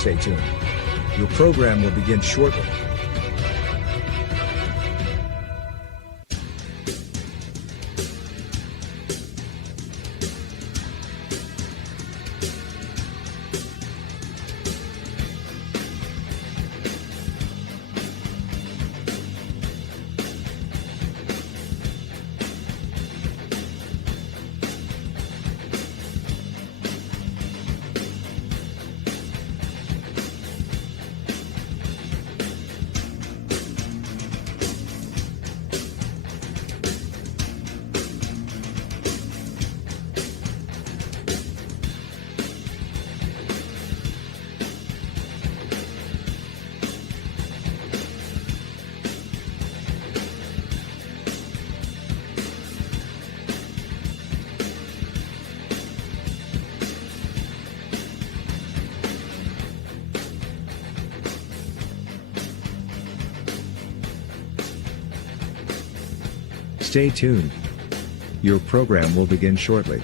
Stay tuned. Your program will begin shortly. Stay tuned. Your program will begin shortly.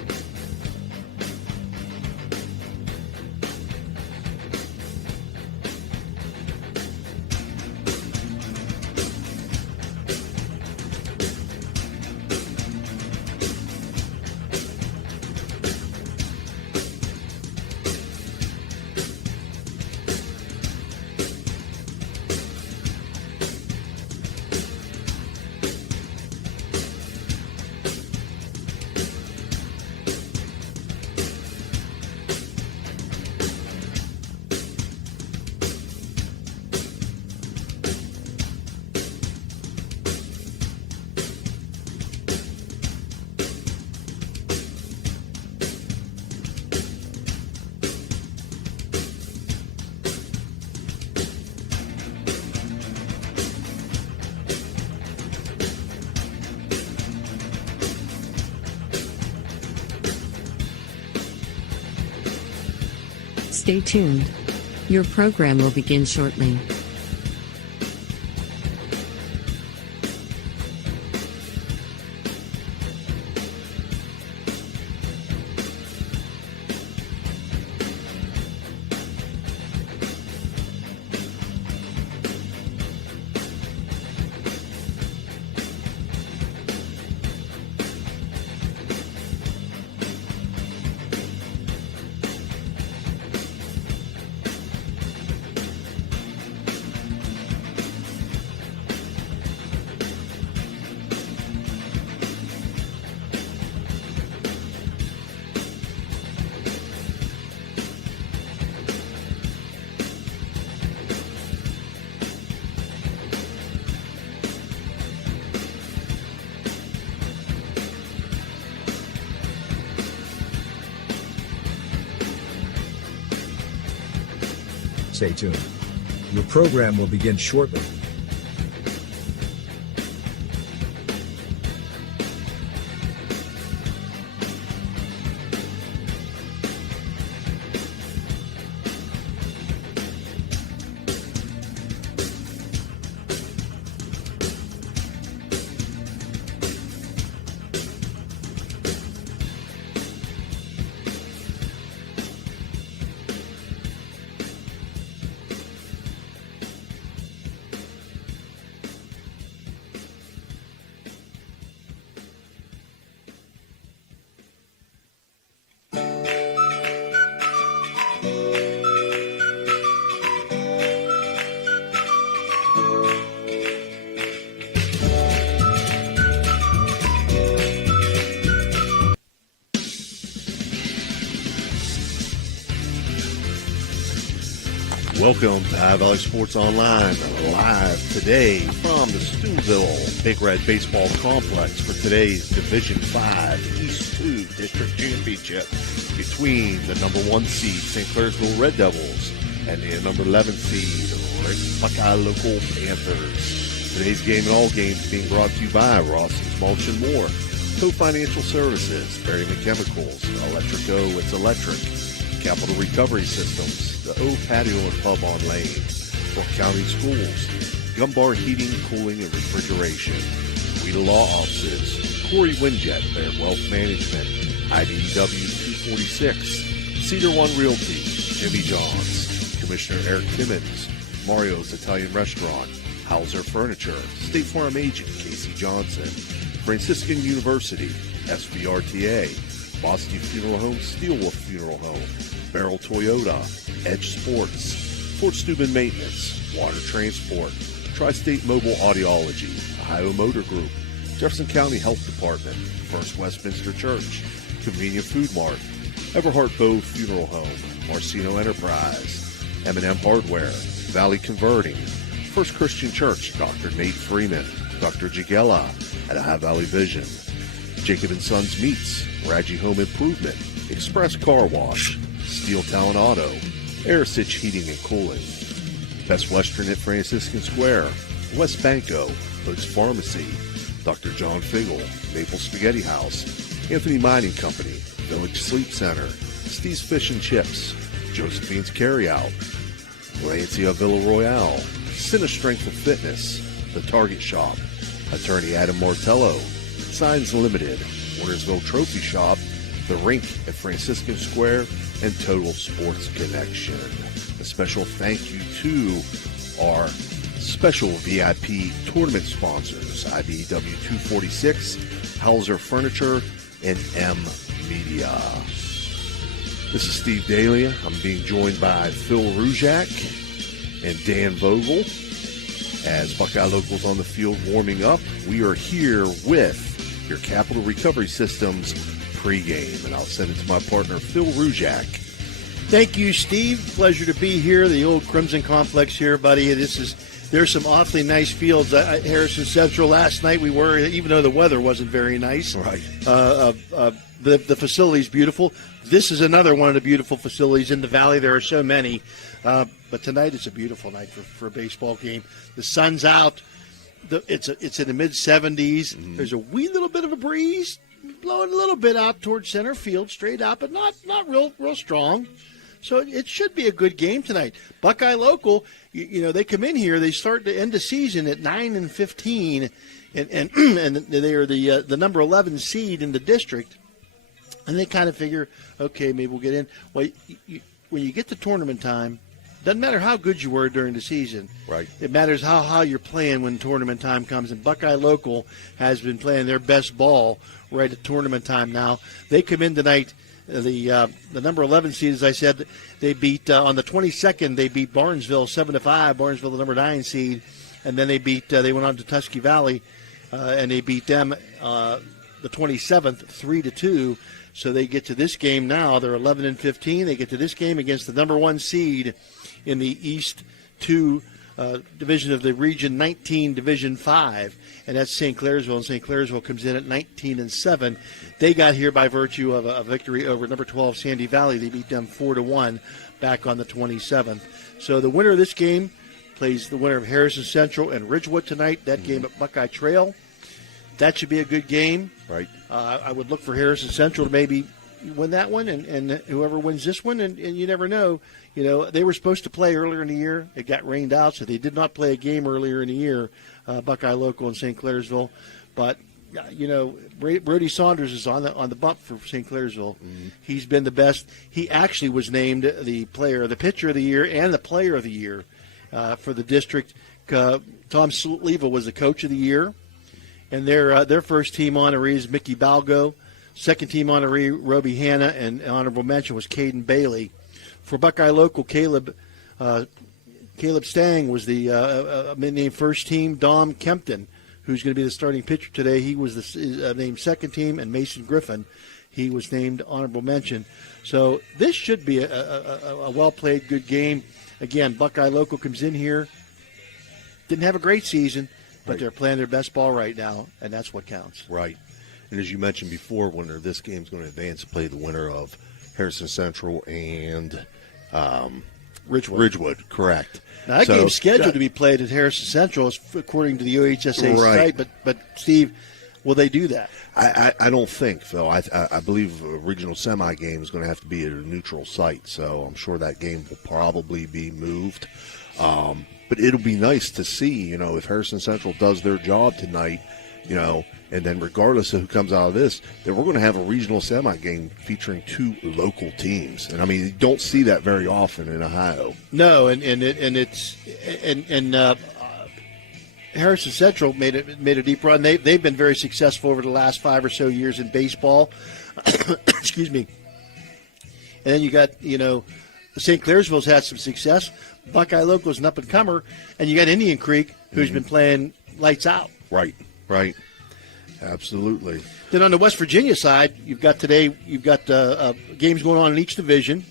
Stay tuned. Your program will begin shortly. Stay tuned. Your program will begin shortly. Welcome to High Valley Sports Online, live today from the Steubenville Big Red Baseball Complex for today's Division 5 East 2 District Championship between the number 1 seed St. Clairsville Red Devils and the number 11 seed Buckeye Local Panthers. Today's game and all games being brought to you by Rawson's Mulch and More, Co-Financial Services, Berryman Chemicals, Electrico, It's Electric, Capital Recovery Systems, the O Patio and Pub on Lane, Brook County Schools, Gumbar Heating, Cooling, and Refrigeration, Weeda Law Offices, Corey Winjet, Bear Wealth Management, IDW 246, Cedar One Realty, Jimmy John's, Commissioner Eric Timmons, Mario's Italian Restaurant, Hauser Furniture, State Farm Agent Casey Johnson, Franciscan University, SVRTA, Boston Funeral Home, Steelwolf Funeral Home, Barrel Toyota, Edge Sports, Fort Steuben Maintenance, Water Transport, Tri-State Mobile Audiology, Ohio Motor Group, Jefferson County Health Department, First Westminster Church, Convenient Food Mart, Everhart Bow Funeral Home, Marcino Enterprise, M&M Hardware, Valley Converting, First Christian Church, Dr. Nate Freeman, Dr. Jagella at Ohio Valley Vision, Jacob & Sons Meats, Raggi Home Improvement, Express Car Wash, Steel Talent Auto, Airstitch Heating and Cooling, Best Western at Franciscan Square, West Banco, Hood's Pharmacy, Dr. John Figgle, Maple Spaghetti House, Anthony Mining Company, Village Sleep Center, Steve's Fish and Chips, Josephine's Carryout, Lancia Villa Royale, Cine Strength of Fitness, The Target Shop, Attorney Adam Martello, Signs Limited, Warnersville Trophy Shop, The Rink at Franciscan Square, and Total Sports Connection. A special thank you to our special VIP tournament sponsors, IBEW 246, Hauser Furniture, and M Media. This is Steve Daly. I'm being joined by Phil Rujak and Dan Vogel. As Buckeye Locals on the field warming up, we are here with your Capital Recovery Systems pregame. And I'll send it to my partner, Phil Rujak. Thank you, Steve. Pleasure to be here. The old Crimson Complex here, buddy. There's some awfully nice fields at Harrison Central. Last night we were, even though the weather wasn't very nice. Right. The facility's beautiful. This is another one of the beautiful facilities in the valley. There are so many. But tonight it's a beautiful night for a baseball game. The sun's out. It's in the mid-70s. Mm-hmm. There's a wee little bit of a breeze blowing a little bit out towards center field, straight out, but not real strong. So it should be a good game tonight. Buckeye Local, they come in here. They start to end the season at 9-15, and they are the number 11 seed in the district. And they kind of figure, okay, maybe we'll get in. Well, when you get to tournament time, doesn't matter how good you were during the season. Right. It matters how you're playing when tournament time comes. And Buckeye Local has been playing their best ball right at tournament time now. They come in tonight. The number 11 seed, as I said, they beat on the 22nd. They beat Barnesville 7-5. Barnesville, the number 9 seed, and then they went on to Tusky Valley, and they beat them the 27th 3-2. So they get to this game now. They're 11-15. They get to this game against the number 1 seed in the East 2 division of the Region 19, Division 5, and that's St. Clairsville. And St. Clairsville comes in at 19-7. They got here by virtue of a victory over number 12 Sandy Valley. They beat them 4-1 back on the 27th. So the winner of this game plays the winner of Harrison Central and Ridgewood tonight. That game at Buckeye Trail. That should be a good game. Right. I would look for Harrison Central to maybe win that one, and whoever wins this one, and you never know. They were supposed to play earlier in the year. It got rained out, so they did not play a game earlier in the year, Buckeye Local and St. Clairsville. But, Brody Saunders is on the bump for St. Clairsville. Mm-hmm. He's been the best. He actually was named the pitcher of the year and the player of the year for the district. Tom Sleva was the coach of the year. And their first team honoree is Mickey Balgo. Second team honoree, Roby Hanna, and honorable mention was Caden Bailey. For Buckeye Local, Caleb Stang was the named first team. Dom Kempton, who's going to be the starting pitcher today, he was named second team, and Mason Griffin, he was named honorable mention. So this should be a well-played, good game. Again, Buckeye Local comes in here, didn't have a great season, but right. They're playing their best ball right now, and that's what counts. Right. And as you mentioned before, winner of this game is going to advance to play the winner of Harrison Central and Ridgewood, correct. Now, that game's scheduled to be played at Harrison Central, according to the OHSA right. site, but Steve, will they do that? I don't think, Phil. I believe a regional semi game is going to have to be at a neutral site, so I'm sure that game will probably be moved. But it'll be nice to see, if Harrison Central does their job tonight, And then regardless of who comes out of this, then we're going to have a regional semi game featuring 2 local teams. And I mean, you don't see that very often in Ohio. No, and Harrison Central made a deep run. They've been very successful over the last 5 or so years in baseball. Excuse me. And then you got, St. Clairsville's had some success. Buckeye Local is an up-and-comer. And you got Indian Creek, who's been playing lights out. Right. Absolutely. Then on the West Virginia side, you've got games going on in each division.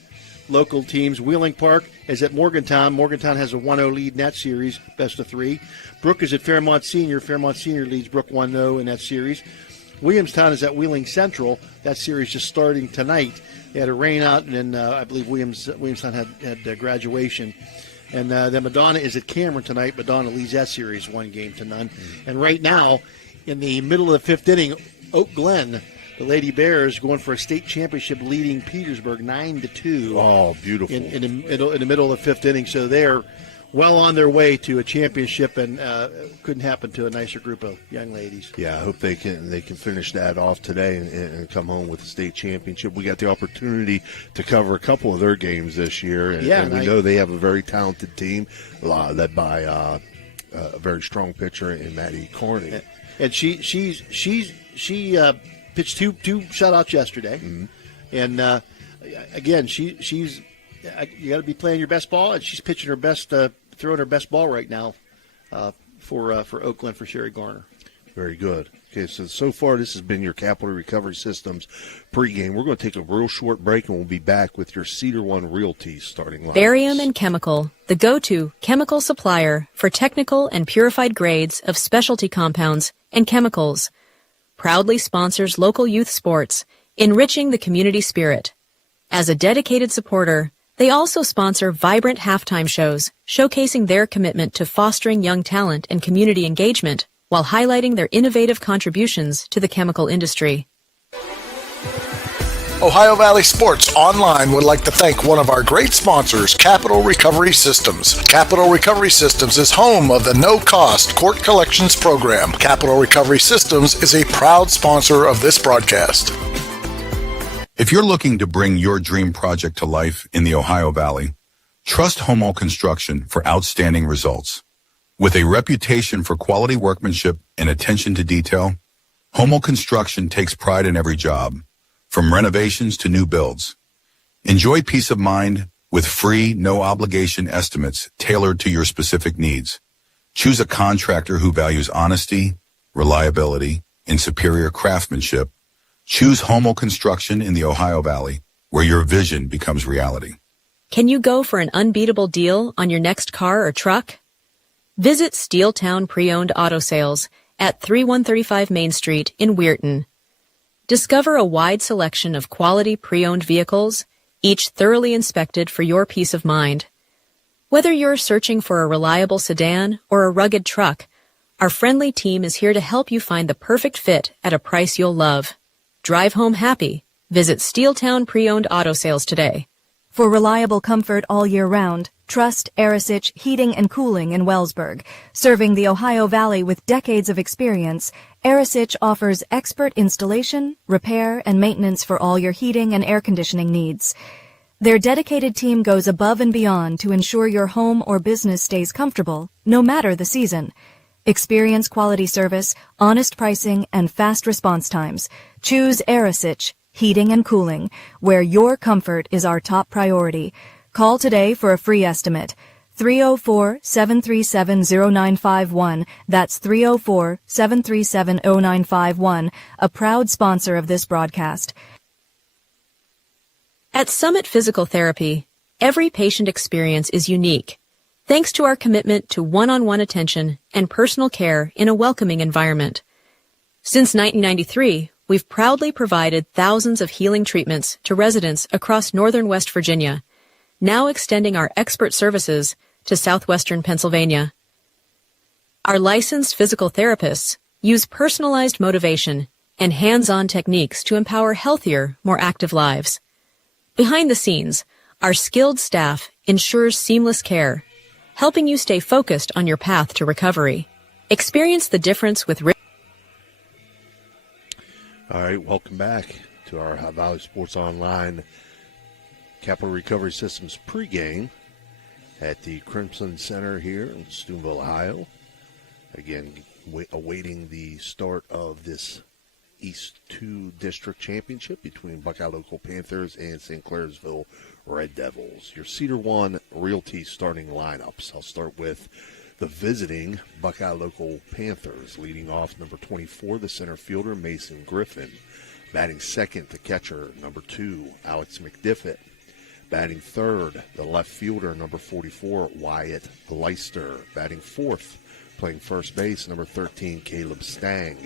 Local teams. Wheeling Park is at Morgantown. Morgantown has a 1-0 lead in that series, best of 3. Brook is at Fairmont Senior. Fairmont Senior leads Brook 1-0 in that series. Williamstown is at Wheeling Central. That series just starting tonight. They had a rain out, and then I believe Williamstown had graduation. And then Madonna is at Cameron tonight. Madonna leads that series 1-0. And right now, in the middle of the 5th inning, Oak Glen, the Lady Bears, going for a state championship, leading Petersburg 9-2. Oh, beautiful! In the middle of the 5th inning, so they're well on their way to a championship, and couldn't happen to a nicer group of young ladies. Yeah, I hope they can finish that off today and come home with a state championship. We got the opportunity to cover a couple of their games this year, and we know they have a very talented team, led by a very strong pitcher in Maddie Carney. And she pitched two shutouts yesterday, and again, she's you got to be playing your best ball, and she's pitching her best, throwing her best ball right now for Oakland, for Sherry Garner. Very good. Okay, so far this has been your Capital Recovery Systems pregame. We're going to take a real short break, and we'll be back with your Cedar One Realty starting line. Barium and Chemical, the go-to chemical supplier for technical and purified grades of specialty compounds and chemicals. Proudly sponsors local youth sports, enriching the community spirit. As a dedicated supporter, they also sponsor vibrant halftime shows, showcasing their commitment to fostering young talent and community engagement, while highlighting their innovative contributions to the chemical industry. Ohio Valley Sports Online would like to thank one of our great sponsors, Capital Recovery Systems. Capital Recovery Systems is home of the no-cost court collections program. Capital Recovery Systems is a proud sponsor of this broadcast. If you're looking to bring your dream project to life in the Ohio Valley, trust Homo Construction for outstanding results. With a reputation for quality workmanship and attention to detail, Homo Construction takes pride in every job, from renovations to new builds. Enjoy peace of mind with free, no-obligation estimates tailored to your specific needs. Choose a contractor who values honesty, reliability, and superior craftsmanship. Choose Homo Construction in the Ohio Valley, where your vision becomes reality. Can you go for an unbeatable deal on your next car or truck? Visit Steeltown Pre-Owned Auto Sales at 3135 Main Street in Weirton. Discover a wide selection of quality pre-owned vehicles, each thoroughly inspected for your peace of mind. Whether you're searching for a reliable sedan or a rugged truck, our friendly team is here to help you find the perfect fit at a price you'll love. Drive home happy. Visit Steeltown Pre-Owned Auto Sales today. For reliable comfort all year round, trust Arisich Heating and Cooling in Wellsburg. Serving the Ohio Valley with decades of experience, Arisich offers expert installation, repair, and maintenance for all your heating and air conditioning needs. Their dedicated team goes above and beyond to ensure your home or business stays comfortable, no matter the season. Experience quality service, honest pricing, and fast response times. Choose Arisich Heating and Cooling, where your comfort is our top priority. Call today for a free estimate. 304-737-0951. That's 304-737-0951, a proud sponsor of this broadcast. At Summit Physical Therapy, every patient experience is unique, thanks to our commitment to one-on-one attention and personal care in a welcoming environment. Since 1993, we've proudly provided thousands of healing treatments to residents across northern West Virginia, now extending our expert services to southwestern Pennsylvania. Our licensed physical therapists use personalized motivation and hands-on techniques to empower healthier, more active lives. Behind the scenes, our skilled staff ensures seamless care, helping you stay focused on your path to recovery. Experience the difference with All right, welcome back to our High Valley Sports Online Capital Recovery Systems pregame at the Crimson Center here in Steubenville, Ohio. Again, awaiting the start of this East 2 District Championship between Buckeye Local Panthers and St. Clairsville Red Devils. Your Cedar One Realty starting lineups. I'll start with the visiting Buckeye Local Panthers. Leading off, number 24, the center fielder, Mason Griffin. Batting second, the catcher, number 2, Alex McDiffett. Batting third, the left fielder, number 44, Wyatt Leister. Batting fourth, playing first base, number 13, Caleb Stang.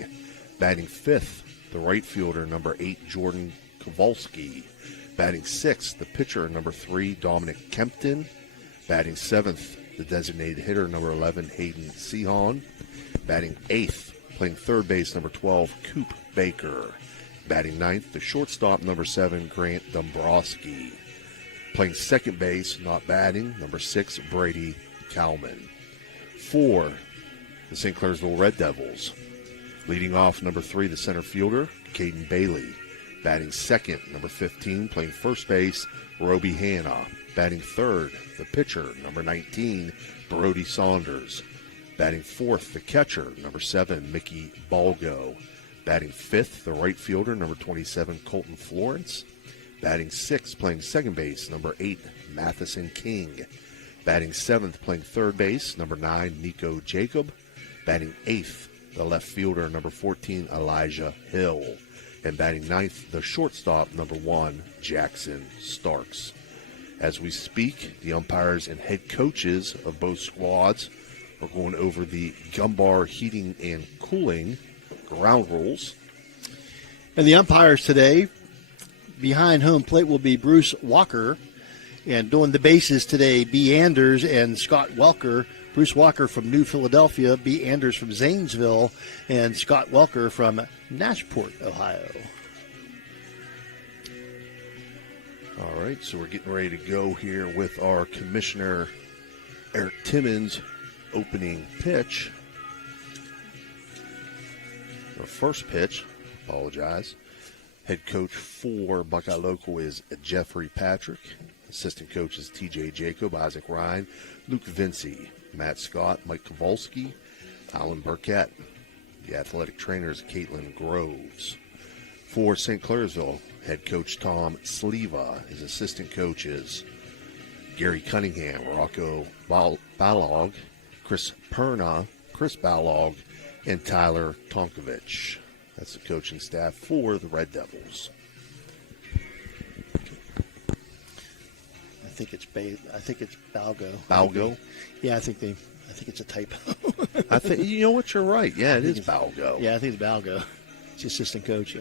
Batting fifth, the right fielder, number 8, Jordan Kowalski. Batting sixth, the pitcher, number 3, Dominic Kempton. Batting seventh, the designated hitter, number 11, Hayden Sehon. Batting eighth, playing third base, number 12, Coop Baker. Batting ninth, the shortstop, number 7, Grant Dombrowski. Playing second base, not batting, number 6, Brady Cowman. For the St. Clairsville Red Devils, leading off, number 3, the center fielder, Caden Bailey. Batting second, number 15, playing first base, Roby Hanna. Batting third, the pitcher, number 19, Brody Saunders. Batting fourth, the catcher, number 7, Mickey Balgo. Batting fifth, the right fielder, number 27, Colton Florence. Batting sixth, playing second base, number 8, Matheson King. Batting seventh, playing third base, number 9, Nico Jacob. Batting eighth, the left fielder, number 14, Elijah Hill. And batting ninth, the shortstop, number 1, Jackson Starks. As we speak, the umpires and head coaches of both squads are going over the Gumbar heating and cooling ground rules. And the umpires today, behind home plate, will be Bruce Walker. And doing the bases today, B. Anders and Scott Welker. Bruce Walker from New Philadelphia, B. Anders from Zanesville, and Scott Welker from Nashport, Ohio. All right, so we're getting ready to go here with our Commissioner Eric Timmons opening pitch. Our first pitch, apologize. Head coach for Buckeye Local is Jeffrey Patrick. Assistant coaches TJ Jacob, Isaac Ryan, Luke Vinci, Matt Scott, Mike Kowalski, Alan Burkett. The athletic trainer is Caitlin Groves. For St. Clairsville, head coach Tom Sleva. His assistant coaches Gary Cunningham, Rocco Balog, Chris Perna, Chris Balog, and Tyler Tonkovich. That's the coaching staff for the Red Devils. I think it's Balgo. Balgo? Yeah, I think it's a typo. I think you know what, you're right. Yeah, it is Balgo. Yeah, I think it's Balgo. It's the assistant coach.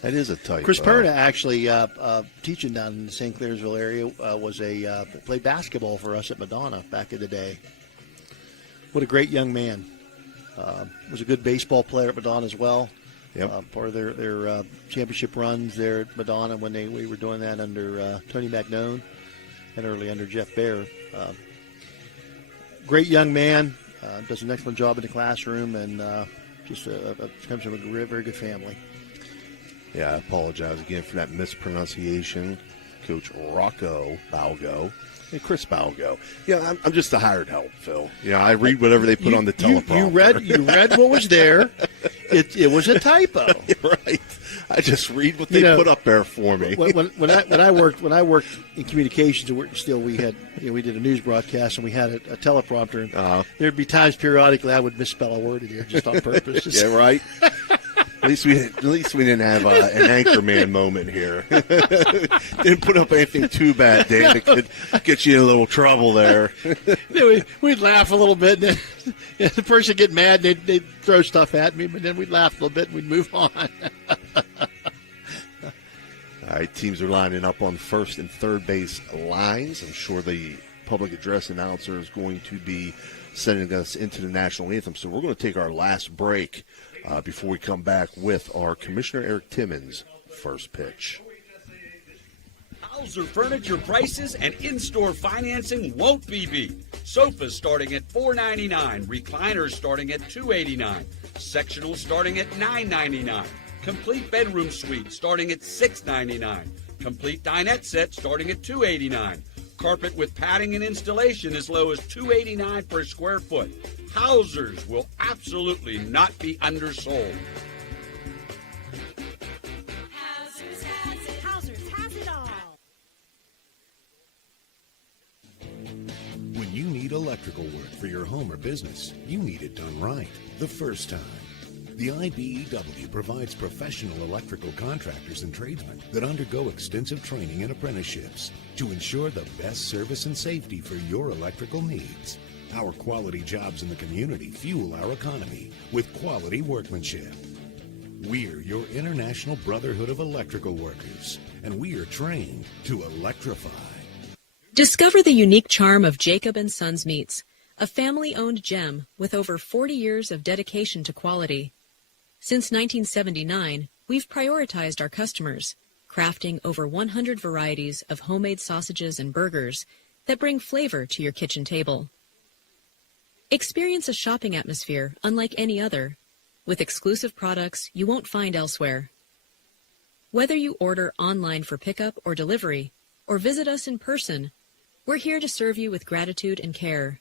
That is a typo. Chris Perna actually teaching down in the St. Clairsville area played basketball for us at Madonna back in the day. What a great young man. Was a good baseball player at Madonna as well. Yep. Part of their championship runs there at Madonna when we were doing that under Tony Magnone and early under Jeff Baer. Great young man, does an excellent job in the classroom, and just comes from a very good family. Yeah, I apologize again for that mispronunciation. Coach Rocco Balgo and Chris Balgo. Yeah, I'm just the hired help, Phil. Yeah, I read whatever they put on the teleprompter. You read what was there. It was a typo. Right. I just read what they put up there for me. When I worked in communications, we did a news broadcast and we had a teleprompter. And there'd be times periodically I would misspell a word in here just on purpose. Yeah, right. At least we didn't have an anchorman moment here. Didn't put up anything too bad, Dan, that could get you in a little trouble there. We'd laugh a little bit, and then the person would get mad, and they'd throw stuff at me, but then we'd laugh a little bit, and we'd move on. All right, teams are lining up on first and third base lines. I'm sure the public address announcer is going to be sending us into the national anthem. So we're going to take our last break before we come back with our Commissioner Eric Timmons first pitch. Hauser Furniture prices and in-store financing won't be beat. Sofas starting at $4.99, recliners starting at $2.89, sectionals starting at $9.99. Complete bedroom suite starting at $6.99. Complete dinette set starting at $2.89. Carpet with padding and installation as low as $2.89 per square foot. Housers will absolutely not be undersold. Housers has it. Housers has it all. When you need electrical work for your home or business, you need it done right the first time. The IBEW provides professional electrical contractors and tradesmen that undergo extensive training and apprenticeships to ensure the best service and safety for your electrical needs. Our quality jobs in the community fuel our economy with quality workmanship. We're your International Brotherhood of Electrical Workers, and we are trained to electrify. Discover the unique charm of Jacob & Sons Meats, a family-owned gem with over 40 years of dedication to quality. Since 1979, we've prioritized our customers, crafting over 100 varieties of homemade sausages and burgers that bring flavor to your kitchen table. Experience a shopping atmosphere unlike any other, with exclusive products you won't find elsewhere. Whether you order online for pickup or delivery, or visit us in person, we're here to serve you with gratitude and care.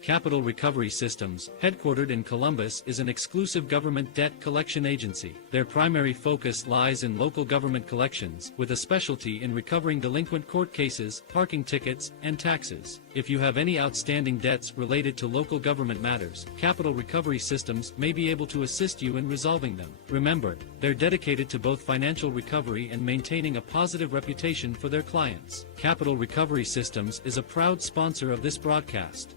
Capital Recovery Systems, headquartered in Columbus, is an exclusive government debt collection agency. Their primary focus lies in local government collections, with a specialty in recovering delinquent court cases, parking tickets, and taxes. If you have any outstanding debts related to local government matters, Capital Recovery Systems may be able to assist you in resolving them. Remember, they're dedicated to both financial recovery and maintaining a positive reputation for their clients. Capital Recovery Systems is a proud sponsor of this broadcast.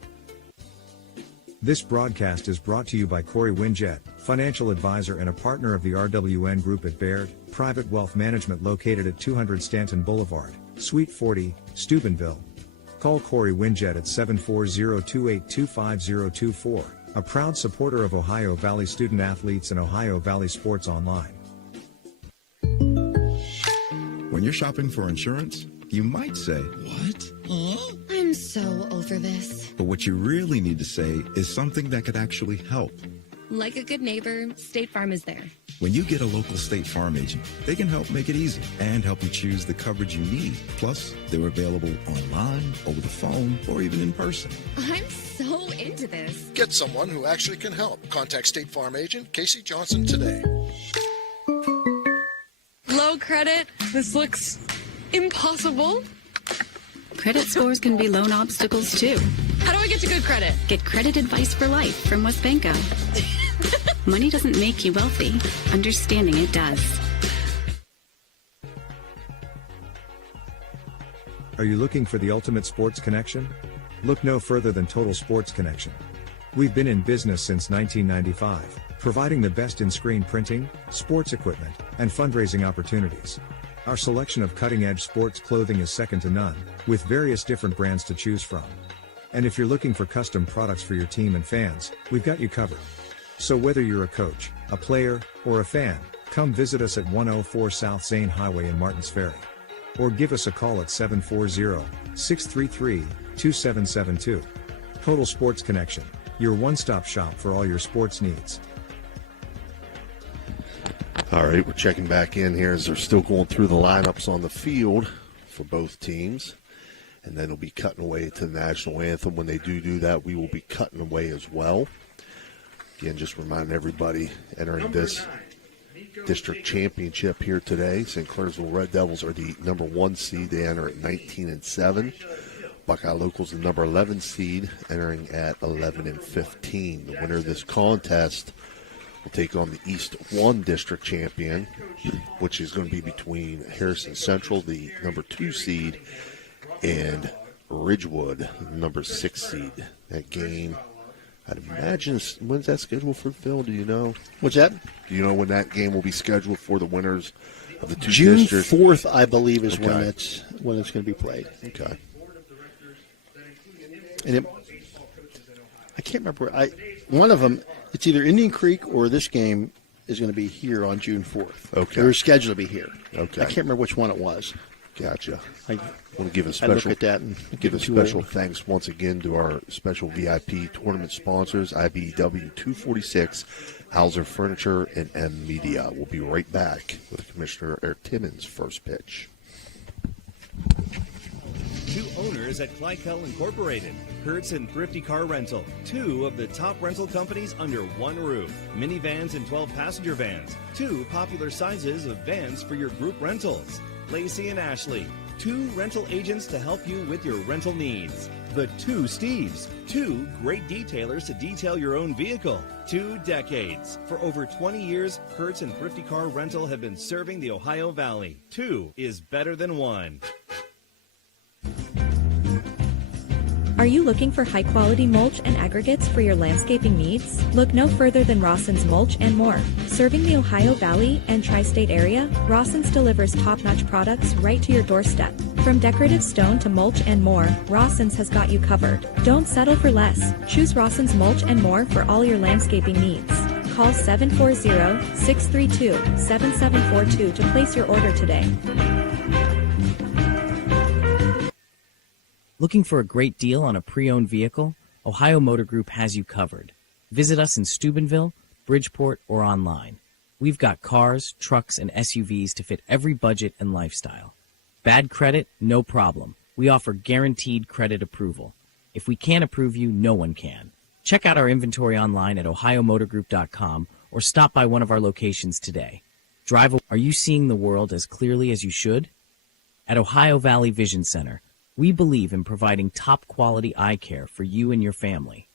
This broadcast is brought to you by Corey Winjet, financial advisor and a partner of the RWN Group at Baird, Private Wealth Management located at 200 Stanton Boulevard, Suite 40, Steubenville. Call Corey Winjet at 740-2825024, a proud supporter of Ohio Valley student athletes and Ohio Valley Sports Online. When you're shopping for insurance, you might say, "What? Huh?" I'm so over this. But what you really need to say is something that could actually help. Like a good neighbor, State Farm is there. When you get a local State Farm agent, they can help make it easy and help you choose the coverage you need. Plus, they're available online, over the phone, or even in person. I'm so into this. Get someone who actually can help. Contact State Farm agent Casey Johnson today. Low credit. This looks impossible. Credit scores can be loan obstacles too. How do I get to good credit? Get credit advice for life from WesBanco. Money doesn't make you wealthy. Understanding it does. Are you looking for the ultimate sports connection? Look no further than Total Sports Connection. We've been in business since 1995, providing the best in screen printing, sports equipment, and fundraising opportunities. Our selection of cutting-edge sports clothing is second to none, with various different brands to choose from. And if you're looking for custom products for your team and fans, we've got you covered. So whether you're a coach, a player, or a fan, come visit us at 104 South Zane Highway in Martins Ferry. Or give us a call at 740-633-2772. Total Sports Connection, your one-stop shop for all your sports needs. All right, we're checking back in here as they're still going through the lineups on the field for both teams. And then we'll be cutting away to the national anthem. When they do that, we will be cutting away as well. Again, just reminding everybody entering this district championship here today. St. Clairsville Red Devils are the number 1 seed. They enter at 19-7. Buckeye Locals the number 11 seed, entering at 11-15. The winner of this contest will take on the East 1 district champion, which is going to be between Harrison Central, the number 2 seed, and Ridgewood, the number 6 seed. That game, I'd imagine, when's that scheduled for, Phil? Do you know? What's that? Do you know when that game will be scheduled for the winners of the 2 June districts? June 4th, I believe, is okay. when it's going to be played. Okay. And I can't remember. One of them, it's either Indian Creek or this game is going to be here on June 4th. Okay. They're scheduled to be here. Okay. I can't remember which one it was. Gotcha. I want to give a I special look at that and give a it 2 a.m. special thanks once again to our special VIP tournament sponsors, IBEW 246, Hauser Furniture, and M Media. We'll be right back with Commissioner Eric Timmons' first pitch. 2 owners at Clykel Incorporated, Hertz and Thrifty Car Rental, 2 of the top rental companies under one roof, minivans and 12-passenger vans, 2 popular sizes of vans for your group rentals. Lacey and Ashley, 2 rental agents to help you with your rental needs. The 2 Steves, 2 great detailers to detail your own vehicle. 2 decades. For over 20 years, Hertz and Thrifty Car Rental have been serving the Ohio Valley. 2 is better than 1. Are you looking for high-quality mulch and aggregates for your landscaping needs? Look no further than Rawson's Mulch and More. Serving the Ohio Valley and tri-state area, Rawson's delivers top-notch products right to your doorstep. From decorative stone to mulch and more, Rawson's has got you covered. Don't settle for less. Choose Rawson's Mulch and More for all your landscaping needs. Call 740-632-7742 to place your order today. Looking for a great deal on a pre-owned vehicle? Ohio Motor Group has you covered. Visit us in Steubenville, Bridgeport, or online. We've got cars, trucks, and SUVs to fit every budget and lifestyle. Bad credit? No problem. We offer guaranteed credit approval. If we can't approve you, no one can. Check out our inventory online at ohiomotorgroup.com or stop by one of our locations today. Are you seeing the world as clearly as you should? At Ohio Valley Vision Center, we believe in providing top-quality eye care for you and your family.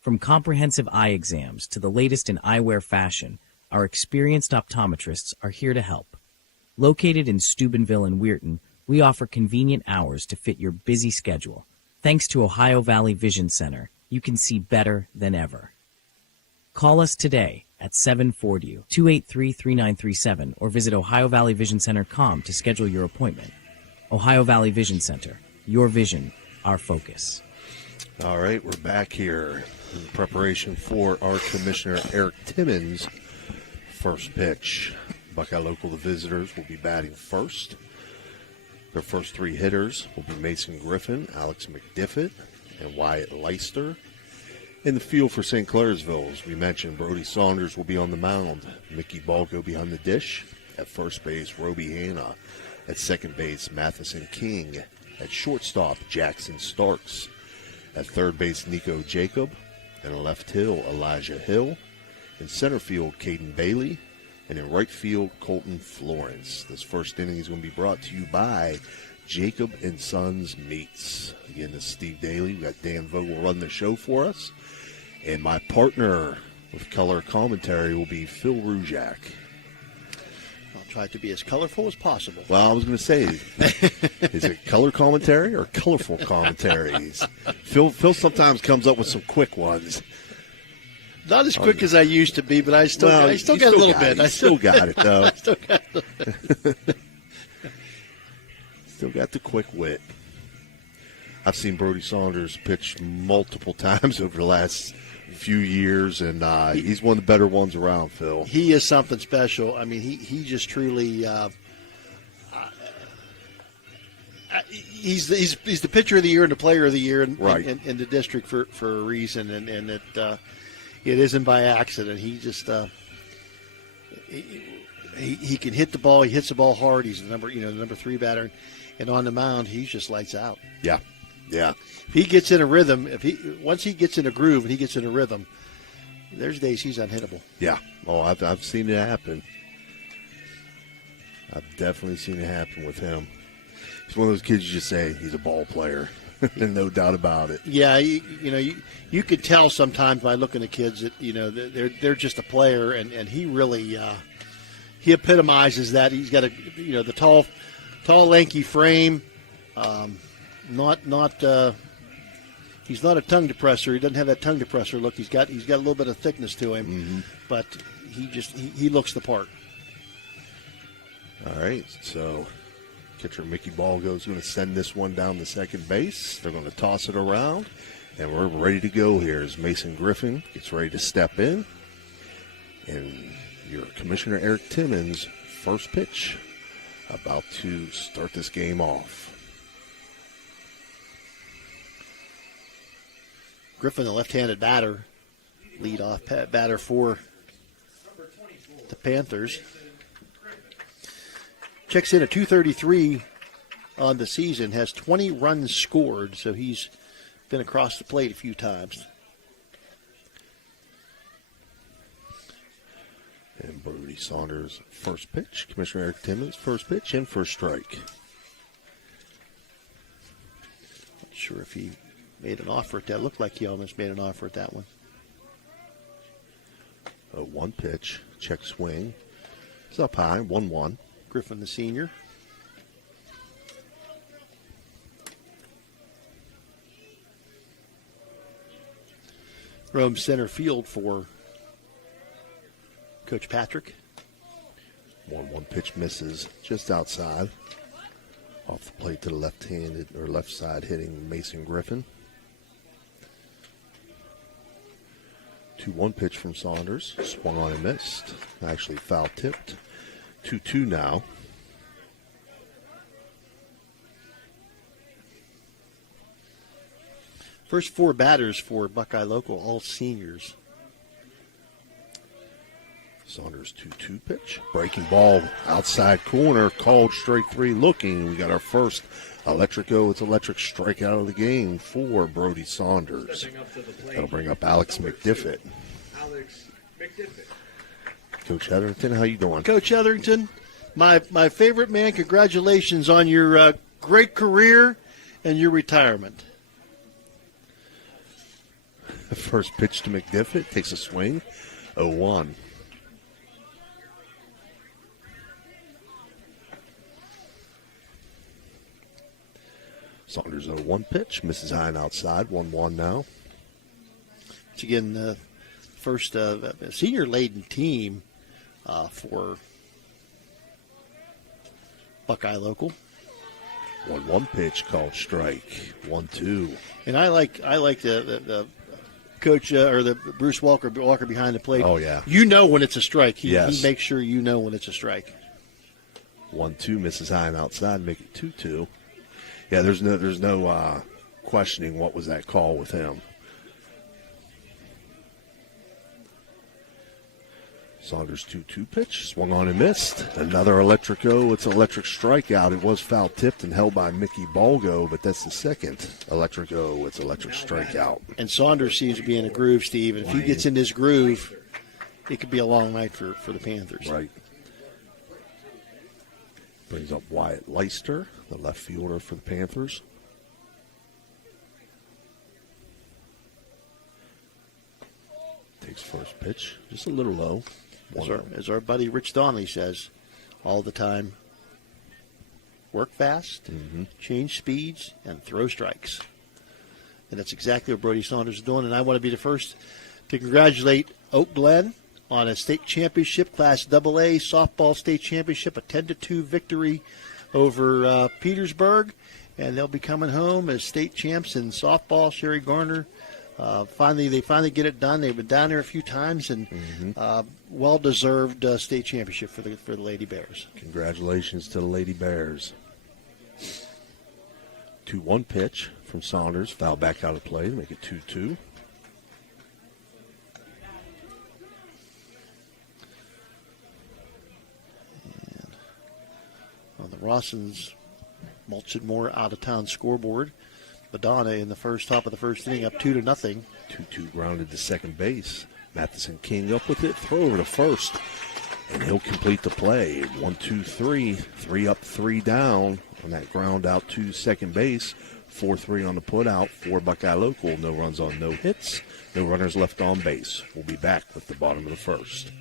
From comprehensive eye exams to the latest in eyewear fashion, our experienced optometrists are here to help. Located in Steubenville and Weirton, we offer convenient hours to fit your busy schedule. Thanks to Ohio Valley Vision Center, you can see better than ever. Call us today at 740-283-3937 or visit OhioValleyVisionCenter.com to schedule your appointment. Ohio Valley Vision Center. Your vision, our focus. All right, we're back here in preparation for our Commissioner Eric Timmons' first pitch. Buckeye Local, the visitors, will be batting first. Their first 3 hitters will be Mason Griffin, Alex McDiffit, and Wyatt Leister. In the field for St. Clairsville, as we mentioned, Brody Saunders will be on the mound. Mickey Balgo behind the dish. At first base, Roby Hanna. At second base, Matheson King. At shortstop, Jackson Starks. At third base, Nico Jacob. And in left field, Elijah Hill. In center field, Caden Bailey. And in right field, Colton Florence. This first inning is going to be brought to you by Jacob & Sons Meats. Again, this is Steve Daly. We've got Dan Vogel run the show for us. And my partner with color commentary will be Phil Rujak. I'll try to be as colorful as possible. Well, I was going to say, is it color commentary or colorful commentaries? Phil sometimes comes up with some quick ones. Not as quick as I used to be, but I still got a little bit. I still got it, though. I still got it. Still got the quick wit. I've seen Brody Saunders pitch multiple times over the last few years, and he's one of the better ones around, Phil. He is something special. I mean, he just truly he's the pitcher of the year and the player of the year in the district for a reason, and it isn't by accident. He just he can hit the ball. He hits the ball hard. He's the number 3 batter, and on the mound, he just lights out. Yeah. If he gets in a rhythm, once he gets in a groove and he gets in a rhythm, there's days he's unhittable. Yeah. Oh, I've seen it happen. I've definitely seen it happen with him. He's one of those kids you just say he's a ball player, and no doubt about it. Yeah, you could tell sometimes by looking at kids that they're just a player, and he really he epitomizes that. He's got the tall, lanky frame. He's not a tongue depressor. He doesn't have that tongue depressor look. He's got a little bit of thickness to him, but he looks the part. All right, so catcher Mickey Balgo is going to send this one down to second base. They're going to toss it around, and we're ready to go here as Mason Griffin gets ready to step in. And your Commissioner Eric Timmons' first pitch about to start this game off. Griffin, the left-handed batter, lead-off batter for the Panthers. Checks in at .233 on the season, has 20 runs scored, so he's been across the plate a few times. And Brody Saunders, first pitch. Commissioner Eric Timmons, first pitch and first strike. Not sure if he made an offer at that. Looked like he almost made an offer at that one. One pitch, check swing. It's up high, 1-1. Griffin, the senior. Roam center field for Coach Patrick. 1-1 pitch misses just outside. Off the plate to the left-handed or left side hitting Mason Griffin. 2-1 pitch from Saunders. Swung on and missed. Actually foul tipped. 2-2 now. First four batters for Buckeye Local, all seniors. Saunders 2-2 pitch. Breaking ball outside corner. Called strike three looking. We got our first electric-o. It's electric strikeout of the game for Brody Saunders. That'll bring up Alex McDiffit. Coach Hetherington, how you doing? Coach Hetherington, my favorite man, congratulations on your great career and your retirement. First pitch to McDiffit. Takes a swing. 0-1. Saunders 0-1 pitch. Misses high and outside. 1-1 now. It's again the first senior-laden team for Buckeye Local. 1-1 pitch called strike. 1-2. And I like the coach or the Bruce Walker behind the plate. Oh yeah. You know when it's a strike. He Yes. makes sure you know when it's a strike. 1-2 misses high and outside. Make it 2-2. Yeah, there's no questioning what was that call with him. Saunders 2-2 pitch, swung on and missed. Another electric-o. It's an electric strikeout. It was foul tipped and held by Mickey Balgo, but that's the second electric-o. It's electric strikeout. And Saunders seems to be in a groove, Steve. And if he gets in this groove, it could be a long night for the Panthers. Right. Brings up Wyatt Leister, the left fielder for the Panthers. Takes first pitch, just a little low. As our buddy Rich Donnelly says all the time, work fast, change speeds, and throw strikes. And that's exactly what Brody Saunders is doing. And I want to be the first to congratulate Oak Glen on a state championship, Class AA softball state championship, a 10-2 victory over Petersburg. And they'll be coming home as state champs in softball. Sherry Garner, they finally get it done. They've been down there a few times, and well-deserved state championship for the Lady Bears. Congratulations to the Lady Bears. 2-1 pitch from Saunders. Foul back out of play to make it 2-2. On the Rossins Mulchin Moore out-of-town scoreboard, Madonna in the top of the first inning up 2-0. 2-2 grounded to second base. Matheson King up with it. Throw over to first. And he'll complete the play. 1-2-3. 3 up, 3 down on that ground out to second base. 4-3 on the put out for Buckeye Local. No runs on no hits. No runners left on base. We'll be back with the bottom of the first.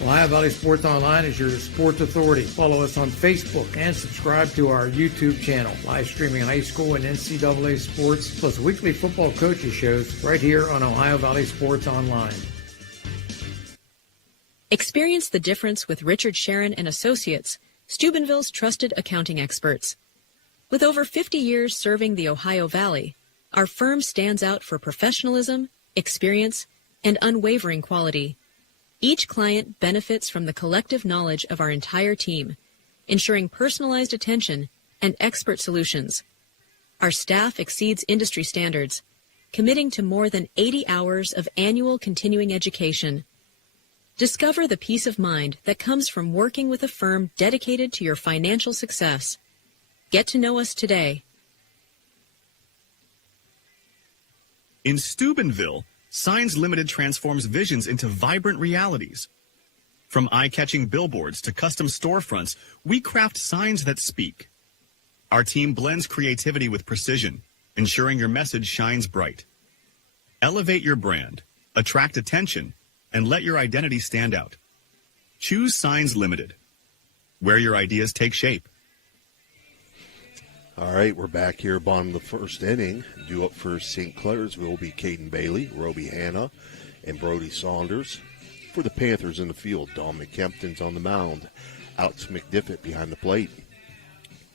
Ohio Valley Sports Online is your sports authority. Follow us on Facebook and subscribe to our YouTube channel. Live streaming high school and NCAA sports, plus weekly football coaches shows right here on Ohio Valley Sports Online. Experience the difference with Richard Sharon and Associates, Steubenville's trusted accounting experts. With over 50 years serving the Ohio Valley, our firm stands out for professionalism, experience, and unwavering quality. Each client benefits from the collective knowledge of our entire team, ensuring personalized attention and expert solutions. Our staff exceeds industry standards, committing to more than 80 hours of annual continuing education. Discover the peace of mind that comes from working with a firm dedicated to your financial success. Get to know us today. In Steubenville, Signs Limited transforms visions into vibrant realities. From eye-catching billboards to custom storefronts, we craft signs that speak. Our team blends creativity with precision, ensuring your message shines bright. Elevate your brand, attract attention, and let your identity stand out. Choose Signs Limited, where your ideas take shape. All right, we're back here, bottom of the first inning. Due up for St. Clairsville will be Caden Bailey, Roby Hanna, and Brody Saunders. For the Panthers in the field, Dominic Kempton's on the mound. Alex McDiffett behind the plate.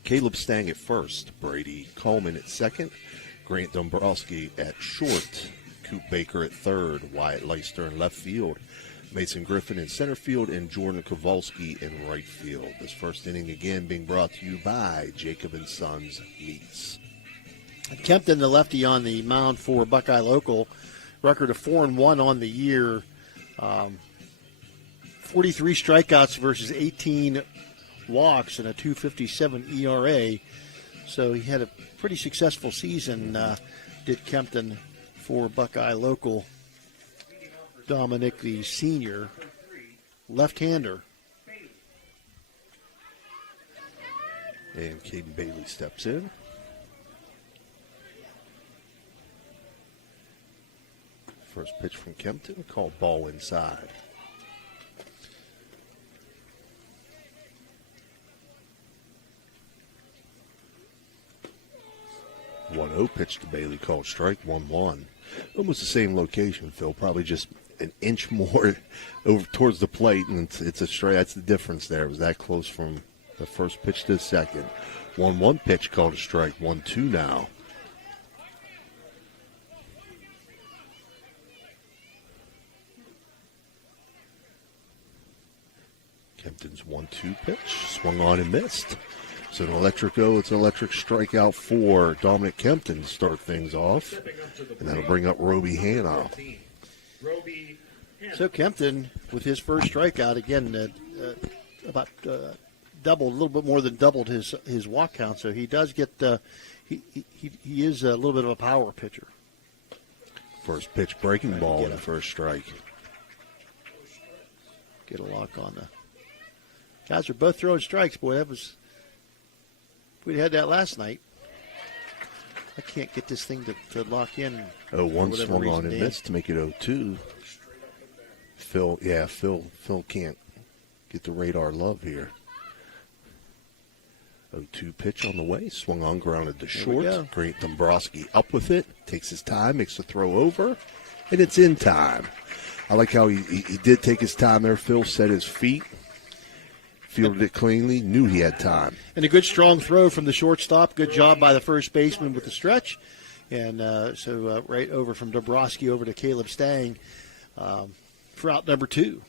Caleb Stang at first. Brady Coleman at second. Grant Dombrowski at short. Coop Baker at third. Wyatt Leister in left field. Mason Griffin in center field, and Jordan Kowalski in right field. This first inning again being brought to you by Jacob & Sons Meats. Kempton, the lefty on the mound for Buckeye Local. Record of 4-1 on the year. 43 strikeouts versus 18 walks and a 2.57 ERA. So he had a pretty successful season, did Kempton, for Buckeye Local. Dominic, the senior left-hander. And Caden Bailey steps in. First pitch from Kempton, called ball inside. One 0 pitch to Bailey, called strike, 1-1. Almost the same location, Phil. Probably just an inch more over towards the plate, and it's a strike. That's the difference there. It was that close from the first pitch to the second. 1-1 pitch called a strike. 1-2 now. Kempton's 1-2 pitch swung on and missed. So an electric it's an electric strikeout for Dominic Kempton to start things off, and that'll bring up Roby Hanna. So Kempton, with his first strikeout, again, about doubled, a little bit more than doubled his walk count. So he does get, he is a little bit of a power pitcher. First pitch breaking ball in the first strike. Get a lock on the guys are both throwing strikes. Boy, that was, we had that last night. I can't get this thing to lock in. 0-1 swung on and missed to make it 0-2. Phil can't get the radar love here. 0-2 pitch on the way, swung on, grounded to short. Grant Dombrowski up with it, takes his time, makes the throw over, and it's in time. I like how he did take his time there. Phil set his feet, fielded it cleanly, knew he had time. And a good strong throw from the shortstop. Good job by the first baseman with the stretch. And so right over from Dombrowski over to Caleb Stang for out number 2.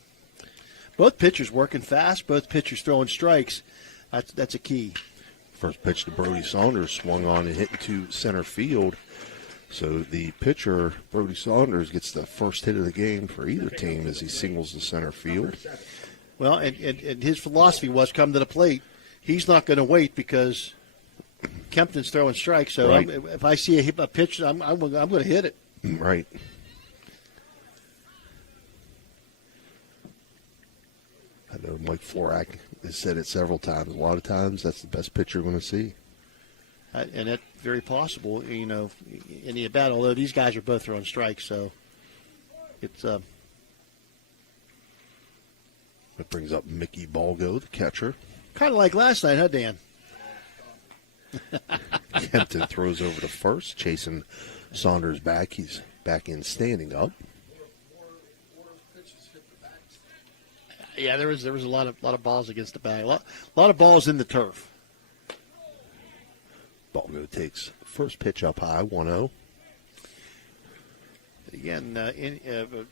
Both pitchers working fast, both pitchers throwing strikes. That's a key. First pitch to Brody Saunders, swung on and hit into center field. So the pitcher, Brody Saunders, gets the first hit of the game for either team as he singles to center field. Well, and his philosophy was come to the plate. He's not going to wait because Kempton's throwing strikes. So right. If I see a pitch, I'm going to hit it. Right. I know Mike Florak has said it several times. A lot of times, that's the best pitch you're going to see. And that's very possible, in the at-bat, although these guys are both throwing strikes. So it's It brings up Mickey Balgo, the catcher. kind of like last night, huh, Dan? Kempton throws over to first, chasing Saunders back. He's back in standing up. Yeah, there was a lot of balls against the bag. A lot of balls in the turf. Balgo takes first pitch up high, 1-0. Again,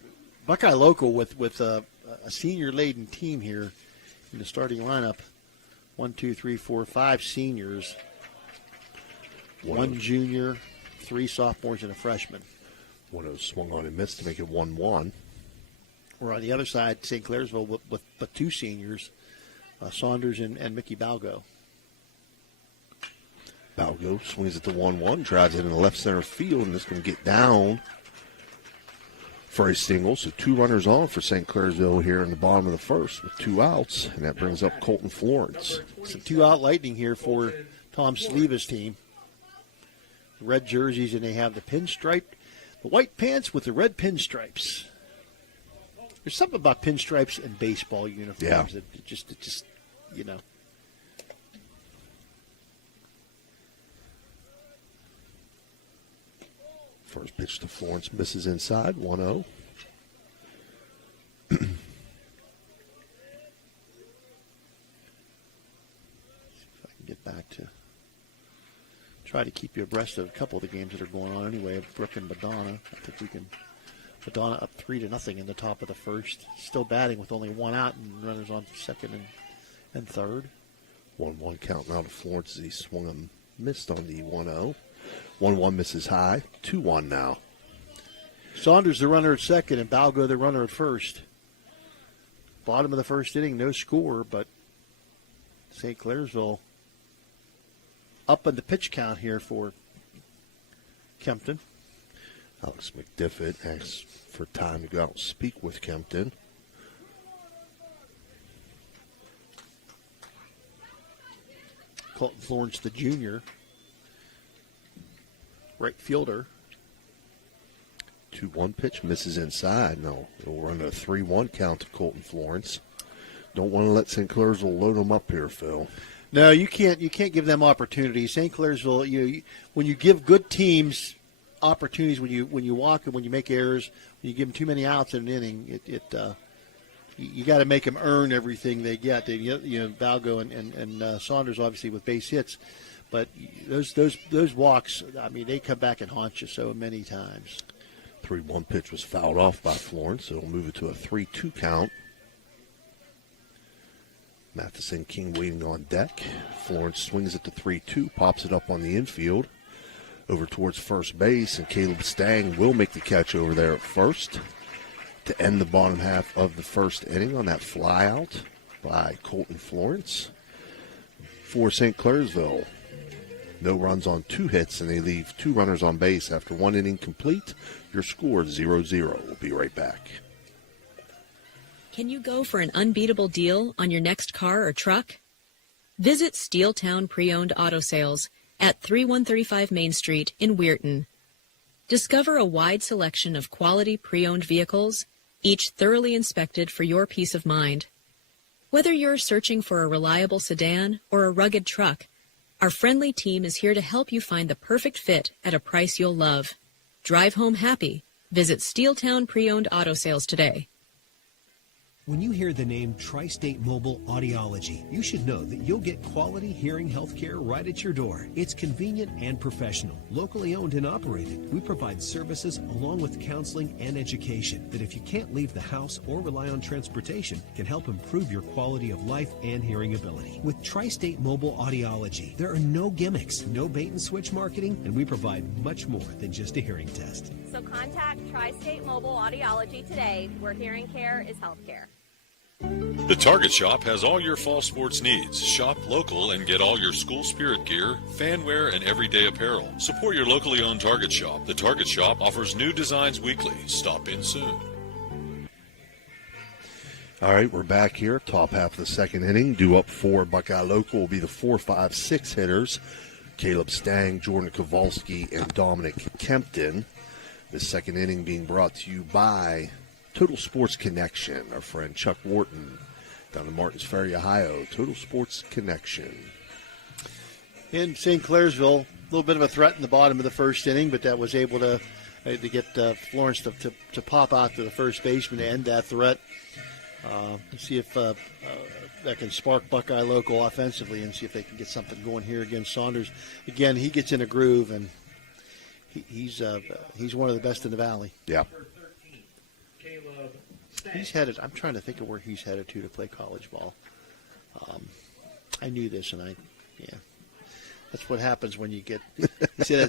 Buckeye Local with a senior-laden team here in the starting lineup. 1, 2, 3, 4, 5 seniors, 1 junior, 3 sophomores, and a freshman. 1-0 swung on and missed to make it 1-1. We're on the other side, St. Clairsville, with 2 seniors, Saunders and Mickey Balgo. Balgo swings it to 1-1, drives it in the left center field, and it's going to get down for a single. So 2 runners on for St. Clairsville here in the bottom of the first with 2 outs, and that brings up Colton Florence. Some 2-out lightning here for Tom Sleeva's team. Red jerseys, and they have the pinstripe, the white pants with the red pinstripes. There's something about pinstripes and baseball uniforms that it just, you know. First pitch to Florence misses inside, 1-0. If I can get back to try to keep you abreast of a couple of the games that are going on anyway. Brooke and Madonna. I think we can. Madonna up 3-0 in the top of the first. Still batting with only 1 out and runners on second and third. 1-1 count now to Florence as he swung and missed on the 1-0. 1-1 misses high. 2-1 now. Saunders the runner at second and Balgo the runner at first. Bottom of the first inning, no score, but St. Clairsville up in the pitch count here for Kempton. Alex McDiffit asks for time to go out and speak with Kempton. Colton Florence, the junior, right fielder. 2-1 pitch misses inside. No, it'll run a 3-1 count to Colton Florence. Don't want to let St. Clairsville load them up here, Phil. No, you can't. You can't give them opportunities. St. Clairsville, when you give good teams opportunities, when you walk and when you make errors, when you give them too many outs in an inning, you got to make them earn everything they get. Balgo and Saunders obviously with base hits, but those walks, I mean, they come back and haunt you so many times. 3-1 pitch was fouled off by Florence, so it'll move it to a 3-2 count. Matheson King waiting on deck. Florence swings it to 3-2, pops it up on the infield over towards first base, and Caleb Stang will make the catch over there at first to end the bottom half of the first inning on that fly out by Colton Florence. For St. Clairsville, no runs on 2 hits, and they leave 2 runners on base after 1 inning complete. Your score is 0-0. We'll be right back. Can you go for an unbeatable deal on your next car or truck? Visit Steeltown Pre-Owned Auto Sales at 3135 Main Street in Weirton. Discover a wide selection of quality pre-owned vehicles, each thoroughly inspected for your peace of mind. Whether you're searching for a reliable sedan or a rugged truck, our friendly team is here to help you find the perfect fit at a price you'll love. Drive home happy. Visit Steeltown Pre-Owned Auto Sales today. When you hear the name Tri-State Mobile Audiology, you should know that you'll get quality hearing health care right at your door. It's convenient and professional, locally owned and operated. We provide services along with counseling and education that, if you can't leave the house or rely on transportation, can help improve your quality of life and hearing ability. With Tri-State Mobile Audiology, there are no gimmicks, no bait-and-switch marketing, and we provide much more than just a hearing test. So contact Tri-State Mobile Audiology today, where hearing care is health care. The Target Shop has all your fall sports needs. Shop local and get all your school spirit gear, fan wear, and everyday apparel. Support your locally owned Target Shop. The Target Shop offers new designs weekly. Stop in soon. All right, we're back here. Top half of the second inning. Due up for Buckeye Local will be the 4, 5, 6 hitters. Caleb Stang, Jordan Kowalski, and Dominic Kempton. The second inning being brought to you by Total Sports Connection, our friend Chuck Wharton down in Martins Ferry, Ohio. Total Sports Connection. In St. Clairsville, a little bit of a threat in the bottom of the first inning, but that was able to get Florence to pop out to the first baseman to end that threat. See if that can spark Buckeye Local offensively and see if they can get something going here against Saunders. Again, he gets in a groove, and he's one of the best in the valley. Yeah. He's headed. I'm trying to think of where he's headed to play college ball. I knew this, and that's what happens when you get. You see,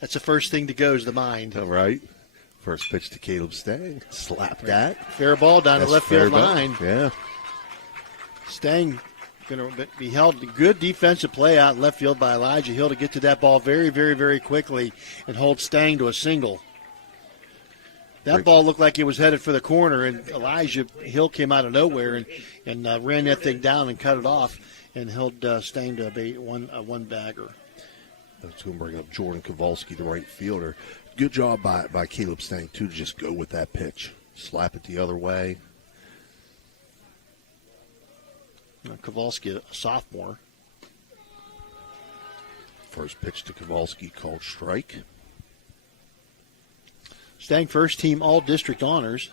that's the first thing to go is the mind. All right. First pitch to Caleb Stang. Slap that. Fair ball down the left field line. Yeah. Stang going to be held. Good defensive play out in left field by Elijah Hill to get to that ball very, very, very quickly and hold Stang to a single. That ball looked like it was headed for the corner, and Elijah Hill came out of nowhere and ran that thing down and cut it off and held Stang to a one bagger. That's going to bring up Jordan Kowalski, the right fielder. Good job by Caleb Stang, too, to just go with that pitch. Slap it the other way. Kowalski, a sophomore. First pitch to Kowalski called strike. Stang first team all-district honors.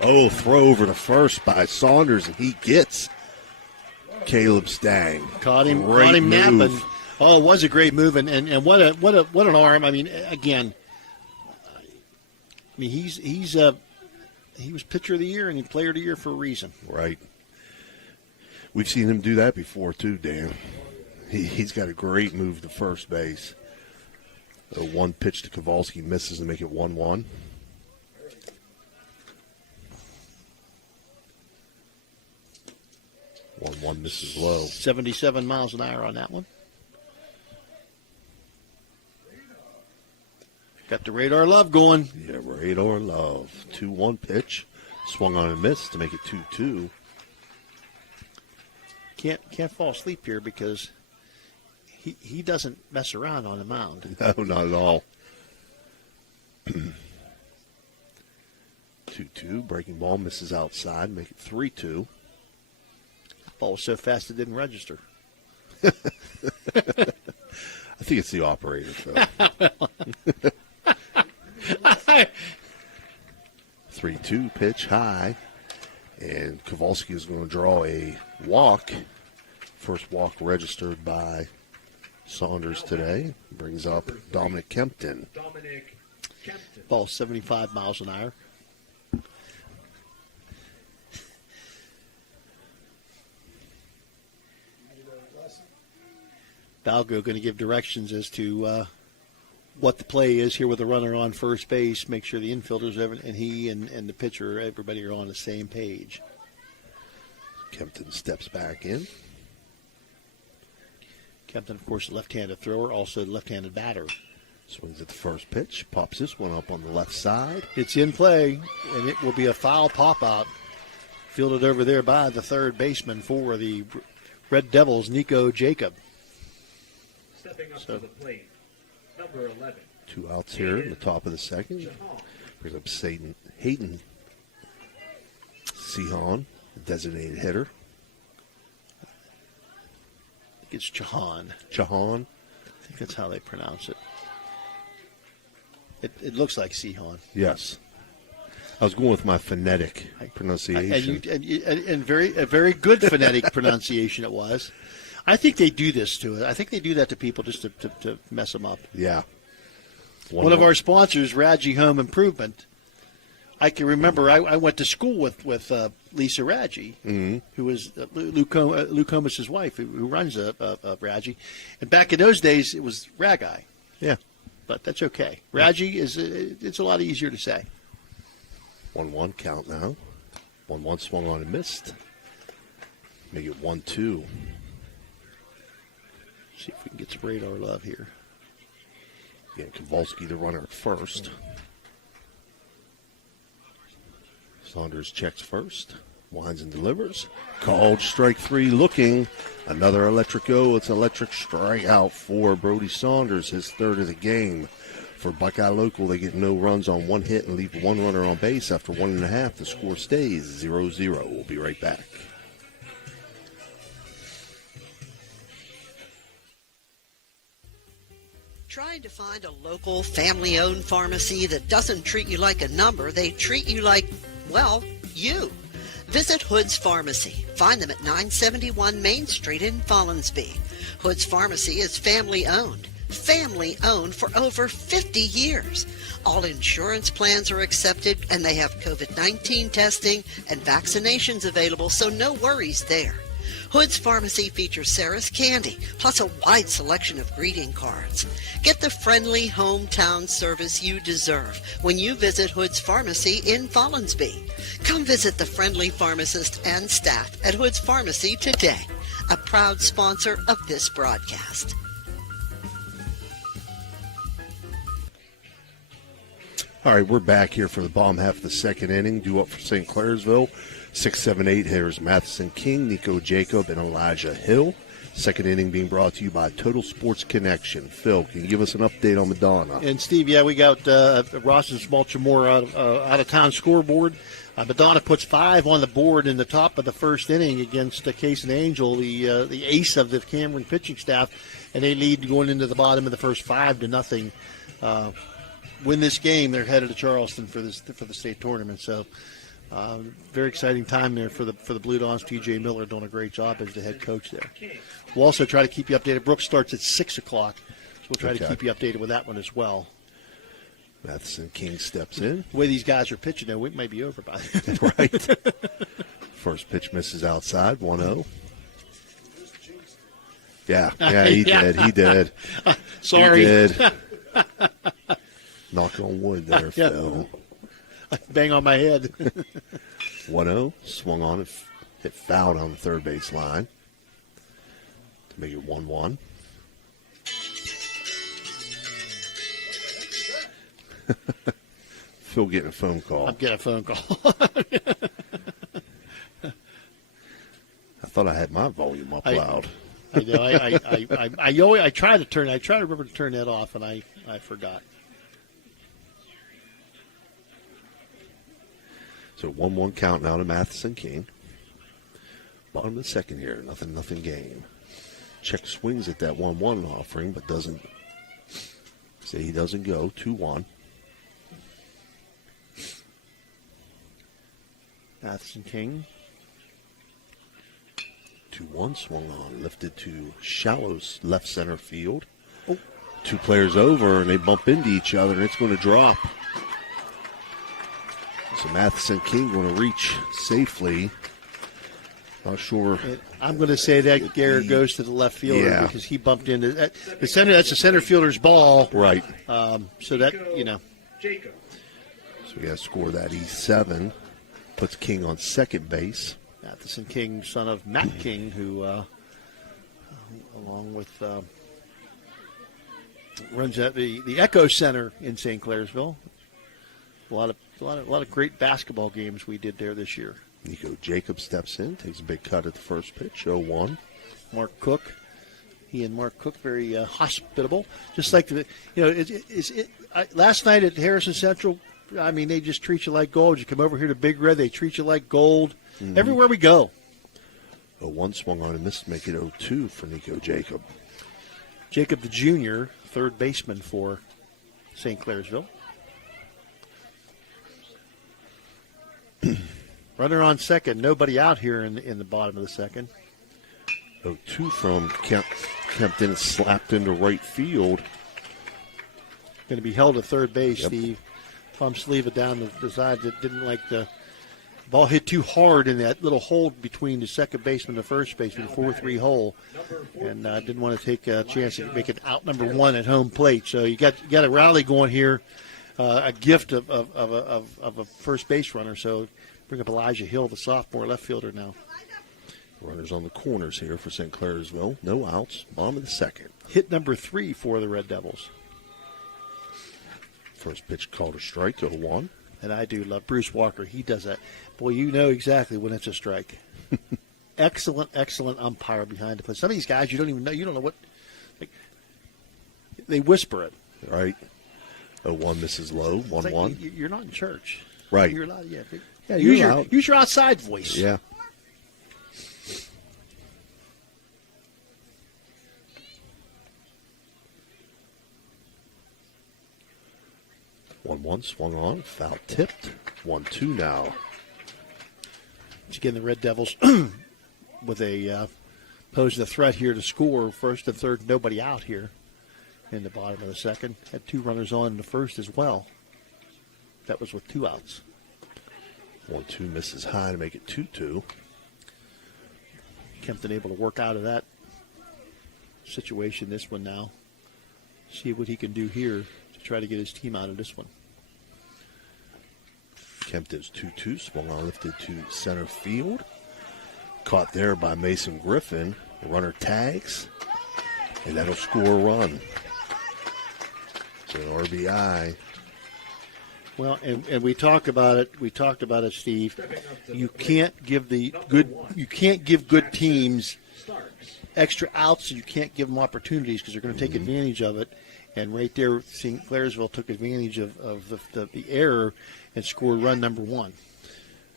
Oh, throw over to first by Saunders, and he gets Caleb Stang. Caught him Great napping. move. Oh, it was a great move, and what an arm. I mean, again, he was pitcher of the year and player of the year for a reason. Right. We've seen him do that before too, Dan. He's got a great move to first base. One pitch to Kowalski misses to make it 1-1. One misses low. 77 miles an hour on that one. Got the Radar Love going. Yeah, Radar Love. 2-1 pitch. Swung on and missed to make it 2-2. Can't fall asleep here because he doesn't mess around on the mound. No, not at all. 2-2. Breaking ball misses outside. Make it 3-2. Ball was so fast it didn't register. I think it's the operator, Phil. 3-2 pitch high. And Kowalski is going to draw a walk. First walk registered by Saunders today. Brings up Dominic Kempton. Ball 75 miles an hour. Balgo going to give directions as to what the play is here with the runner on first base. Make sure the infielders and he and the pitcher, everybody are on the same page. Kempton steps back in. Kempton, of course, a left-handed thrower, also the left-handed batter. Swings at the first pitch, pops this one up on the left side. It's in play, and it will be a foul pop-out. Fielded over there by the third baseman for the Red Devils, Nico Jacob. Stepping up to the plate, number 11. 2 outs here in the top of the second. Brings up Hayden Sihon, designated hitter. I think it's Chahan. Chahan? I think that's how they pronounce it. It looks like Sihon. Yes. I was going with my phonetic pronunciation. And a very good phonetic pronunciation it was. I think they do this to it. I think they do that to people just to mess them up. Yeah. One of our sponsors, Radji Home Improvement. I can remember I went to school with Lisa Radji, who is Luke Comis's wife, who runs Radji. And back in those days, it was Ragai. Yeah. But that's okay. Radji it's a lot easier to say. 1-1 count now. 1-1 swung on and missed. Make it 1-2. See if we can get some Radar Love here. Again, Kowalski, the runner at first. Saunders checks first. Winds and delivers. Called strike 3 looking. Another electric O. It's electric strikeout for Brody Saunders, his third of the game. For Buckeye Local, they get no runs on 1 hit and leave 1 runner on base after 1.5. The score stays 0-0. We'll be right back. Trying to find a local, family-owned pharmacy that doesn't treat you like a number. They treat you like, well, you. Visit Hood's Pharmacy. Find them at 971 Main Street in Follinsby. Hood's Pharmacy is family-owned. Family-owned for over 50 years. All insurance plans are accepted, and they have COVID-19 testing and vaccinations available, so no worries there. Hood's Pharmacy features Sarah's Candy, plus a wide selection of greeting cards. Get the friendly hometown service you deserve when you visit Hood's Pharmacy in Follinsby. Come visit the friendly pharmacist and staff at Hood's Pharmacy today, a proud sponsor of this broadcast. All right, we're back here for the bottom half of the second inning. Due up for St. Clairsville. 6-7-8 hitters Matheson King, Nico Jacob, and Elijah Hill. Second inning being brought to you by Total Sports Connection. Phil, can you give us an update on Madonna? And Steve, yeah, we got Ross's Baltimore out of town scoreboard. Madonna puts 5 on the board in the top of the first inning against Case and Angel, the ace of the Cameron pitching staff, and they lead going into the bottom of the first 5-0. Win this game, they're headed to Charleston for the state tournament. So. Very exciting time there for the Blue Dons. T.J. Miller doing a great job as the head coach there. We'll also try to keep you updated. Brooks starts at 6 o'clock, so we'll try to keep you updated with that one as well. Matheson King steps in. The way these guys are pitching, though, it might be over by then. Right. First pitch misses outside, 1-0. Yeah, he did. He did. Sorry. He did. Knock on wood there, Phil. Bang on my head. 1-0, swung on it, hit fouled on the third base line to make it 1-1. Phil getting a phone call. I'm getting a phone call. I thought I had my volume up loud. I know. I try to remember to turn that off, and I forgot. So 1-1 count now to Matheson King. Bottom of the second here, nothing game. Check swings at that 1-1 offering, but doesn't say he doesn't go. 2-1. Matheson King. 2-1 swung on, lifted to shallow left center field. Oh. 2 players over, and they bump into each other, and it's going to drop. So Matheson King going to reach safely. Not sure. I'm going to say that Garrett goes to the left fielder because he bumped into the center. That's the center fielder's ball. Right. So that, Jacob. So we got to score that E7. Puts King on second base. Matheson King, son of Matt King, who, along with, runs at the Echo Center in St. Clairsville. A lot of great basketball games we did there this year. Nico Jacob steps in, takes a big cut at the first pitch, 0-1. Mark Cook, he and Mark Cook very hospitable. Just like last night at Harrison Central, I mean, they just treat you like gold. You come over here to Big Red, they treat you like gold. Mm-hmm. Everywhere we go. 0-1 swung on and missed to make it 0-2 for Nico Jacob. Jacob the Jr., third baseman for St. Clairsville. Runner on second, nobody out here in the bottom of the second. 0-2 from Kempton, slapped into right field. Going to be held at third base. Steve Tom Sleva down the side that didn't like the ball hit too hard in that little hole between the second baseman and the first baseman, 4-3 hole, and didn't want to take a chance of making out number 1 at home plate. So you got a rally going here, a gift of a first base runner. So bring up Elijah Hill, the sophomore left fielder now. Runners on the corners here for St. Clairsville. No outs. Bottom of the second. Hit number 3 for the Red Devils. First pitch called a strike, 0-1. And I do love Bruce Walker. He does that. Boy, you know exactly when it's a strike. Excellent umpire behind the plate. Some of these guys, you don't even know. You don't know what. They whisper it. Right. 0-1 misses low, 1-1. Like you're not in church. Right. You're allowed, use your outside voice. Yeah. One swung on, foul tipped. 1-2 now. Again, the Red Devils with a pose the threat here to score. First and third, nobody out here in the bottom of the second. Had 2 runners on in the first as well. That was with 2 outs. 1-2 misses high to make it 2-2. Kempton able to work out of that situation this one now. See what he can do here to try to get his team out of this one. Kempton's 2-2, swung on, lifted to center field. Caught there by Mason Griffin. The runner tags, and that'll score a run. So an RBI. Well, and we talked about it. We talked about it, Steve. You can't give good teams extra outs, and you can't give them opportunities because they're going to take advantage of it. And right there, Clairsville took advantage of the error and scored run number 1.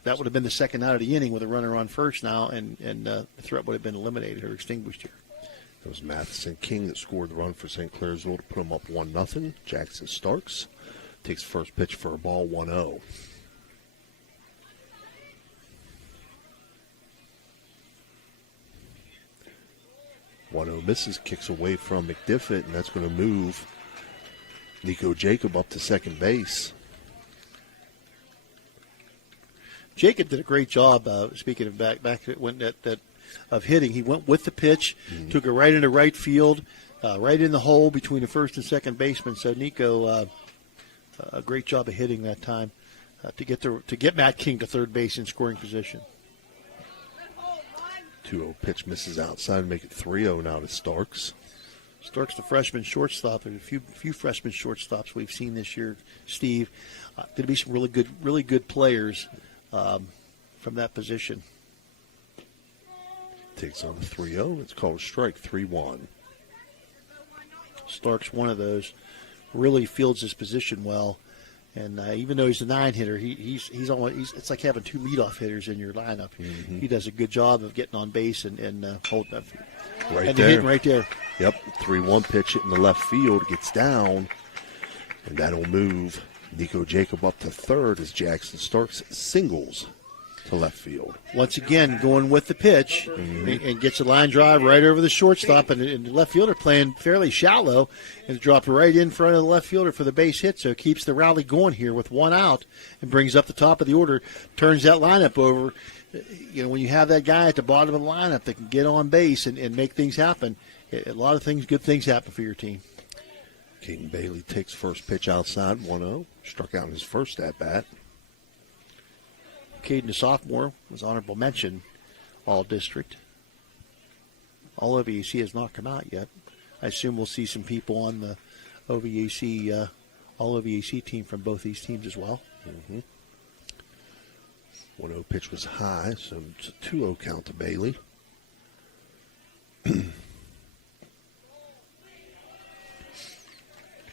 That would have been the second out of the inning with a runner on first now, and the threat would have been eliminated or extinguished here. It was Matheson King that scored the run for St. Clairsville to put them up 1-0. Jackson Starks takes first pitch for a ball, 1-0. Misses, kicks away from McDiffit, and that's going to move Nico Jacob up to second base. Jacob did a great job. Speaking of back when that of hitting, he went with the pitch, took it right into right field, right in the hole between the first and second baseman. So Nico, a great job of hitting that time to get Matt King to third base in scoring position. 2-0 pitch misses outside to make it 3-0 now to Starks. Starks, the freshman shortstop. There's a few freshman shortstops we've seen this year, Steve. Going to be some really good players from that position. Takes on the 3-0. It's called a strike, 3-1. Starks, one of those, really fields his position well. And even though he's a 9-hitter, he's it's like having 2 leadoff hitters in your lineup. Mm-hmm. He does a good job of getting on base and holding up. Right and there. Hitting right there. Yep, 3-1 pitch hitting the left field, gets down, and that'll move Nico Jacob up to third as Jackson Starks singles to left field. Once again, going with the pitch and gets a line drive right over the shortstop, and the left fielder playing fairly shallow and dropped right in front of the left fielder for the base hit, so it keeps the rally going here with 1 out and brings up the top of the order, turns that lineup over. You know, when you have that guy at the bottom of the lineup that can get on base and make things happen, a lot of things, good things happen for your team. Caden Bailey takes first pitch outside, 1-0. Struck out in his first at-bat. Caden, the sophomore, was honorable mention all-district. All OVAC has not come out yet. I assume we'll see some people on the OVAC, all-OVAC team from both these teams as well. 1-0 pitch was high, so it's a 2-0 count to Bailey.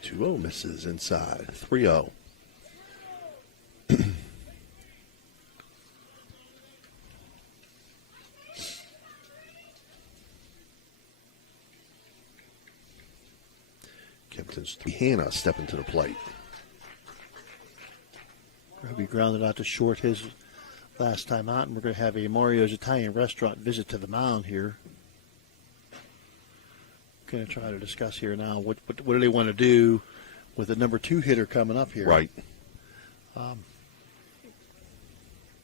2-0 misses inside, 3-0. Kempton's Hannah stepping to the plate. Roby grounded out to short his last time out, and we're going to have a Mario's Italian Restaurant visit to the mound here. Going to try to discuss here now what do they want to do with the number 2 hitter coming up here. Right.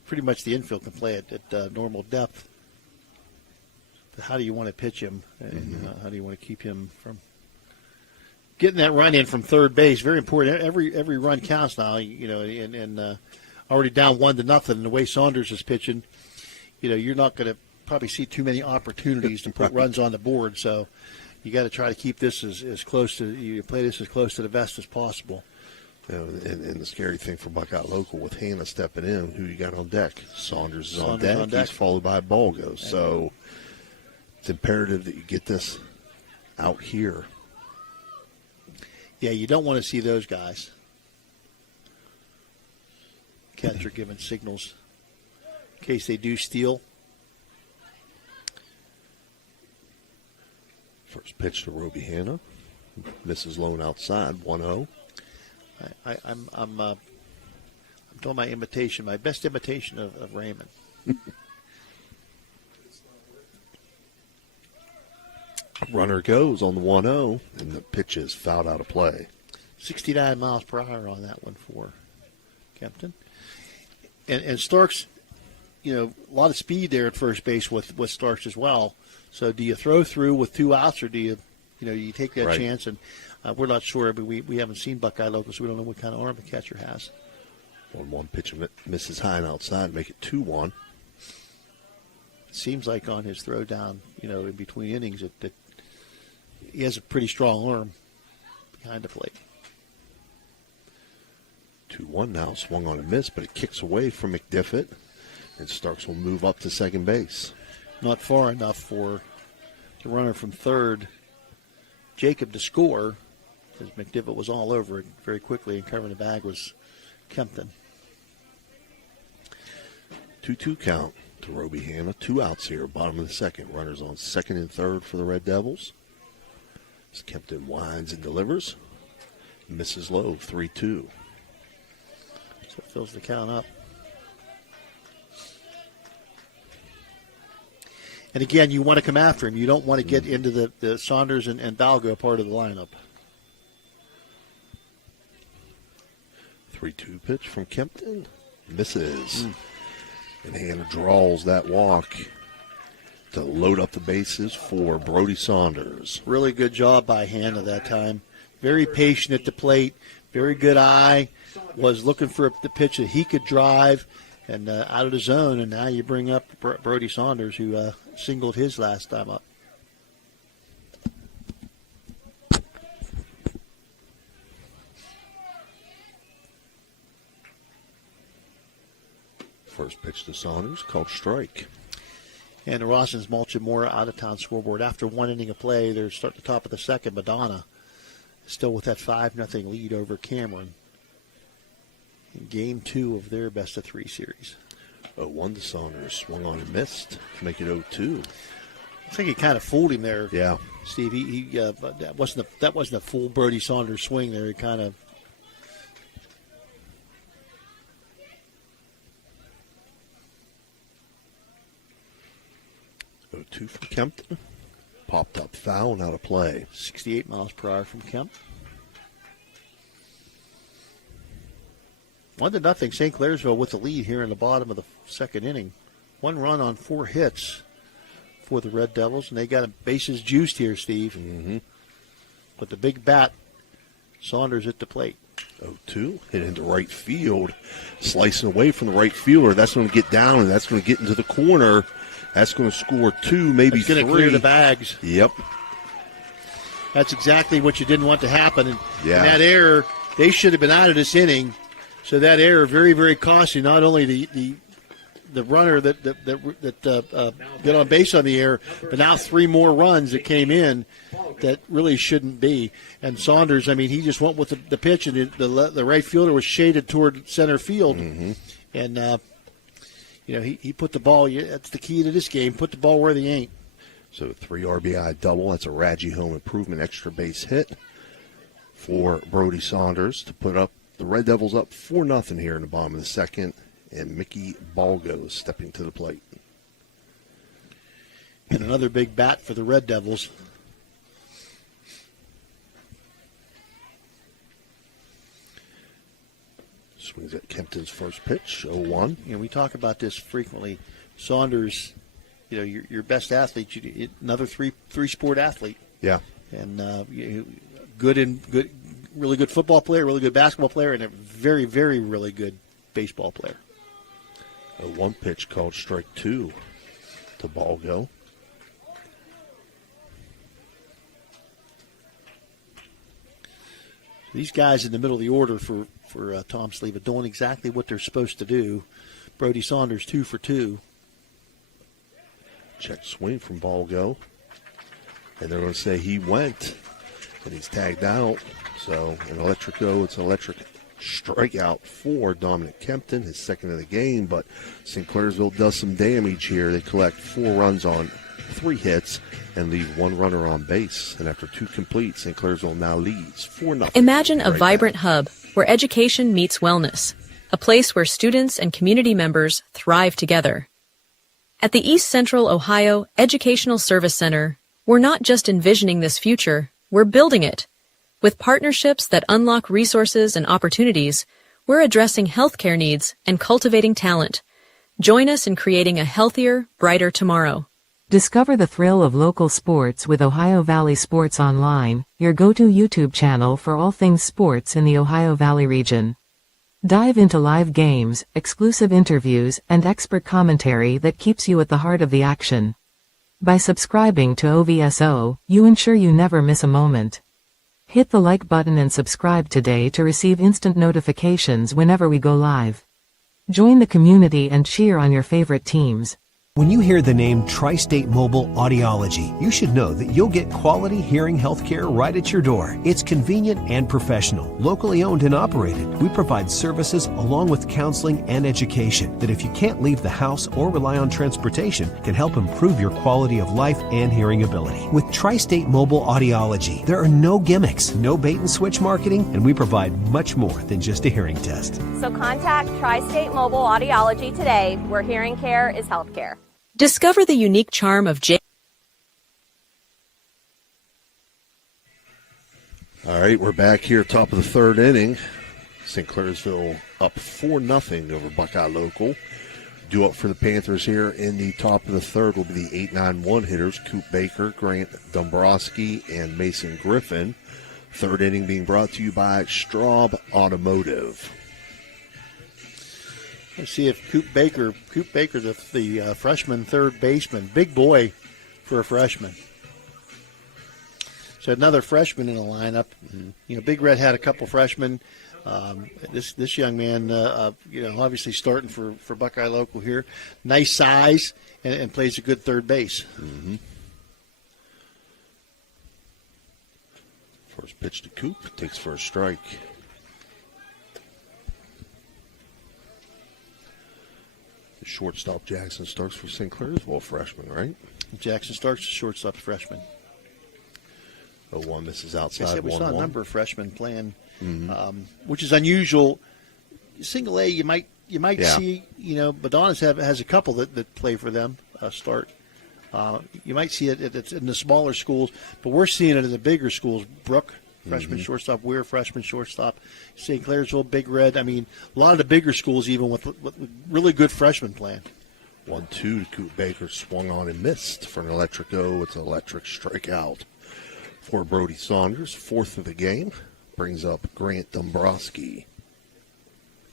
Pretty much the infield can play at normal depth. But how do you want to pitch him? And how do you want to keep him from getting that run in from third base? Very important. Every run counts now. You know, and already down 1-0. And the way Saunders is pitching, you know, you're not going to probably see too many opportunities to put runs on the board. So you got to try to keep this as close to the vest as possible. You know, and the scary thing for Buckeye Local with Hannah stepping in, who you got on deck? Saunders is on deck. He's followed by Balgo. So it's imperative that you get this out here. Yeah, you don't want to see those guys. Catcher giving signals in case they do steal. First pitch to Roby Hannah. Misses lone outside, 1-0. I'm doing my imitation, my best imitation of Raymond. Runner goes on the 1-0, and the pitch is fouled out of play. 69 miles per hour on that one for Kempton. And Starks, a lot of speed there at first base with Starks as well. So do you throw through with 2 outs, or do you take that chance? And we're not sure, but we haven't seen Buckeye local, so we don't know what kind of arm the catcher has. 1-1 pitch misses high and outside to make it 2-1. Seems like on his throw down, in between innings, that he has a pretty strong arm behind the plate. 2-1 now, swung on a miss, but it kicks away from McDiffett, and Starks will move up to second base. Not far enough for the runner from third, Jacob, to score, because McDiffett was all over it very quickly, and covering the bag was Kempton. 2-2 count to Roby Hanna. 2 outs here, bottom of the second. Runners on second and third for the Red Devils. As Kempton winds and delivers. Misses low, 3-2. So it fills the count up. And again, you want to come after him. You don't want to get into the Saunders and Balgo part of the lineup. 3-2 pitch from Kempton. Misses. And Hanna draws that walk to load up the bases for Brody Saunders. Really good job by Hanna that time. Very patient at the plate. Very good eye. Was looking for the pitch that he could drive and out of the zone. And now you bring up Brody Saunders, who singled his last time up. First pitch to Saunders, called strike. And the Rossins Mulchimora out-of-town scoreboard. After 1 inning of play, they're starting at the top of the second. Madonna still with that 5-0 lead over Cameron in Game 2 of their best-of-3 series. 0-1 to Saunders. Swung on and missed to make it 0-2. I think he kind of fooled him there. Yeah. Steve, that wasn't a full Brody Saunders swing there. He kind of... Two from Kempton. Popped up foul and out of play. 68 miles per hour from Kemp. 1-0 St. Clairsville with the lead here in the bottom of the second inning. 1 run on 4 hits for the Red Devils, and they got bases juiced here, Steve. Mm-hmm. But the big bat, Saunders at the plate. 0-2, hit into right field, slicing away from the right fielder. That's going to get down, and that's going to get into the corner. That's going to score 2, maybe 3. It's going to clear the bags. Yep. That's exactly what you didn't want to happen. And Yeah. that error, they should have been out of this inning. So that error, very, very costly. Not only the runner that got on base on the error, but now 3 more runs that came in that really shouldn't be. And Saunders, I mean, he just went with the pitch, and the right fielder was shaded toward center field. Mm-hmm. And he put the ball. That's the key to this game. Put the ball where they ain't. So 3 RBI double. That's a Radji home improvement extra base hit for Brody Saunders to put up the Red Devils up 4-0 here in the bottom of the second. And Mickey Balgo is stepping to the plate. And another big bat for the Red Devils. Swings at Kempton's first pitch, 0-1. We talk about this frequently. Saunders, your best athlete, another three-sport athlete. Yeah. And really good football player, really good basketball player, and a very, very, really good baseball player. A 1 pitch called strike 2 to Balgo. These guys in the middle of the order for Tom Sleva doing exactly what they're supposed to do. Brody Saunders 2 for 2. Check swing from Balgo. And they're going to say he went. And he's tagged out. So it's an electric strikeout for Dominic Kempton, his second of the game. But St. Clairsville does some damage here. They collect 4 runs on 3 hits and leave 1 runner on base. And after 2 complete, St. Clairsville now leads 4-0. Imagine a vibrant hub where education meets wellness, a place where students and community members thrive together. At the East Central Ohio Educational Service Center, we're not just envisioning this future, we're building it. With partnerships that unlock resources and opportunities, we're we're addressing healthcare needs and cultivating talent. Join us in creating a healthier, brighter tomorrow. Discover the thrill of local sports with Ohio Valley Sports Online, your go-to YouTube channel for all things sports in the Ohio Valley region. Dive into live games, exclusive interviews, and expert commentary that keeps you at the heart of the action. By subscribing to OVSO, you ensure you never miss a moment. Hit the like button and subscribe today to receive instant notifications whenever we go live. Join the community and cheer on your favorite teams. When you hear the name Tri-State Mobile Audiology, you should know that you'll get quality hearing health care right at your door. It's convenient and professional, locally owned and operated. We provide services along with counseling and education that, if you can't leave the house or rely on transportation, can help improve your quality of life and hearing ability. With Tri-State Mobile Audiology, there are no gimmicks, no bait and switch marketing, and we provide much more than just a hearing test. So contact Tri-State Mobile Audiology today, where hearing care is healthcare. Discover the unique charm of All right, we're back here, top of the third inning. St. Clairsville up 4-0 over Buckeye Local. Due up for the Panthers here in the top of the third will be the 8-9-1 hitters, Coop Baker, Grant Dombrowski, and Mason Griffin. Third inning being brought to you by Straub Automotive. Let's see if Coop Baker, the freshman third baseman, big boy for a freshman. So another freshman in the lineup. You know, Big Red had a couple freshmen. This young man, obviously starting for Buckeye Local here. Nice size and plays a good third base. Mm-hmm. First pitch to Coop, takes first strike. The shortstop Jackson Starks for St. Clairsville, freshman, right? Jackson Starks, shortstop freshman. 0-1 misses outside. We 1-1. saw a number of freshmen playing, Mm-hmm. which is unusual. Single A, you might Yeah. see, Madonna's has a couple that play for them. Start. You might see it in the smaller schools, but we're seeing it in the bigger schools. Brook, freshman shortstop. Weir, freshman shortstop. St. Clairsville, Big Red. I mean, a lot of the bigger schools, even with really good freshmen playing. 1-2 to Coop Baker, swung on and missed for an electric O. It's an electric strikeout for Brody Saunders. Fourth of the game. Brings up Grant Dombrowski.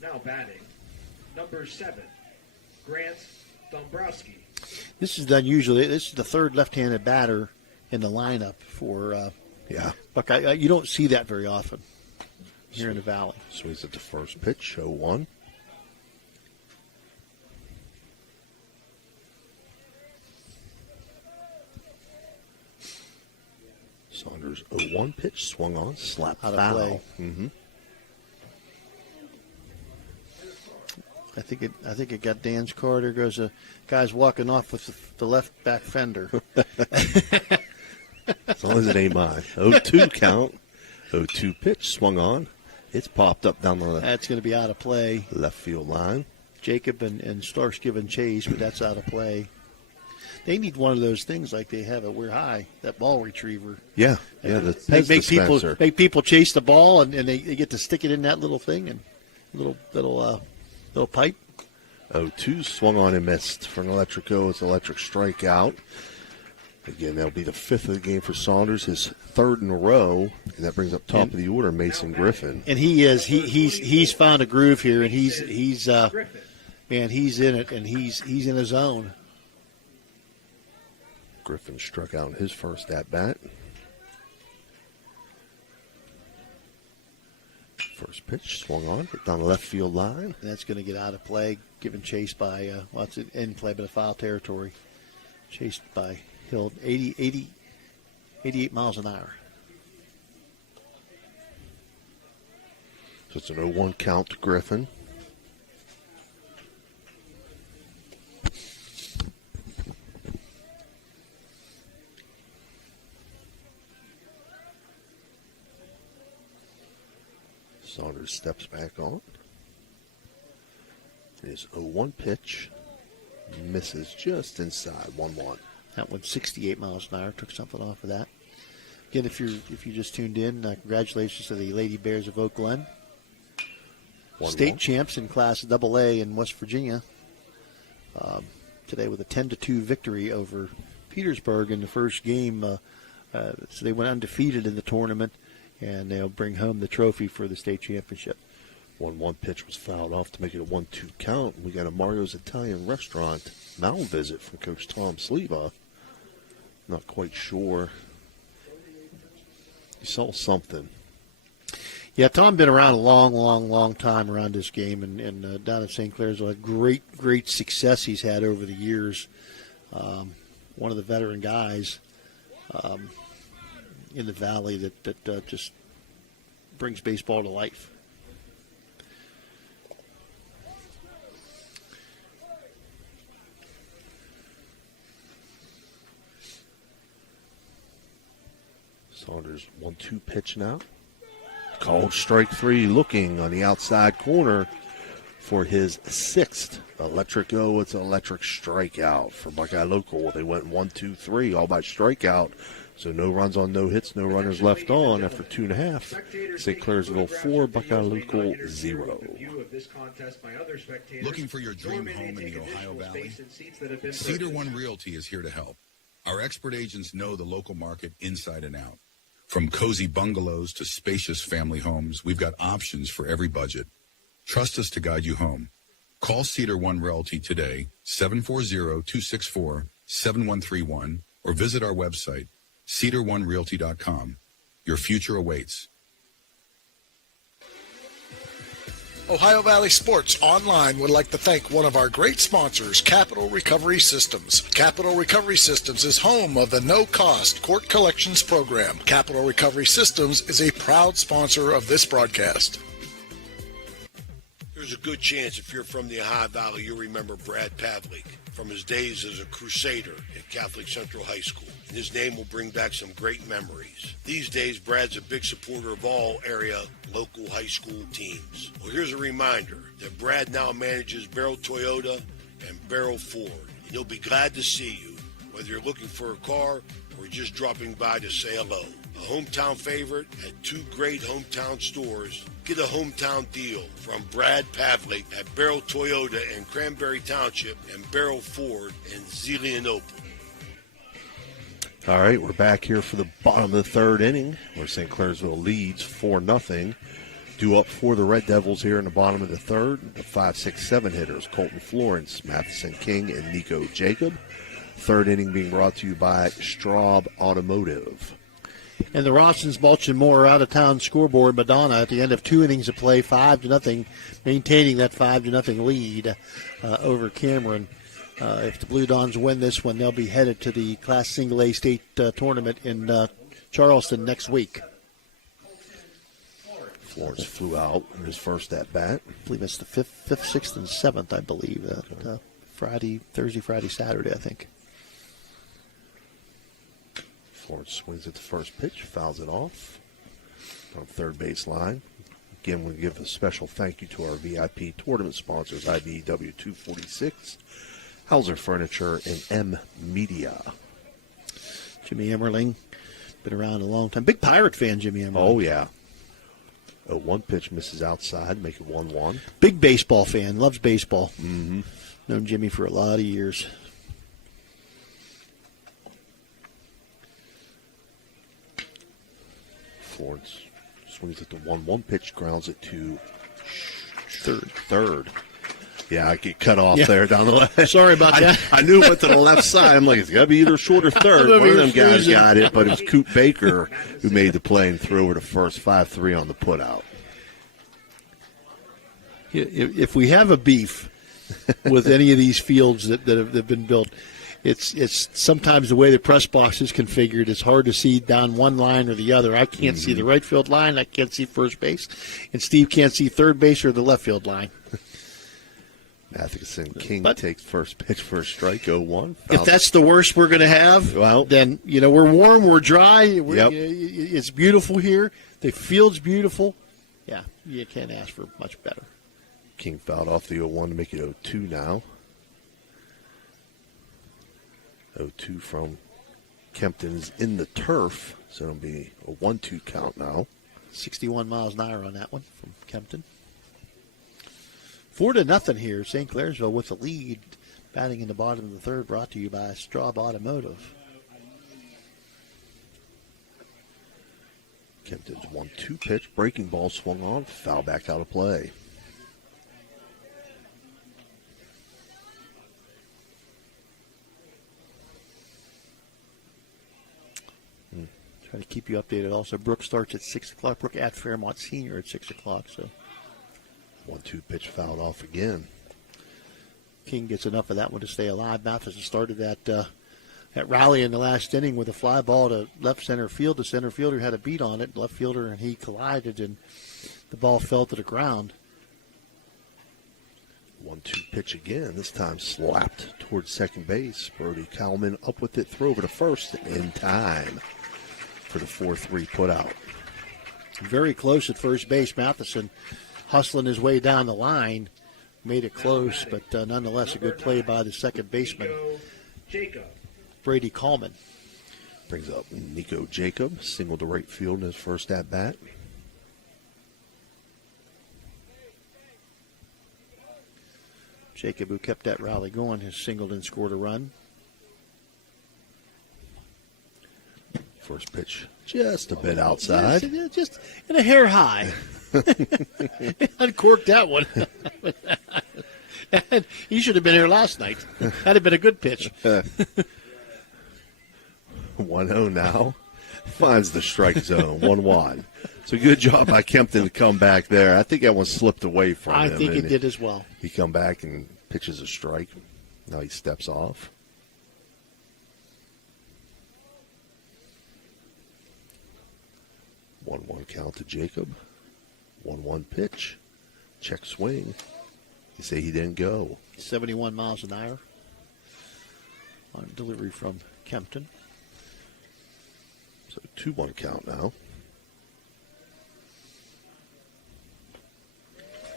Now batting, number 7, Grant Dombrowski. This is unusual. This is the third left-handed batter in the lineup for Buckeye. You don't see that very often here in the Valley. Swings at the first pitch, 0-1. Saunders 0-1 pitch, swung on, slapped Out of foul. play. Mm-hmm. I think it got Dan's card. There goes a guy's walking off with the left back fender. As long as it ain't mine. 0-2 count. 0-2 pitch, swung on. It's popped up down the That's going to be out of play. left field line. Jacob and Starks giving chase, but that's out of play. They need one of those things like they have at Weir High, that ball retriever. Yeah, the Pez dispenser. Make people chase the ball, and they get to stick it in that little thing and little pipe. 0-2 swung on and missed for an electric O. It's an electric strikeout. Again, that'll be the fifth of the game for Saunders, his third in a row, and that brings up top of the order Mason Griffin. And he's found a groove here, and he's in it, and he's in his zone. Griffin struck out in his first at-bat. First pitch, swung on, hit down the left field line. And that's going to get out of play, given chase by, it's in play, but a foul territory. Chased by Hill, 88 miles an hour. So it's an 0-1 count to Griffin. Saunders steps back on. His 0-1 pitch misses just inside 1-1. That went 68 miles an hour. Took something off of that. Again, if you just tuned in, congratulations to the Lady Bears of Oak Glen. State champs in Class AA in West Virginia today with a 10-2 victory over Petersburg in the first game. So they went undefeated in the tournament, and they'll bring home the trophy for the state championship. 1-1 pitch was fouled off to make it a 1-2 count. We got a Mario's Italian Restaurant mound visit from Coach Tom Sleva. Not quite sure. He saw something. Yeah, Tom been around a long time around this game, and down at St. Clairsville, great success he's had over the years. One of the veteran guys in the Valley that just brings baseball to life. Saunders 1-2 pitch now. Called strike 3, looking on the outside corner for his 6th electric. Oh, it's an electric strikeout for Buckeye Local. They went 1-2-3 all by strikeout. So no runs on no hits, no runners left on after 2.5. St. Clairsville 4, Buckeye Local 0. Looking for your dream home in the Ohio Valley? Cedar One Realty is here to help. Our expert agents know the local market inside and out. From cozy bungalows to spacious family homes, we've got options for every budget. Trust us to guide you home. Call Cedar One Realty today, 740-264-7131, or visit our website, cedaronerealty.com. Your future awaits. Ohio Valley Sports Online would like to thank one of our great sponsors, Capital Recovery Systems. Capital Recovery Systems is home of the no-cost court collections program. Capital Recovery Systems is a proud sponsor of this broadcast. There's a good chance if you're from the Ohio Valley, you'll remember Brad Pavlik from his days as a Crusader at Catholic Central High School. And his name will bring back some great memories. These days, Brad's a big supporter of all area local high school teams. Well, here's a reminder that Brad now manages Barrel Toyota and Barrel Ford. And he'll be glad to see you, whether you're looking for a car or just dropping by to say hello. A hometown favorite at 2 great hometown stores. Get a hometown deal from Brad Pavlik at Barrel Toyota in Cranberry Township and Barrel Ford in Zelienople. All right, we're back here for the bottom of the 3rd inning where St. Clairsville leads 4-0. Due up for the Red Devils here in the bottom of the 3rd. The 5, 6, 7 hitters, Colton Florence, Matheson King, and Nico Jacob. 3rd inning being brought to you by Straub Automotive. And the Rossins, Mulch, and Moore out-of-town scoreboard. Madonna at the end of 2 innings of play, 5-0, maintaining that 5-0 lead over Cameron. If the Blue Dons win this one, they'll be headed to the Class Single A state tournament in Charleston next week. Florence flew out in his first at-bat. I believe it's the 5th, 6th, and 7th, I believe. Thursday, Friday, Saturday, I think. Florence swings at the first pitch, fouls it off on third base line. Again, we give a special thank you to our VIP tournament sponsors, IBEW 246, Hauser Furniture, and M Media. Jimmy Emmerling, been around a long time. Big Pirate fan, Jimmy Emmerling. Oh, yeah. 0-1 pitch misses outside, make it 1-1. Big baseball fan, loves baseball. Mm-hmm. Known Jimmy for a lot of years. Florence swings at the 1-1 pitch, grounds it to third. Yeah, I get cut off there down the left. Sorry about that. I knew it went to the left side. I'm like, it's got to be either short or third. One of them guys got it, but it was Coop Baker who made the play and threw over to first, 5-3 on the putout. If we have a beef with any of these fields that have been built, it's sometimes the way the press box is configured. It's hard to see down one line or the other. I can't see the right field line. I can't see first base. And Steve can't see third base or the left field line. Matheson King takes first pitch for a strike, 0-1. If that's the worst we're going to have, then, we're warm, we're dry. It's beautiful here. The field's beautiful. Yeah, you can't ask for much better. King fouled off the 0-1 to make it 0-2 now. 0-2 from Kempton is in the turf, so it'll be a 1-2 count now. 61 miles an hour on that one from Kempton. 4-0 here. St. Clairsville with the lead. Batting in the bottom of the third, brought to you by Straub Automotive. Kempton's 1-2 pitch. Breaking ball swung on. Foul back out of play. Try to keep you updated. Also, Brooke starts at 6 o'clock. Brooke at Fairmont Senior at 6 o'clock. So 1-2 pitch fouled off again. King gets enough of that one to stay alive. Matheson started that rally in the last inning with a fly ball to left center field. The center fielder had a beat on it. Left fielder and he collided, and the ball fell to the ground. 1-2 pitch again. This time slapped towards second base. Brody Kalman up with it. Throw over to first in time for the 4-3 put out. Very close at first base. Matheson hustling his way down the line. Made it close, but nonetheless a good play by the second baseman, Brady Coleman. Brings up Nico Jacob, single to right field in his first at-bat. Jacob, who kept that rally going, has singled and scored a run. First pitch just a bit outside. Just in a hair high. Uncorked that one. He should have been here last night. That'd have been a good pitch. 1-0 now. Finds the strike zone. 1-1. So good job by Kempton to come back there. I think that one slipped away from him. I think it did as well. He come back and pitches a strike. Now he steps off. 1-1 count to Jacob. 1-1 pitch. Check swing. You say he didn't go. 71 miles an hour on delivery from Kempton. So 2-1 count now.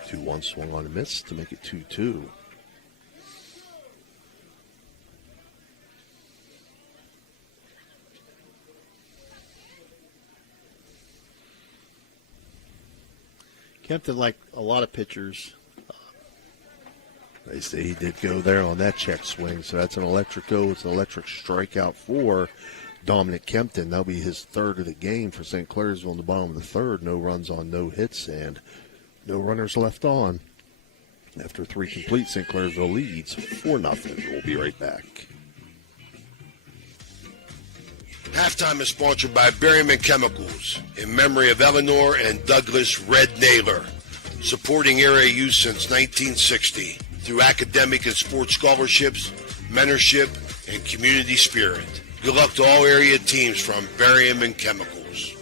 2-1 swung on a miss to make it 2-2. Kempton, like a lot of pitchers. They say he did go there on that check swing, so that's an electric go. It's an electric strikeout for Dominic Kempton. That'll be his third of the game for St. Clairsville in the bottom of the third. No runs on no hits and no runners left on. After 3 complete, St. Clairsville leads 4-0. We'll be right back. Halftime is sponsored by Berryman Chemicals in memory of Eleanor and Douglas Red Naylor, supporting area youth since 1960 through academic and sports scholarships, mentorship, and community spirit. Good luck to all area teams from Berryman Chemicals.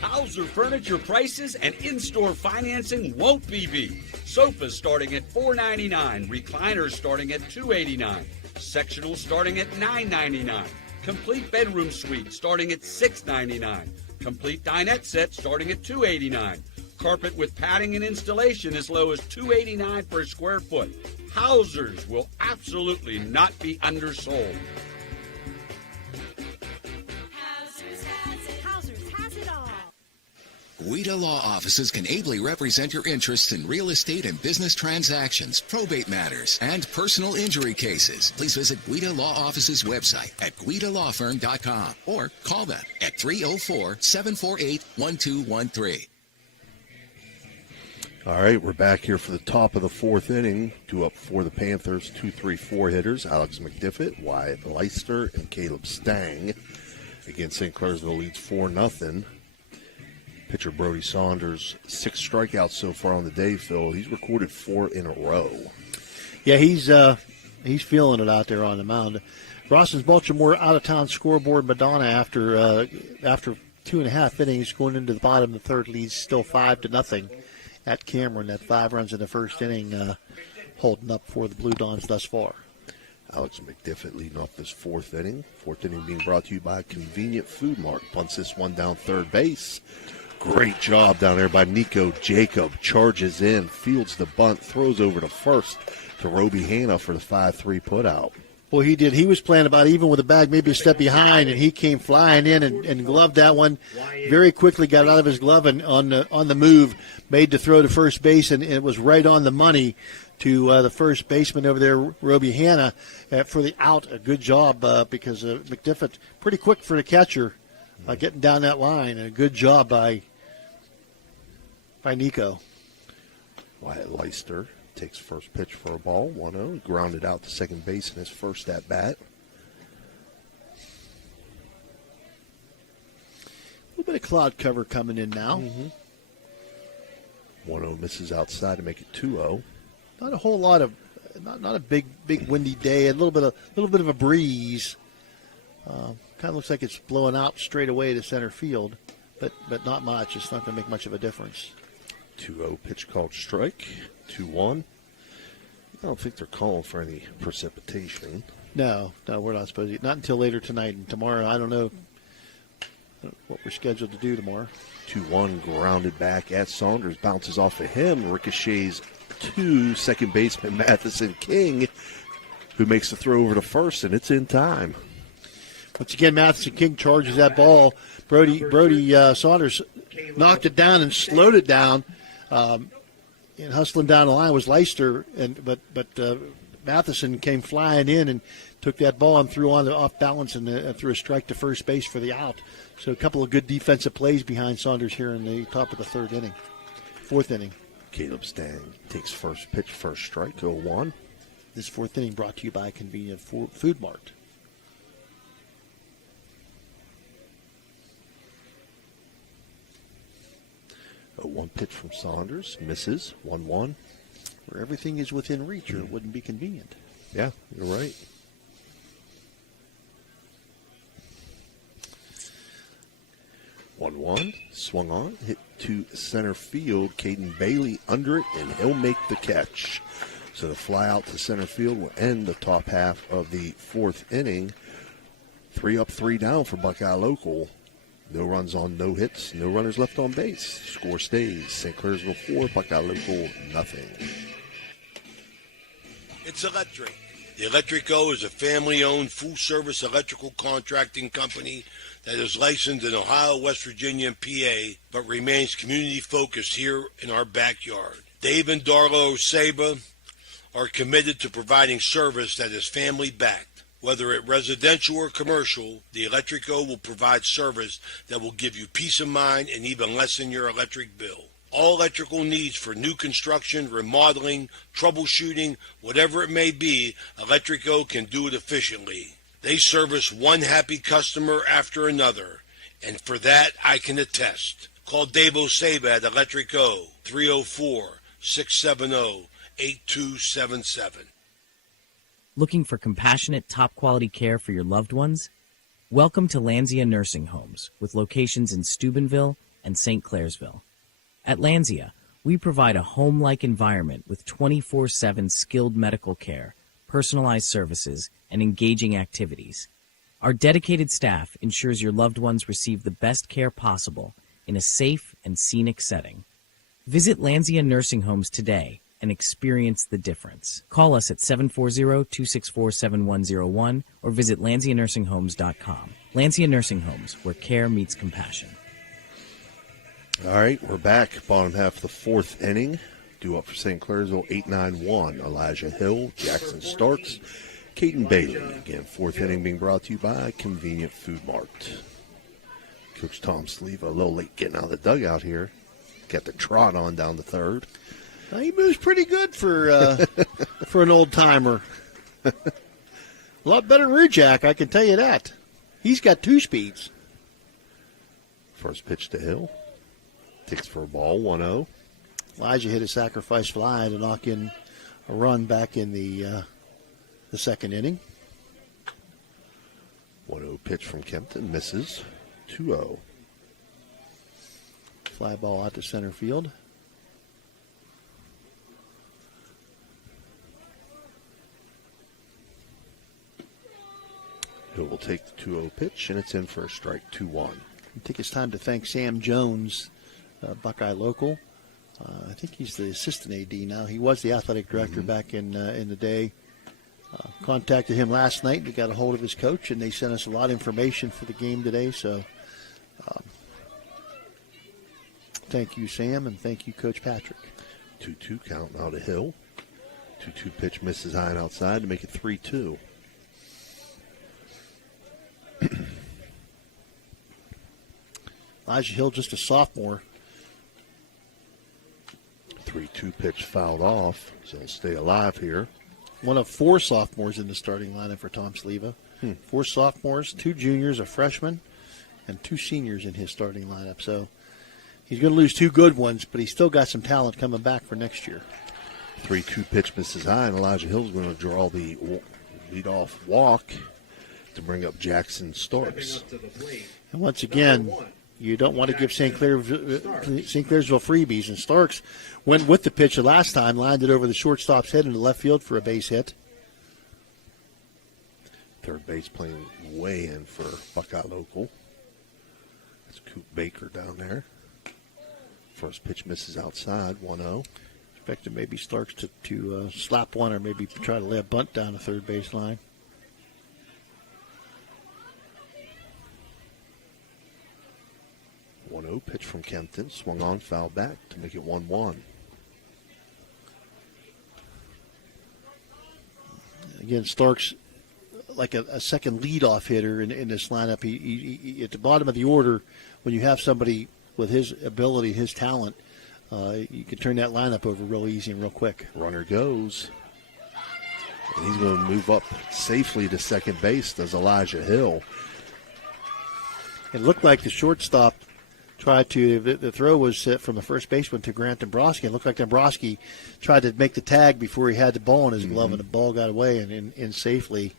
Hauser Furniture prices and in-store financing won't be beat. Sofas starting at $4.99, recliners starting at $2.89, sectionals starting at $9.99. Complete bedroom suite starting at $6.99. Complete dinette set starting at $2.89. Carpet with padding and installation as low as $2.89 per square foot. Hausers will absolutely not be undersold. Hausers has it all. Guida Law Offices can ably represent your interests in real estate and business transactions, probate matters, and personal injury cases. Please visit Guida Law Offices' website at guidalawfirm.com or call them at 304-748-1213. All right, we're back here for the top of the fourth inning. 2 up for the Panthers, 2-3-4 hitters. Alex McDiffett, Wyatt Leister, and Caleb Stang. Again, St. Clairsville leads 4-0. Pitcher Brody Saunders, 6 strikeouts so far on the day, Phil. He's recorded 4 in a row. Yeah, he's feeling it out there on the mound. Rawson's Baltimore out-of-town scoreboard Madonna after 2.5 innings going into the bottom of the third, leads still 5-0 at Cameron. That 5 runs in the first inning holding up for the Blue Dons thus far. Alex McDiffett leading off this fourth inning. Fourth inning being brought to you by Convenient Food Mart. Punts this one down third base. Great job down there by Nico Jacob. Charges in, fields the bunt, throws over to first to Roby Hanna for the 5-3 putout. Well, he did. He was playing about even with the bag, maybe a step behind, and he came flying in and gloved that one very quickly, got out of his glove and on the move, made the throw to first base, and it was right on the money to the first baseman over there, Roby Hanna, for the out. A good job because McDiffett, pretty quick for the catcher, getting down that line. And a good job by Nico. Wyatt Leister takes first pitch for a ball, 1-0. Grounded out to second base in his first at-bat. A little bit of cloud cover coming in now. 1-0 misses outside to make it 2-0. Not a whole lot of, not a big windy day. A little bit of a breeze. Kind of looks like it's blowing out straight away to center field, but not much. It's not going to make much of a difference. 2-0 pitch called strike. 2-1. I don't think they're calling for any precipitation. No, we're not supposed to. Not until later tonight and tomorrow. I don't know what we're scheduled to do tomorrow. 2-1 grounded back at Saunders. Bounces off of him. Ricochets to second baseman Matheson King, who makes the throw over to first, and it's in time. Once again, Matheson King charges that ball. Brody Saunders knocked it down and slowed it down. And hustling down the line was Leister, but Matheson came flying in and took that ball and threw on the off balance and threw a strike to first base for the out. So a couple of good defensive plays behind Saunders here in the top of the fourth inning. Caleb Stang takes first pitch, first strike, 0-1. This fourth inning brought to you by Convenient Food Mart. A 1 pitch from Saunders, misses, 1-1. Where everything is within reach, or it wouldn't be convenient. Yeah, you're right. One, swung on, hit to center field. Caden Bailey under it, and he'll make the catch. So the fly out to center field will end the top half of the fourth inning. 3 up, 3 down for Buckeye Local. No runs on, no hits, no runners left on base. Score stays. St. Clairsville 4, Buckeye Local nothing. It's electric. The Electric Co. is a family-owned, full-service electrical contracting company that is licensed in Ohio, West Virginia, and PA, but remains community-focused here in our backyard. Dave and Darla Saba are committed to providing service that is family-backed. Whether it residential or commercial, the Electric Co. will provide service that will give you peace of mind and even lessen your electric bill. All electrical needs for new construction, remodeling, troubleshooting, whatever it may be, Electric Co. can do it efficiently. They service one happy customer after another, and for that I can attest. Call Dave Osaba at Electric Co. 304-670-8277. Looking for compassionate, top-quality care for your loved ones? Welcome to Lanzia Nursing Homes, with locations in Steubenville and St. Clairsville. At Lanzia, we provide a home-like environment with 24/7 skilled medical care, personalized services, and engaging activities. Our dedicated staff ensures your loved ones receive the best care possible in a safe and scenic setting. Visit Lanzia Nursing Homes today and experience the difference. Call us at 740-264-7101 or visit LanziaNursingHomes.com. Lanzia Nursing Homes, where care meets compassion. All right, we're back. Bottom half of the fourth inning. Due up for St. Clairsville, 8-9-1. Elijah Hill, Jackson Starks, Caden Bailey. Again, fourth inning being brought to you by Convenient Food Mart. Coach Tom Sleva a little late getting out of the dugout here. Got the trot on down the third. He moves pretty good for an old timer. A lot better than Rujak, I can tell you that. He's got 2 speeds. First pitch to Hill. Takes for a ball, 1-0. Elijah hit a sacrifice fly to knock in a run back in the second inning. 1-0 pitch from Kempton, misses, 2-0. Fly ball out to center field. Hill will take the 2-0 pitch, and it's in for a strike, 2-1. I think it's time to thank Sam Jones, Buckeye local. I think he's the assistant AD now. He was the athletic director back in the day. Contacted him last night. We got a hold of his coach, and they sent us a lot of information for the game today. So thank you, Sam, and thank you, Coach Patrick. 2-2 count now to Hill. 2-2 pitch misses high and outside to make it 3-2. Elijah Hill, just a sophomore. 3-2 pitch fouled off, so he'll stay alive here. One of 4 sophomores in the starting lineup for Tom Sleva. 4 sophomores, 2 juniors, a freshman, and 2 seniors in his starting lineup. So he's going to lose 2 good ones, but he's still got some talent coming back for next year. 3-2 pitch misses high, and Elijah Hill's going to draw the leadoff walk to bring up Jackson Starks. And once again, you don't want to give St. Clairsville freebies. And Starks went with the pitch the last time, lined it over the shortstop's head into left field for a base hit. Third base playing way in for Buckeye local. That's Coop Baker down there. First pitch misses outside, 1-0. Expected maybe Starks to slap one or maybe try to lay a bunt down the third base line. 1-0 pitch from Kempton, swung on, foul back to make it 1-1. Again, Starks, like a second leadoff hitter in this lineup. He at the bottom of the order, when you have somebody with his ability, his talent, you can turn that lineup over real easy and real quick. Runner goes. And he's going to move up safely to second base, does Elijah Hill. It looked like the shortstop tried to, the throw was set from the first baseman to Grant Dombrowski. It looked like Dombrowski tried to make the tag before he had the ball in his glove, and the ball got away and in safely.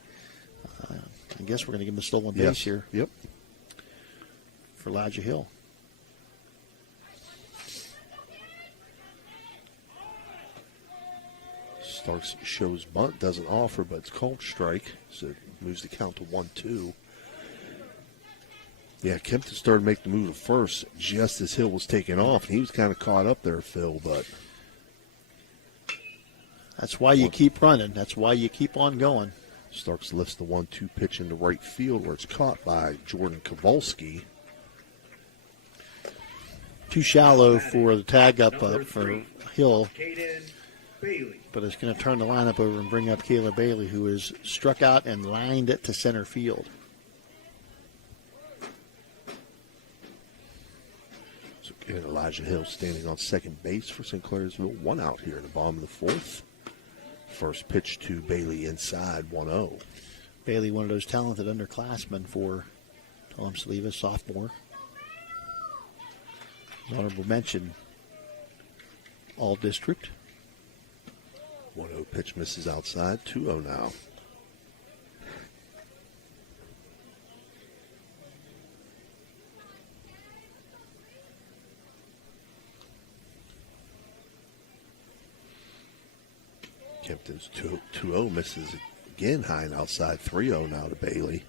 I guess we're going to give him a stolen base here. Yep. For Elijah Hill. Starks shows bunt, doesn't offer, but it's called strike, so it moves the count to 1-2. Yeah, Kempton started to make the move to first just as Hill was taking off, and he was kind of caught up there, Phil, but that's why you keep running. That's why you keep on going. Starks lifts the 1-2 pitch into right field where it's caught by Jordan Kowalski. Too shallow for the tag up for Hill. But it's going to turn the lineup over and bring up Kayla Bailey, who is struck out and lined it to center field. So again, Elijah Hill standing on second base for St. Clairsville. 1 out here in the bottom of the fourth. First pitch to Bailey inside, 1-0. Bailey, one of those talented underclassmen for Tom Sleva, sophomore. Honorable mention, all district. 1-0 pitch misses outside, 2-0 now. Kempton's 2-0 misses again high and outside, 3-0 now to Bailey.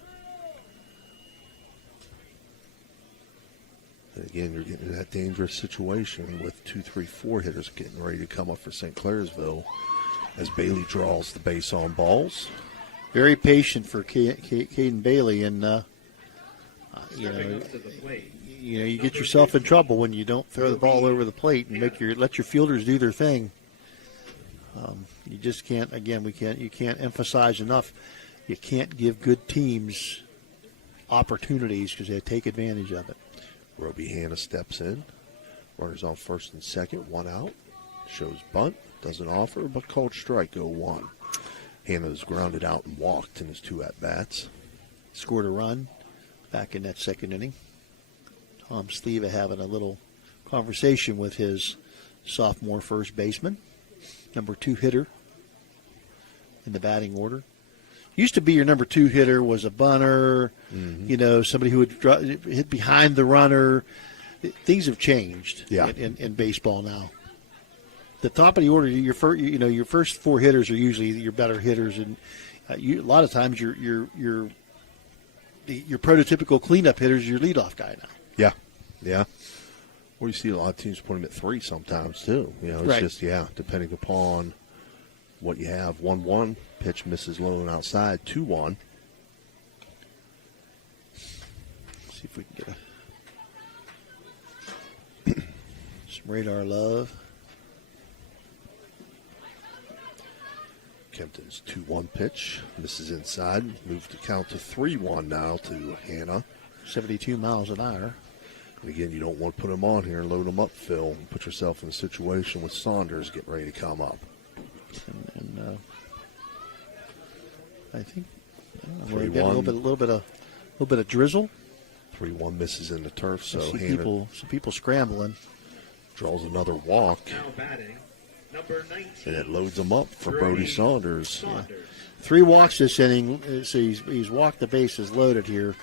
And again, you're getting in that dangerous situation with 2, 3, 4 hitters getting ready to come up for St. Clairsville as Bailey draws the base on balls. Very patient for Caden Bailey, and you get yourself in trouble when you don't throw the ball over the plate and let your fielders do their thing. You just can't. Again, you can't emphasize enough. You can't give good teams opportunities because they take advantage of it. Roby Hanna steps in. Runners on first and second. 1 out. Shows bunt. Doesn't offer, but called strike 0-1. Hanna's grounded out and walked in his 2 at-bats. Scored a run back in that second inning. Tom Sleva having a little conversation with his sophomore first baseman. Number 2 hitter in the batting order. Used to be your number 2 hitter was a bunter, somebody who would hit behind the runner. Things have changed in baseball now. The top of the order, your first 4 hitters are usually your better hitters, and a lot of times your prototypical cleanup hitter is your leadoff guy now. Yeah. Or you see a lot of teams put him at 3 sometimes too. It's right. just depending upon what you have. 1-1. Pitch misses low and outside. 2-1. See if we can get some radar love. Kempton's 2-1 pitch. Misses inside. Move to count to 3-1 now to Hannah. 72 miles an hour. And again, you don't want to put them on here and load them up, Phil, and put yourself in a situation with Saunders getting ready to come up. And I think 3-1. a little bit of drizzle. 3-1 misses in the turf, so some Hannah people scrambling. Draws another walk. Now batting, number 19. And it loads them up for Brody Saunders. Yeah. 3 walks this inning, so he's walked the bases loaded here,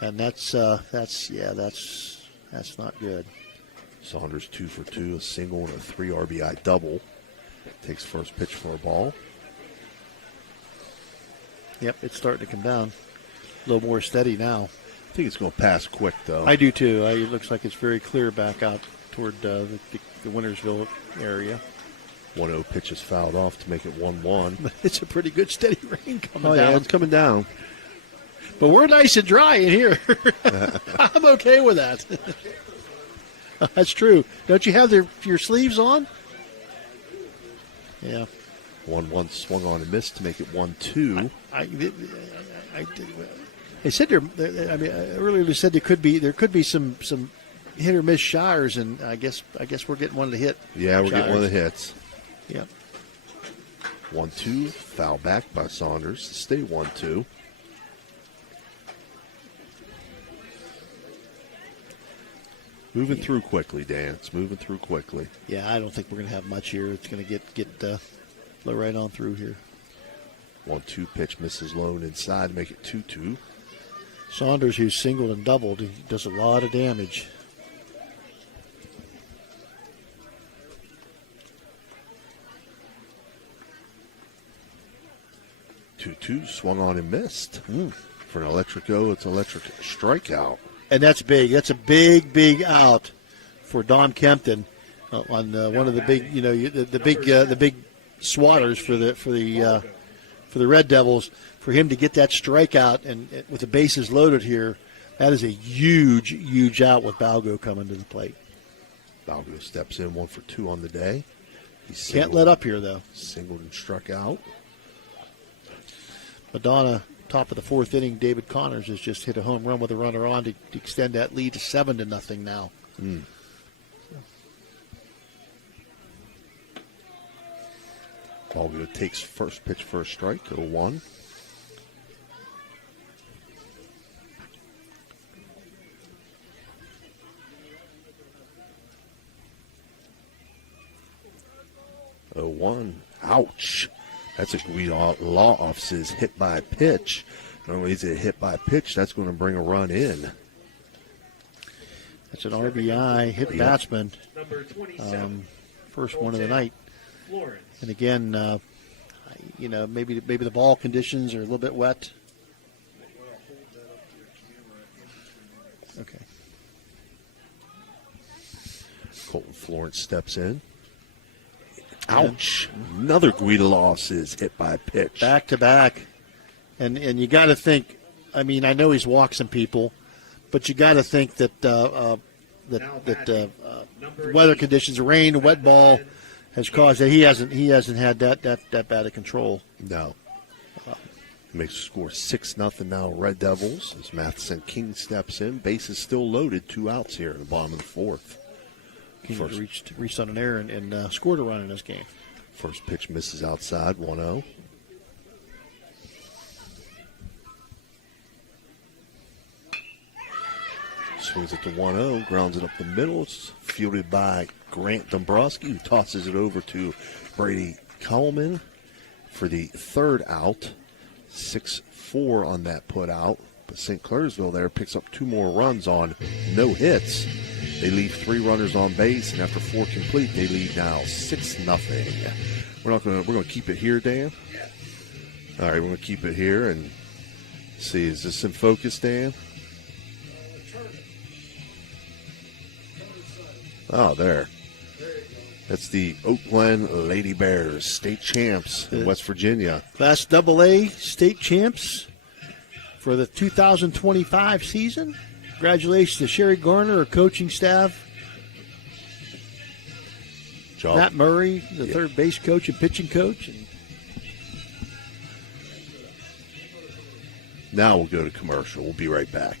and that's not good. Saunders 2 for 2, a single and a 3 RBI double. Takes first pitch for a ball. Yep, it's starting to come down. A little more steady now. I think it's going to pass quick, though. I do, too. It looks like it's very clear back out toward the Wintersville area. 1-0 pitch is fouled off to make it 1-1. It's a pretty good steady rain coming down. Yeah, it's coming down. But we're nice and dry in here. I'm okay with that. That's true. Don't you have your sleeves on? Yeah. 1-1 swung on and missed to make it 1-2. They said earlier they said there could be some hit or miss shires, and I guess we're getting one of the hit. Yeah, we're shires. getting one of the hits. Yep. 1-2, foul back by Saunders to stay 1-2. Moving through quickly, Dan. It's moving through quickly. Yeah, I don't think we're going to have much here. It's going to get flow right on through here. 1-2 pitch misses low and inside to make it 2-2. Saunders, who's singled and doubled, he does a lot of damage. Swung on and missed. For an electric it's an electric strikeout. And that's big. That's a big out for Don Kempton on one of the big, the big swatters for the Red Devils. For him to get that strikeout and with the bases loaded here, that is a huge out with Balgo coming to the plate. Balgo steps in 1 for 2 on the day. Can't let up here though. Singled and struck out. Madonna, top of the 4th inning, David Connors has just hit a home run with a runner on to extend that lead to 7-0 now. Balgo takes first pitch for a strike, 0-1. Ouch. That's a law office's hit by pitch. Not only is it a hit by pitch, that's going to bring a run in. That's an RBI hit batsman. First one of the night. And again, maybe the ball conditions are a little bit wet. Okay. Colton Florence steps in. Ouch. Another Guida loss is hit by a pitch. Back to back. And you got to think, I know he's walked some people, but you got to think that weather conditions, rain, wet ball, has caused that. He hasn't had that bad of control. No. Makes the score 6-0 now, Red Devils. As Matheson King steps in, bases still loaded, 2 outs here in the bottom of the 4th. King reached on an error and scored a run in this game. First pitch misses outside, 1-0. Swings it to 1-0, grounds it up the middle. It's fielded by Grant Dombrowski, who tosses it over to Brady Coleman for the 3rd out. 6-4 on that put out. But St. Clairsville there picks up 2 more runs on no hits. They leave 3 runners on base, and after 4 complete, they lead now 6-0. We're going to keep it here, Dan. All right, we're going to keep it here and see. Is this in focus, Dan? Oh, there. That's the Oak Glen Lady Bears, state champs in West Virginia. Class AA state champs for the 2025 season. Congratulations to Sherry Garner, her coaching staff. Matt Murray, the third base coach and pitching coach. And now we'll go to commercial. We'll be right back.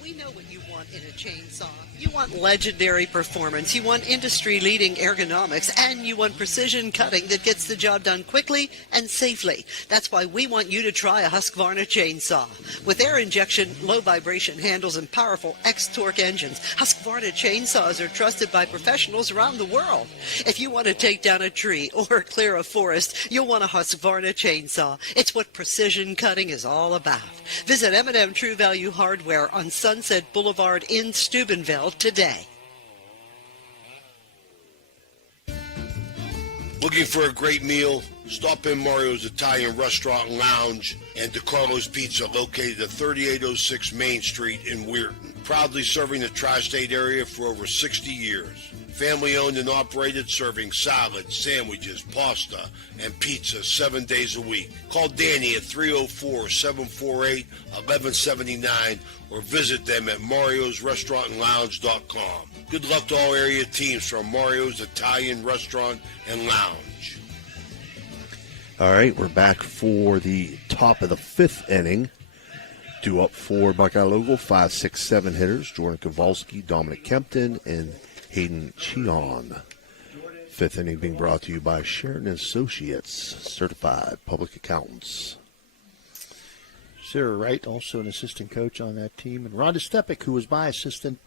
We know what you want in a chainsaw. You want legendary performance, you want industry-leading ergonomics, and you want precision cutting that gets the job done quickly and safely. That's why we want you to try a Husqvarna chainsaw. With air injection, low vibration handles, and powerful X-Torque engines, Husqvarna chainsaws are trusted by professionals around the world. If you want to take down a tree or clear a forest, you'll want a Husqvarna chainsaw. It's what precision cutting is all about. Visit M&M True Value Hardware on Sunset Boulevard in Steubenville today. Looking for a great meal? Stop in Mario's Italian Restaurant and Lounge and DeCarlo's Pizza, located at 3806 Main Street in Weirton. Proudly serving the tri-state area for over 60 years. Family owned and operated, serving salads, sandwiches, pasta, and pizza 7 days a week. Call Danny at 304-748-1179 or visit them at mariosrestaurantandlounge.com. Good luck to all area teams from Mario's Italian Restaurant and Lounge. All right, we're back for the top of the fifth inning. Due up for Buckeye Local, 5, 6, 7 hitters. Jordan Kowalski, Dominic Kempton, and Hayden Cheon. Fifth inning being brought to you by Sheridan Associates, certified public accountants. Sarah Wright, also an assistant coach on that team, and Rhonda Stepik, who was my assistant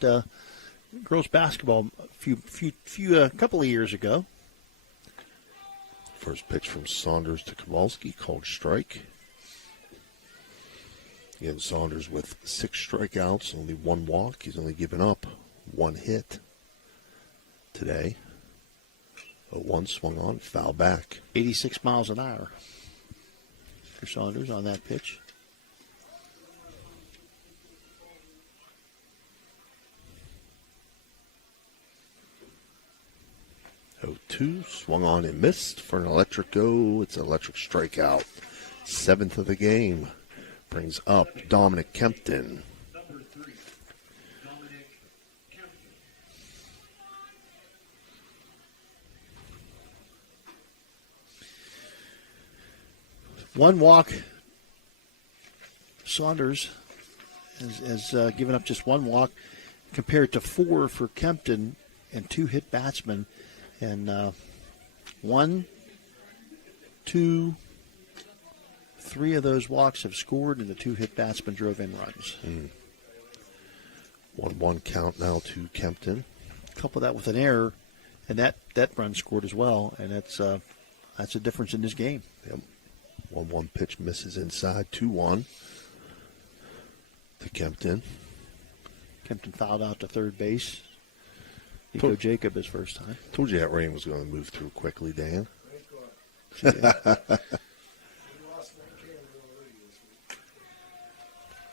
girls basketball a couple of years ago. First pitch from Saunders to Kowalski, called strike. Again, Saunders with 6 strikeouts, only 1 walk. He's only given up 1 hit today. 0-1 swung on, foul back. 86 miles an hour for Saunders on that pitch. Two swung on and missed for an electric go. It's an electric strikeout. 7th of the game. Brings up Dominic Kempton. Number 3, Dominic Kempton. One walk. Saunders has given up just 1 walk compared to 4 for Kempton and 2 hit batsmen. And 1, 2, 3 of those walks have scored, and the 2 hit batsmen drove in runs. 1-1 count now to Kempton. Couple that with an error, and that run scored as well, and that's a difference in this game. Yep. 1-1 pitch misses inside. 2-1 to Kempton. Kempton fouled out to third base. Nico Jacob his first time. Told you that rain was going to move through quickly, Dan.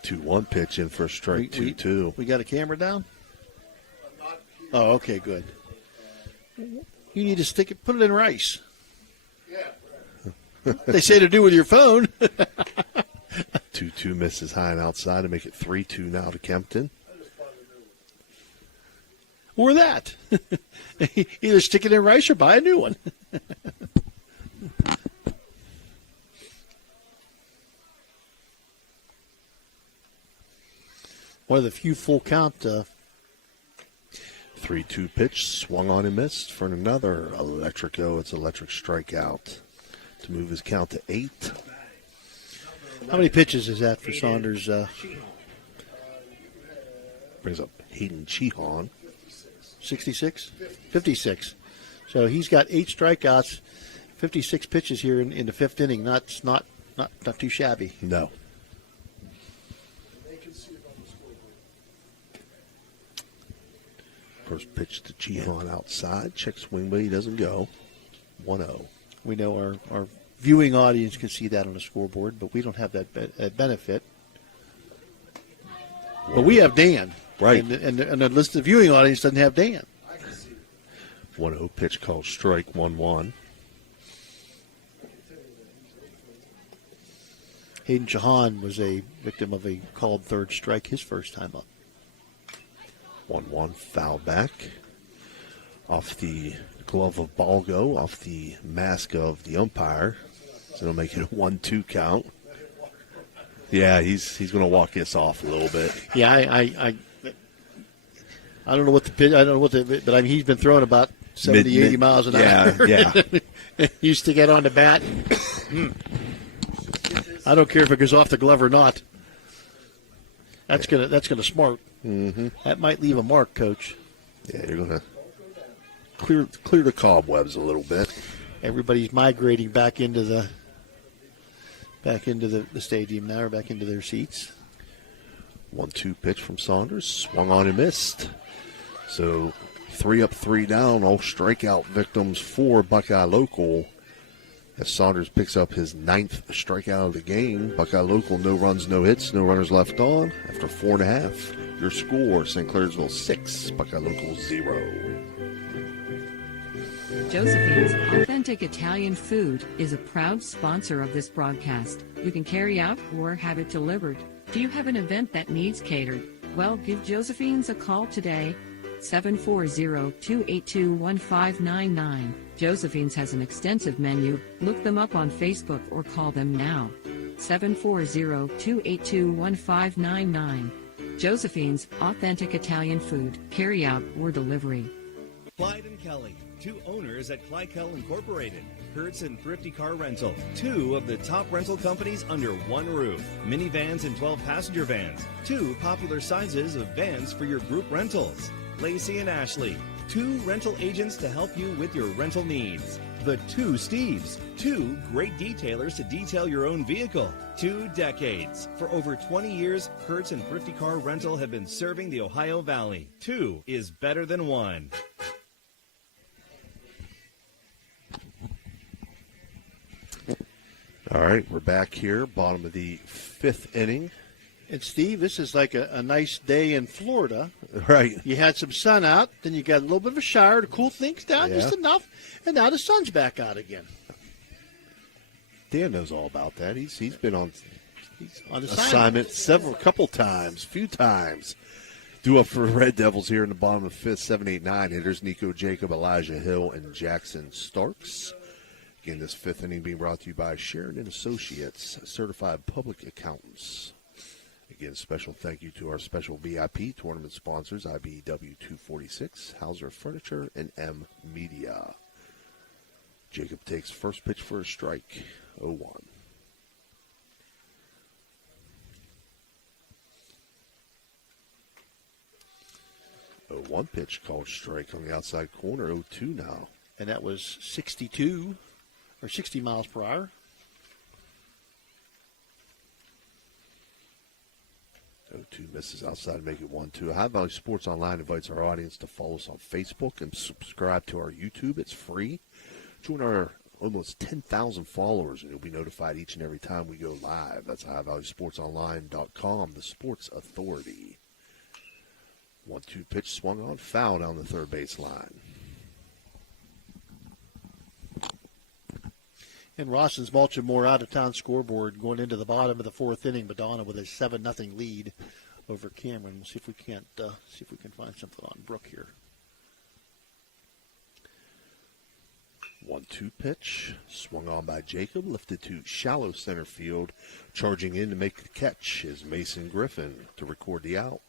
2-1 pitch in for strike 2-2. We got a camera down? Oh, okay, good. You need to put it in rice. They say to do with your phone. 2-2 misses high and outside to make it 3-2 now to Kempton. Or that. Either stick it in rice or buy a new one. One of the few full count. 3-2 pitch, swung on and missed for another electric go. It's electric strikeout to move his count to 8. How many pitches is that for Saunders? Brings up Hayden Cheon. 66? 56. So he's got 8 strikeouts, 56 pitches here in the 5th inning. Not too shabby. No. First pitch to Cheon outside. Check swing, but he doesn't go. 1-0. We know our viewing audience can see that on the scoreboard, but we don't have that benefit. But we have Dan. Right. And the list of viewing audience doesn't have Dan. 1-0 pitch called strike, 1-1. Hayden Chahan was a victim of a called third strike his first time up. 1-1 foul back. Off the glove of Balgo, off the mask of the umpire. So it'll make it a 1-2 count. Yeah, he's going to walk this off a little bit. Yeah, I don't know what the pitch. I don't know what the. But I mean, he's been throwing about 70, 80 miles an hour. Yeah. Used to get on the bat. I don't care if it goes off the glove or not. That's gonna smart. Mm-hmm. That might leave a mark, Coach. Yeah, you're gonna clear the cobwebs a little bit. Everybody's migrating back into the stadium now, or back into their seats. 1-2 pitch from Saunders, swung on and missed. So 3 up, 3 down, all strikeout victims for Buckeye Local. As Saunders picks up his 9th strikeout of the game. Buckeye Local, no runs, no hits, no runners left on. After 4.5, your score, St. Clairsville 6, Buckeye Local 0. Josephine's Authentic Italian Food is a proud sponsor of this broadcast. You can carry out or have it delivered. Do you have an event that needs catered? Well, give Josephine's a call today. 740-282-1599. Josephine's has an extensive menu. Look them up on Facebook or call them now. 740-282-1599. Josephine's Authentic Italian Food, carry out or delivery. Clyde and Kelly, 2 owners at Clykel Incorporated. Hertz and Thrifty Car Rental, 2 of the top rental companies under one roof. Minivans and 12-passenger vans, 2 popular sizes of vans for your group rentals. Lacey and Ashley, 2 rental agents to help you with your rental needs. The 2 Steves, 2 great detailers to detail your own vehicle. 2 decades. For over 20 years, Hertz and Thrifty Car Rental have been serving the Ohio Valley. 2 is better than 1. All right, we're back here, bottom of the 5th inning. And, Steve, this is like a nice day in Florida. Right. You had some sun out, then you got a little bit of a shower to cool things down just enough, and now the sun's back out again. Dan knows all about that. He's been on assignment few times. Due up for the Red Devils here in the bottom of the 5th, 7, 8, 9 hitters, Nico Jacob, Elijah Hill, and Jackson Starks. Again, this 5th inning being brought to you by Sharon & Associates, certified public accountants. Again, special thank you to our special VIP tournament sponsors, IBW 246, Hauser Furniture, and M Media. Jacob takes first pitch for a strike, 0-1. A 1 pitch called strike on the outside corner, 0-2 now. And that was 62 or 60 miles per hour. 0-2 misses outside to make it 1-2. High Valley Sports Online invites our audience to follow us on Facebook and subscribe to our YouTube. It's free. Join our almost 10,000 followers, and you'll be notified each and every time we go live. That's highvalleysportsonline.com, the sports authority. 1-2 pitch swung on, foul down the third base line. And Rawson's Baltimore out-of-town scoreboard going into the bottom of the 4th inning. Madonna with a 7-0 lead over Cameron. We'll see if we can find something on Brooke here. 1-2 pitch swung on by Jacob, lifted to shallow center field. Charging in to make the catch is Mason Griffin to record the out.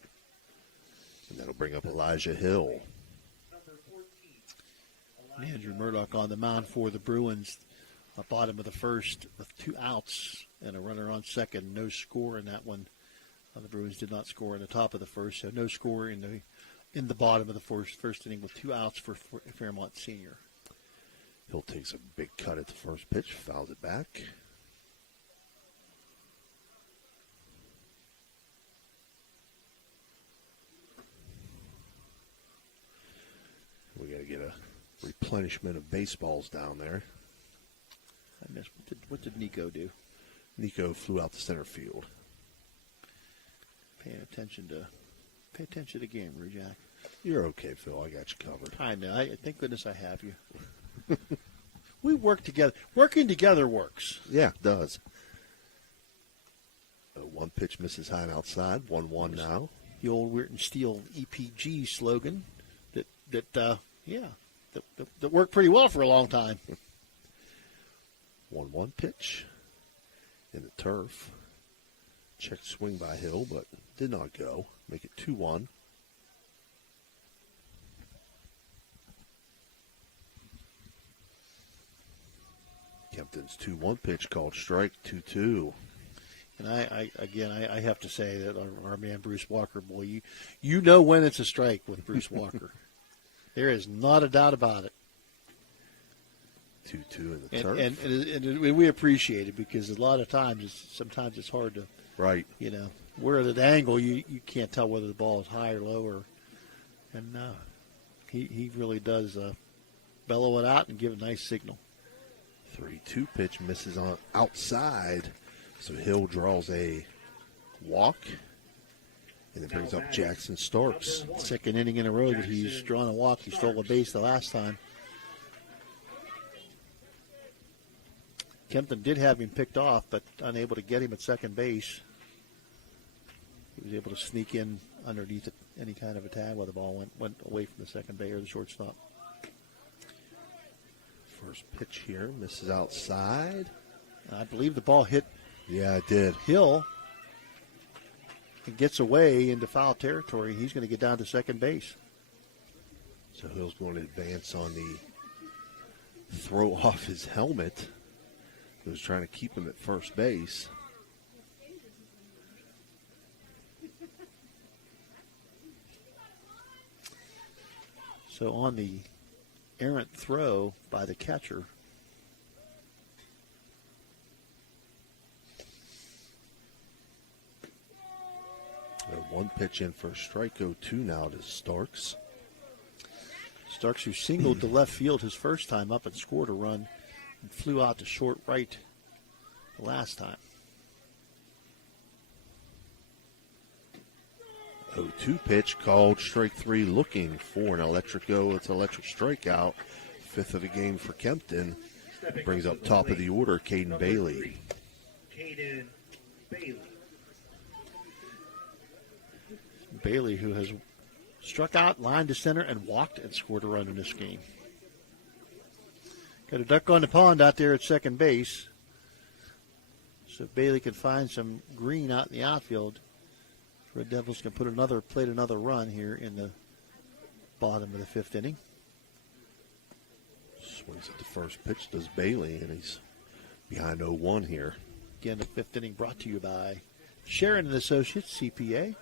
And that'll bring up Elijah Hill. Andrew Murdoch on the mound for the Bruins. Bottom of the 1st with 2 outs and a runner on second. No score in that one. The Bruins did not score in the top of the 1st, so no score in the bottom of the first inning with 2 outs for Fairmont Senior. Hill takes a big cut at the first pitch, fouls it back. We got to get a replenishment of baseballs down there. I missed. What did Nico do? Nico flew out to center field. Paying attention to Pay attention to the game, Jack. You're okay, Phil. I got you covered. I know. Thank goodness I have you. We work together. Working together works. Yeah, it does. One pitch misses high and outside. 1-1 now. The old Weirton Steel EPG slogan that worked pretty well for a long time. 1-1 pitch in the turf. Checked swing by Hill, but did not go. Make it 2-1. Kempton's 2-1 pitch called strike, 2-2. And I have to say that our man Bruce Walker, boy, you know when it's a strike with Bruce Walker. There is not a doubt about it. 2-2 in the turf. And we appreciate it because a lot of times, sometimes it's hard to, right. We're at an angle, you can't tell whether the ball is high or low. And he really does bellow it out and give a nice signal. 3-2 pitch misses on outside. So Hill draws a walk, and it brings up Jackson Starks. Second inning in a row that he's drawn a walk. He stole a base the last time. Kempton did have him picked off, but unable to get him at second base. He was able to sneak in underneath any kind of a tag while the ball went away from the second base or the shortstop. First pitch here misses outside. I believe the ball hit. Yeah, it did. Hill. It gets away into foul territory. He's going to get down to second base. So Hill's going to advance on the throw off his helmet. He was trying to keep him at first base. So on the errant throw by the catcher, one pitch in for a strike, 0-2 now to Starks. Starks, who singled to left field his first time up and scored a run and flew out to short right the last time. 0-2 pitch called strike 3, looking for an electric go. It's an electric strikeout. Fifth of the game for Kempton. It brings up top of the order, Caden Bailey. Caden Bailey. Bailey, who has struck out, lined to center, and walked and scored a run in this game. Got a duck on the pond out there at second base. So Bailey can find some green out in the outfield. Red Devils can plate another run here in the bottom of the fifth inning. Swings at the first pitch, does Bailey, and he's behind 0-1 here. Again, the fifth inning brought to you by Sharon and Associates, CPA.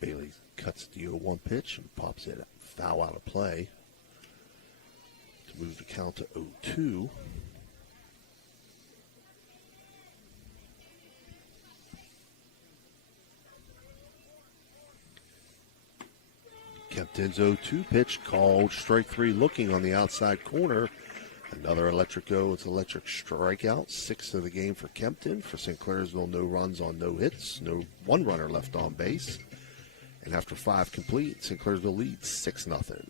Bailey cuts the 0-1 pitch and pops it foul out of play to move the count to 0-2. Kempton's 0-2 pitch called strike 3, looking on the outside corner. Another electric go. It's electric strikeout. Sixth of the game for Kempton. For St. Clairsville, no runs on no hits. No one runner left on base. And after 5 complete, St. Clairsville leads 6-0.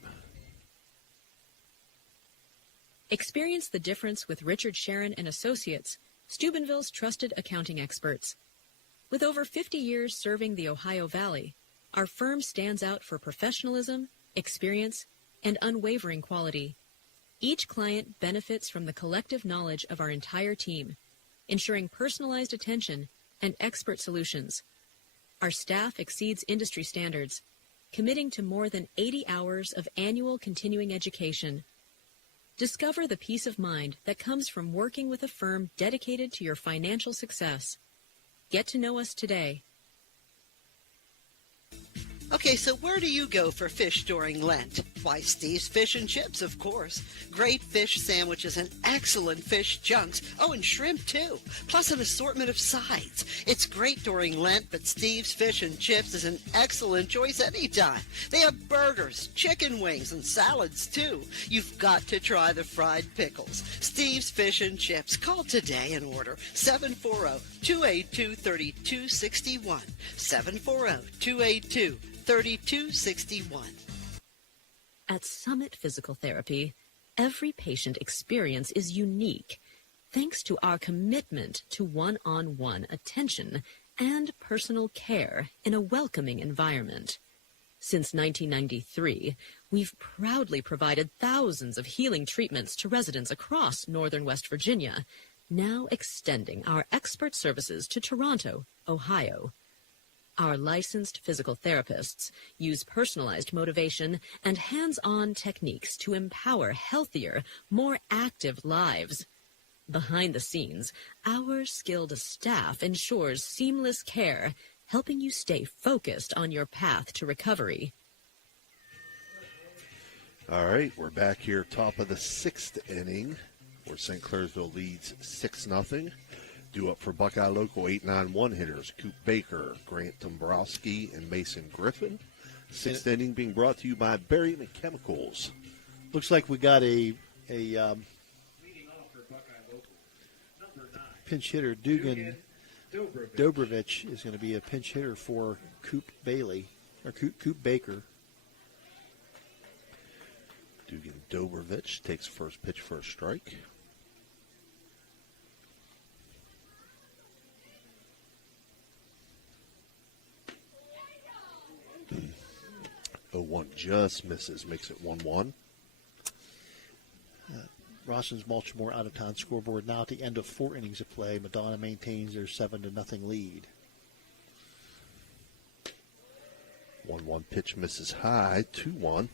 Experience the difference with Richard Sharon and Associates, Steubenville's trusted accounting experts. With over 50 years serving the Ohio Valley, our firm stands out for professionalism, experience, and unwavering quality. Each client benefits from the collective knowledge of our entire team, ensuring personalized attention and expert solutions. Our staff exceeds industry standards, committing to more than 80 hours of annual continuing education. Discover the peace of mind that comes from working with a firm dedicated to your financial success. Get to know us today. Okay, so where do you go for fish during Lent? Why, Steve's Fish and Chips, of course. Great fish sandwiches and excellent fish chunks. Oh, and shrimp, too. Plus an assortment of sides. It's great during Lent, but Steve's Fish and Chips is an excellent choice anytime. They have burgers, chicken wings, and salads, too. You've got to try the fried pickles. Steve's Fish and Chips. Call today and order 740-282-3261. 740-282-3261. At Summit Physical Therapy, every patient experience is unique, thanks to our commitment to one-on-one attention and personal care in a welcoming environment. Since 1993, we've proudly provided thousands of healing treatments to residents across northern West Virginia, now extending our expert services to Toronto, Ohio. Our licensed physical therapists use personalized motivation and hands-on techniques to empower healthier, more active lives. Behind the scenes, our skilled staff ensures seamless care, helping you stay focused on your path to recovery. All right, we're back here, top of the 6th inning, where St. Clairsville leads 6-0. Due up for Buckeye local 8-9-1 hitters, Coop Baker, Grant Dombrowski, and Mason Griffin. 6th inning being brought to you by Berryman Chemicals. Looks like we got a pinch hitter. Dugan Dobrovich is going to be a pinch hitter for Coop Baker. Dugan Dobrovich takes first pitch for a strike. 0-1 just misses, makes it 1-1. Rossins Baltimore out of town scoreboard now at the end of 4 innings of play. Madonna maintains their 7-0 lead. 1-1 pitch misses high, 2-1.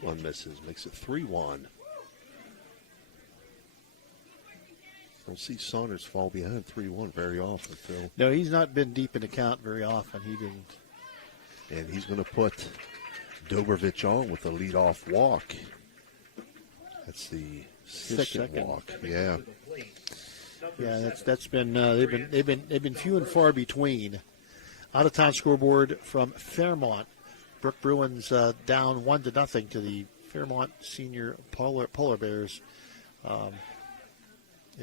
One misses, makes it 3-1. Don't see Saunders fall behind 3-1 very often, Phil. No, he's not been deep in the count very often. He didn't. And he's going to put Dobrovich on with a leadoff walk. That's the second walk. Yeah. Yeah, that's been they've been few and far between. Out of town scoreboard from Fairmont. Brook Bruins down 1-0 to the Fairmont Senior Polar Bears at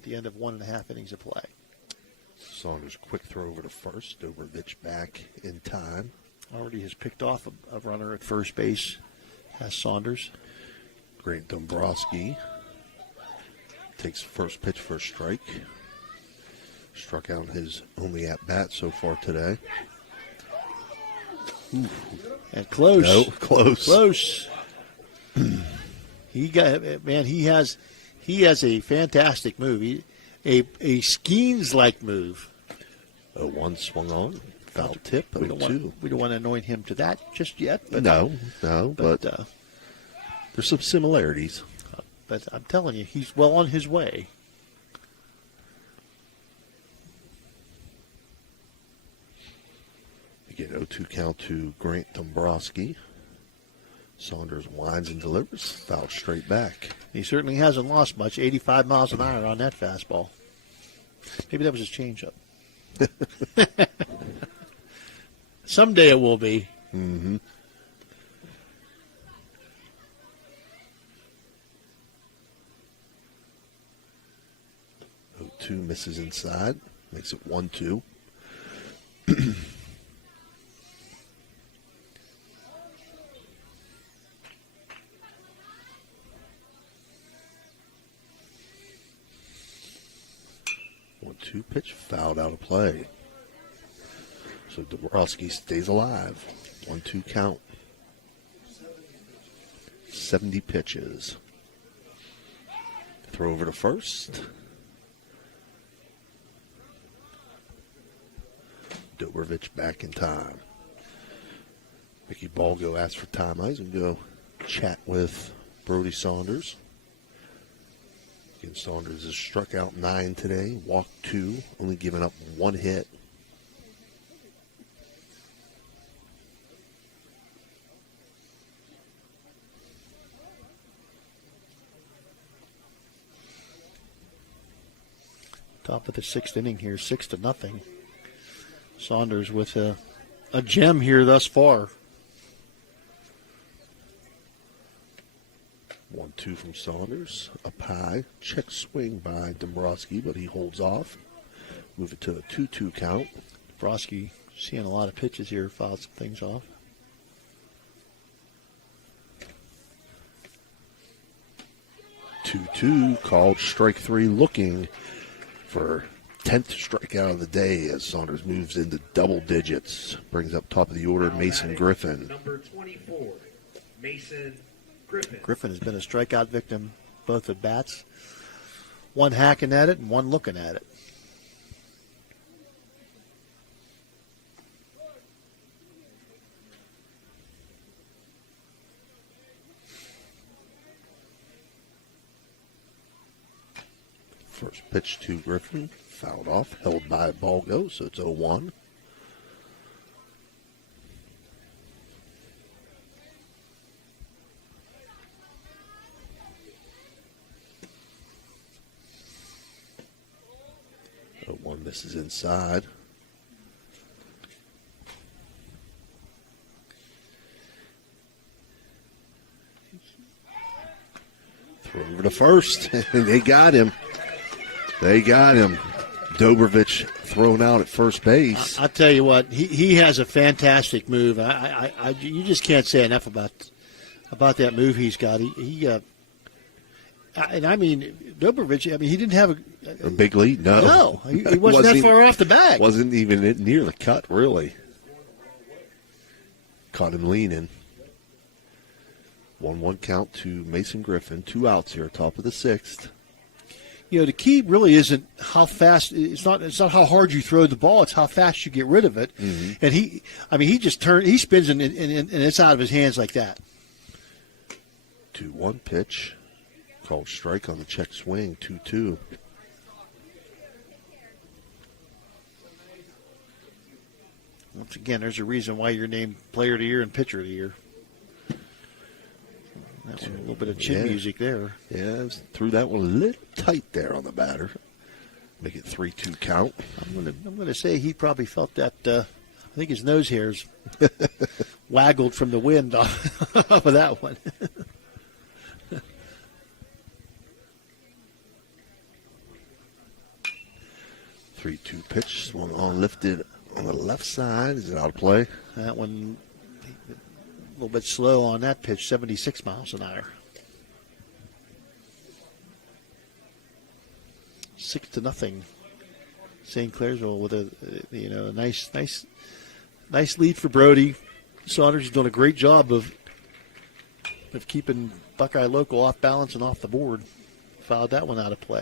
the end of 1.5 innings of play. Saunders quick throw over to first. Dobrovich back in time. Already has picked off a runner at first base. Has Saunders. Grant Dombrowski takes first pitch for a strike. Struck out his only at bat so far today. Oof. And close. No, close. Close. He has a fantastic move. A Skeens-like move. 0-1 swung on. Foul tip. 0-2. We don't want to anoint him to that just yet. But, but there's some similarities. But I'm telling you, he's well on his way. Again, 0-2 count to Grant Dombrowski. Saunders winds and delivers. Foul straight back. He certainly hasn't lost much. 85 miles an hour on that fastball. Maybe that was his changeup. Someday it will be. Mm-hmm. Two misses inside. Makes it 1-2. 1-2 pitch fouled out of play. So Dombrowski stays alive. 1-2 count. 70 pitches. Throw over to first. Dobrovich back in time. Mickey Balgo asks for time. He's going to go chat with Brody Saunders. Again, Saunders has struck out 9 today, walked 2, only given up 1 hit. Top of the 6th inning here, 6-0. Saunders with a gem here thus far. 1-2 from Saunders. Up high. Check swing by Dombrowski, but he holds off. Move it to a 2-2 count. Dombrowski seeing a lot of pitches here, fouled some things off. 2-2, called strike 3, looking for 10th strikeout of the day as Saunders moves into double digits. Brings up top of the order Mason Griffin. Number 24, Mason Griffin. Griffin has been a strikeout victim both at bats. One hacking at it and one looking at it. First pitch to Griffin, fouled off, held by ball go, so it's 0-1. One misses inside. Throw over to first. They got him. Dobrovich thrown out at first base. I tell you what, he has a fantastic move. You just can't say enough about that move he's got. And I mean, Dobrovich, he didn't have a big lead. No, he wasn't that far off the bag. Wasn't even near the cut, really. Caught him leaning. 1-1 count to Mason Griffin. 2 outs here, top of the 6th. The key really isn't how fast. It's not how hard you throw the ball. It's how fast you get rid of it. Mm-hmm. And he just he spins and it's out of his hands like that. 2-1 pitch. Called strike on the check swing, 2-2. Once again, there's a reason why you're named Player of the Year and Pitcher of the Year. That one, a little bit of chin music there. Yeah, threw that one a little tight there on the batter. Make it 3-2 count. I'm gonna say he probably felt that. I think his nose hairs waggled from the wind off of that one. 3-2 pitch, swung on, lifted on the left side. Is it out of play? That one a little bit slow on that pitch, 76 miles an hour. 6-0. St. Clairsville with a nice lead for Brody. Saunders has done a great job of keeping Buckeye Local off balance and off the board. Fouled that one out of play.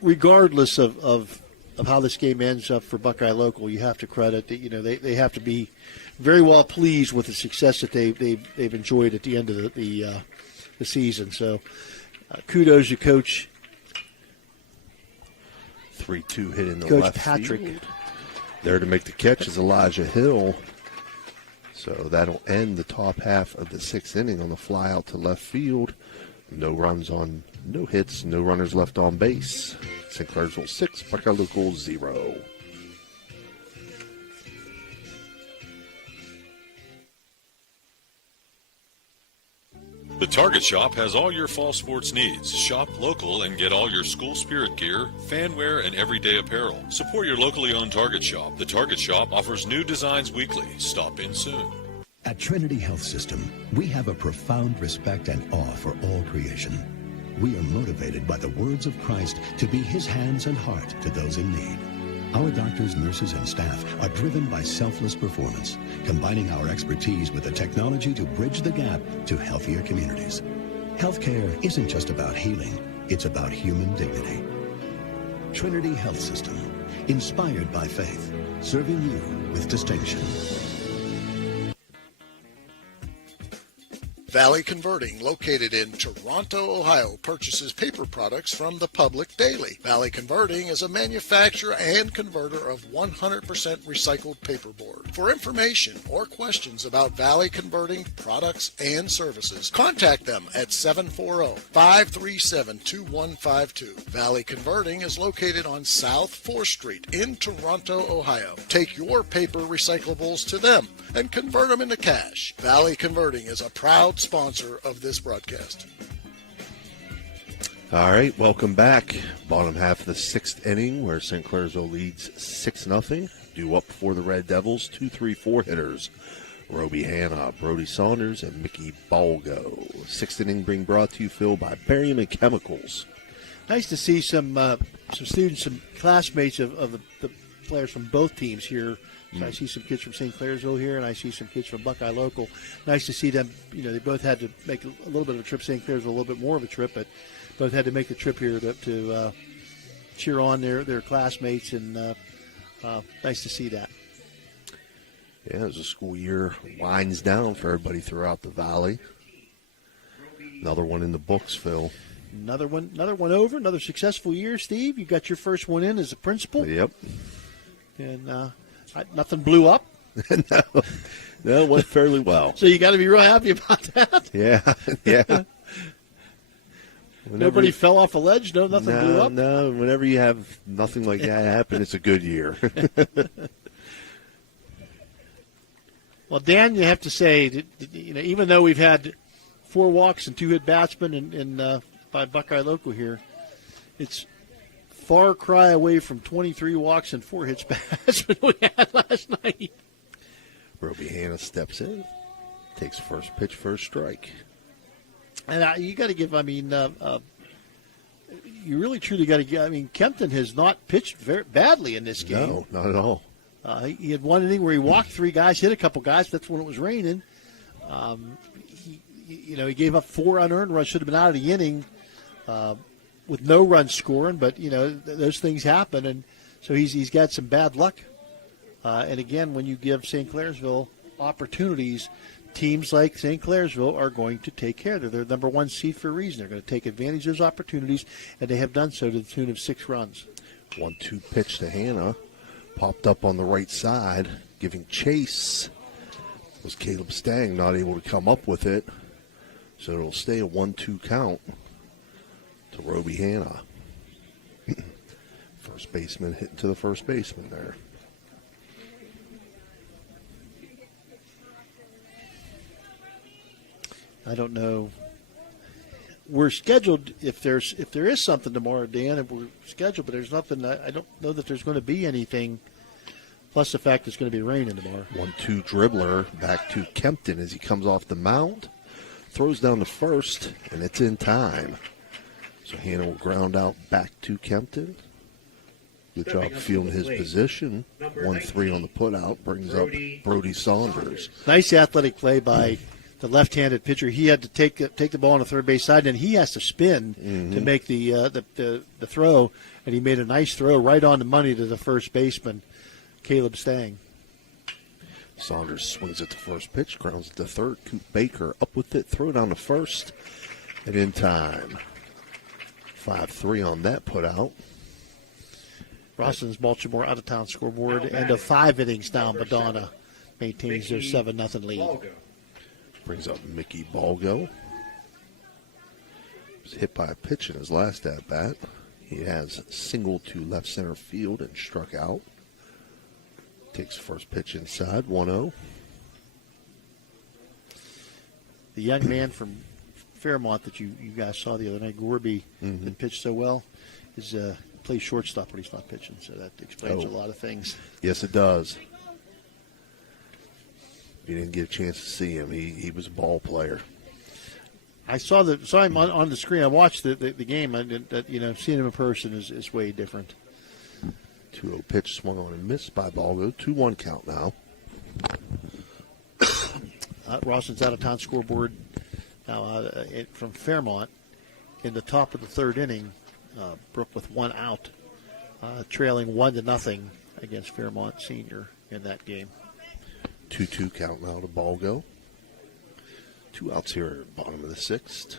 Regardless of how this game ends up for Buckeye Local, you have to credit that they have to be very well pleased with the success that they've enjoyed at the end of the season. So kudos to Coach. 3-2 hit in the Coach left Patrick. field. There to make the catch is Elijah Hill. So that'll end the top half of the 6th inning on the fly out to left field. No runs on, no hits, no runners left on base. St. Clairsville 6, Buckeye Local 0. The Target Shop has all your fall sports needs. Shop local and get all your school spirit gear, fan wear, and everyday apparel. Support your locally owned Target Shop. The Target Shop offers new designs weekly. Stop in soon. At Trinity Health System, we have a profound respect and awe for all creation. We are motivated by the words of Christ to be his hands and heart to those in need. Our doctors, nurses, and staff are driven by selfless performance, combining our expertise with the technology to bridge the gap to healthier communities. Healthcare isn't just about healing, it's about human dignity. Trinity Health System, inspired by faith, serving you with distinction. Valley Converting, located in Toronto, Ohio, purchases paper products from the public daily. Valley Converting is a manufacturer and converter of 100% recycled paperboard. For information or questions about Valley Converting products and services, contact them at 740-537-2152. Valley Converting is located on South 4th Street in Toronto, Ohio. Take your paper recyclables to them and convert them into cash. Valley Converting is a proud sponsor of this broadcast. All right, welcome back. Bottom half of the 6th inning where St. Clairsville leads 6-0. Due up for the Red Devils, 2-3-4 hitters. Roby Hanna, Brody Saunders, and Mickey Balgo. 6th inning being brought to you, Phil, by Berryman Chemicals. Nice to see some students, some classmates of the players from both teams here. So I see some kids from St. Clairsville here, and I see some kids from Buckeye Local. Nice to see them. They both had to make a little bit of a trip. St. Clairsville a little bit more of a trip, but both had to make the trip here to cheer on their classmates, and nice to see that. Yeah, as the school year winds down for everybody throughout the valley. Another one in the books, Phil. Another one over. Another successful year, Steve. You got your first one in as a principal. Yep. And nothing blew up. No, it went fairly well. So you got to be real happy about that. Yeah. Nobody fell off a ledge. Nothing blew up. No, whenever you have nothing like that happen, it's a good year. Well, Dan, you have to say, even though we've had 4 walks and 2 hit batsmen by Buckeye Local here, it's far cry away from 23 walks and 4 hits batsmen we had last night. Roby Hanna steps in, takes first pitch, first strike. And you got to give, you really truly got to give, Kempton has not pitched very badly in this game. No, not at all. He had one inning where he walked 3 guys, hit a couple guys. That's when it was raining. He gave up 4 unearned runs. Should have been out of the inning with no runs scoring. But those things happen, and so he's got some bad luck. And again, when you give St. Clairsville opportunities, teams like St. Clairsville are going to take care of it. They're the number 1 seed for a reason. They're going to take advantage of those opportunities, and they have done so to the tune of 6 runs. 1-2 pitch to Hanna. Popped up on the right side, giving chase. Was Caleb Stang not able to come up with it. So it'll stay a 1-2 count to Roby Hanna. First baseman hitting to the first baseman there. I don't know. We're scheduled, if there is something tomorrow, Dan, if we're scheduled, but there's nothing. I don't know that there's going to be anything, plus the fact it's going to be raining tomorrow. 1-2 dribbler back to Kempton as he comes off the mound. Throws down to first, and it's in time. So Hanna will ground out back to Kempton. Good job fielding his position. 1-3 on the putout brings up Brody Saunders. Nice athletic play by the left-handed pitcher. He had to take the ball on the third base side, and he has to spin to make the throw. And he made a nice throw right on the money to the first baseman, Caleb Stang. Saunders swings at the first pitch, grounds at the third. Coop Baker up with it, throw down to first, and in time. 5-3 on that putout. Rawson's Baltimore out-of-town scoreboard. End of 5 innings down. Madonna maintains their 7-0 lead. Brings up Mickey Balgo. Was hit by a pitch in his last at-bat. He has single to left center field and struck out. Takes first pitch inside, 1-0. The young man from Fairmont that you guys saw the other night, Gorby, that pitched so well, plays shortstop when he's not pitching, so that explains a lot of things. Yes, it does. You didn't get a chance to see him. He was a ball player. I saw him on the screen. I watched the game. Seeing him in person is way different. 2-0 pitch swung on and missed by Balgo. 2-1 count now. Rawson's out-of-town scoreboard now from Fairmont in the top of the third inning. Brook with 1 out, trailing 1-0 against Fairmont Senior in that game. 2-2 count now to Balgo. 2 outs here, bottom of the 6th.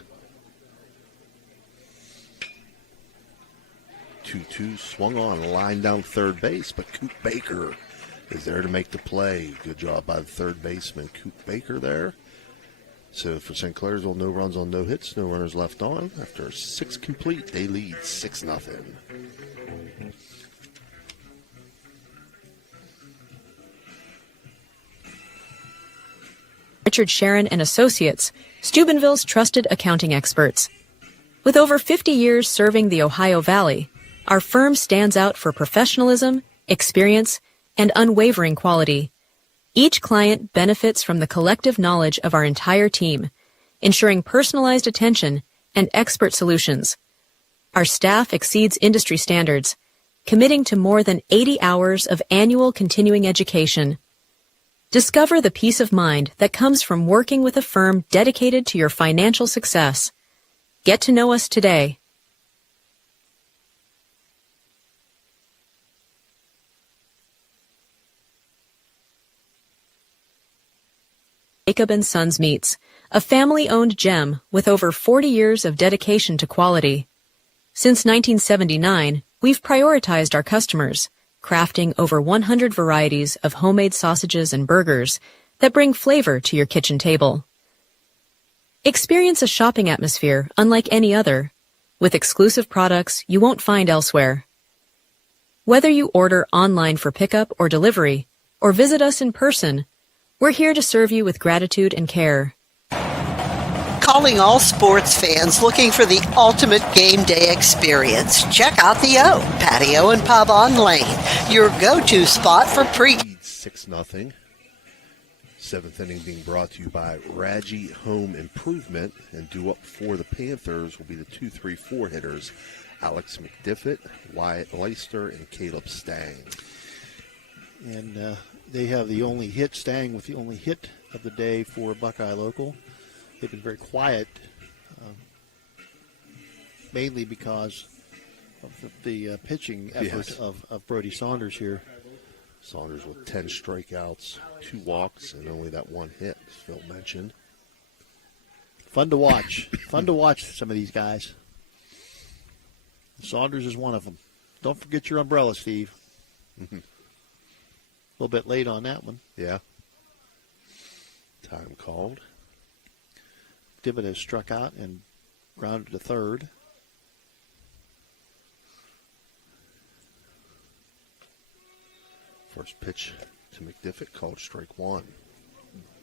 2-2 swung on, line down third base, but Coop Baker is there to make the play. Good job by the third baseman, Coop Baker there. So for St. Clairsville, no runs on no hits, no runners left on. After 6 complete, they lead 6-0. Richard Sharon and Associates, Steubenville's trusted accounting experts. With over 50 years serving the Ohio Valley, our firm stands out for professionalism, experience, and unwavering quality. Each client benefits from the collective knowledge of our entire team, ensuring personalized attention and expert solutions. Our staff exceeds industry standards, committing to more than 80 hours of annual continuing education. Discover the peace of mind that comes from working with a firm dedicated to your financial success. Get to know us today. Jacob & Sons Meats, a family-owned gem with over 40 years of dedication to quality. Since 1979, we've prioritized our customers, crafting over 100 varieties of homemade sausages and burgers that bring flavor to your kitchen table. Experience a shopping atmosphere unlike any other, with exclusive products you won't find elsewhere. Whether you order online for pickup or delivery, or visit us in person, we're here to serve you with gratitude and care. Calling all sports fans looking for the ultimate game day experience. Check out the O, Patio and Pub on Lane, your go-to spot for 6-0. 7th inning being brought to you by Radji Home Improvement, and due up for the Panthers will be the 2-3-4 hitters, Alex McDiffett, Wyatt Leister, and Caleb Stang. And they have the only hit, Stang with the only hit of the day for Buckeye Local. They've been very quiet, mainly because of the pitching effort of Brody Saunders here. Saunders with 10 strikeouts, 2 walks, and only that 1 hit, as Phil mentioned. Fun to watch. Fun to watch some of these guys. Saunders is one of them. Don't forget your umbrella, Steve. A little bit late on that one. Yeah. Time called. Dibbett has struck out and grounded to third. First pitch to McDiffett, called strike 1.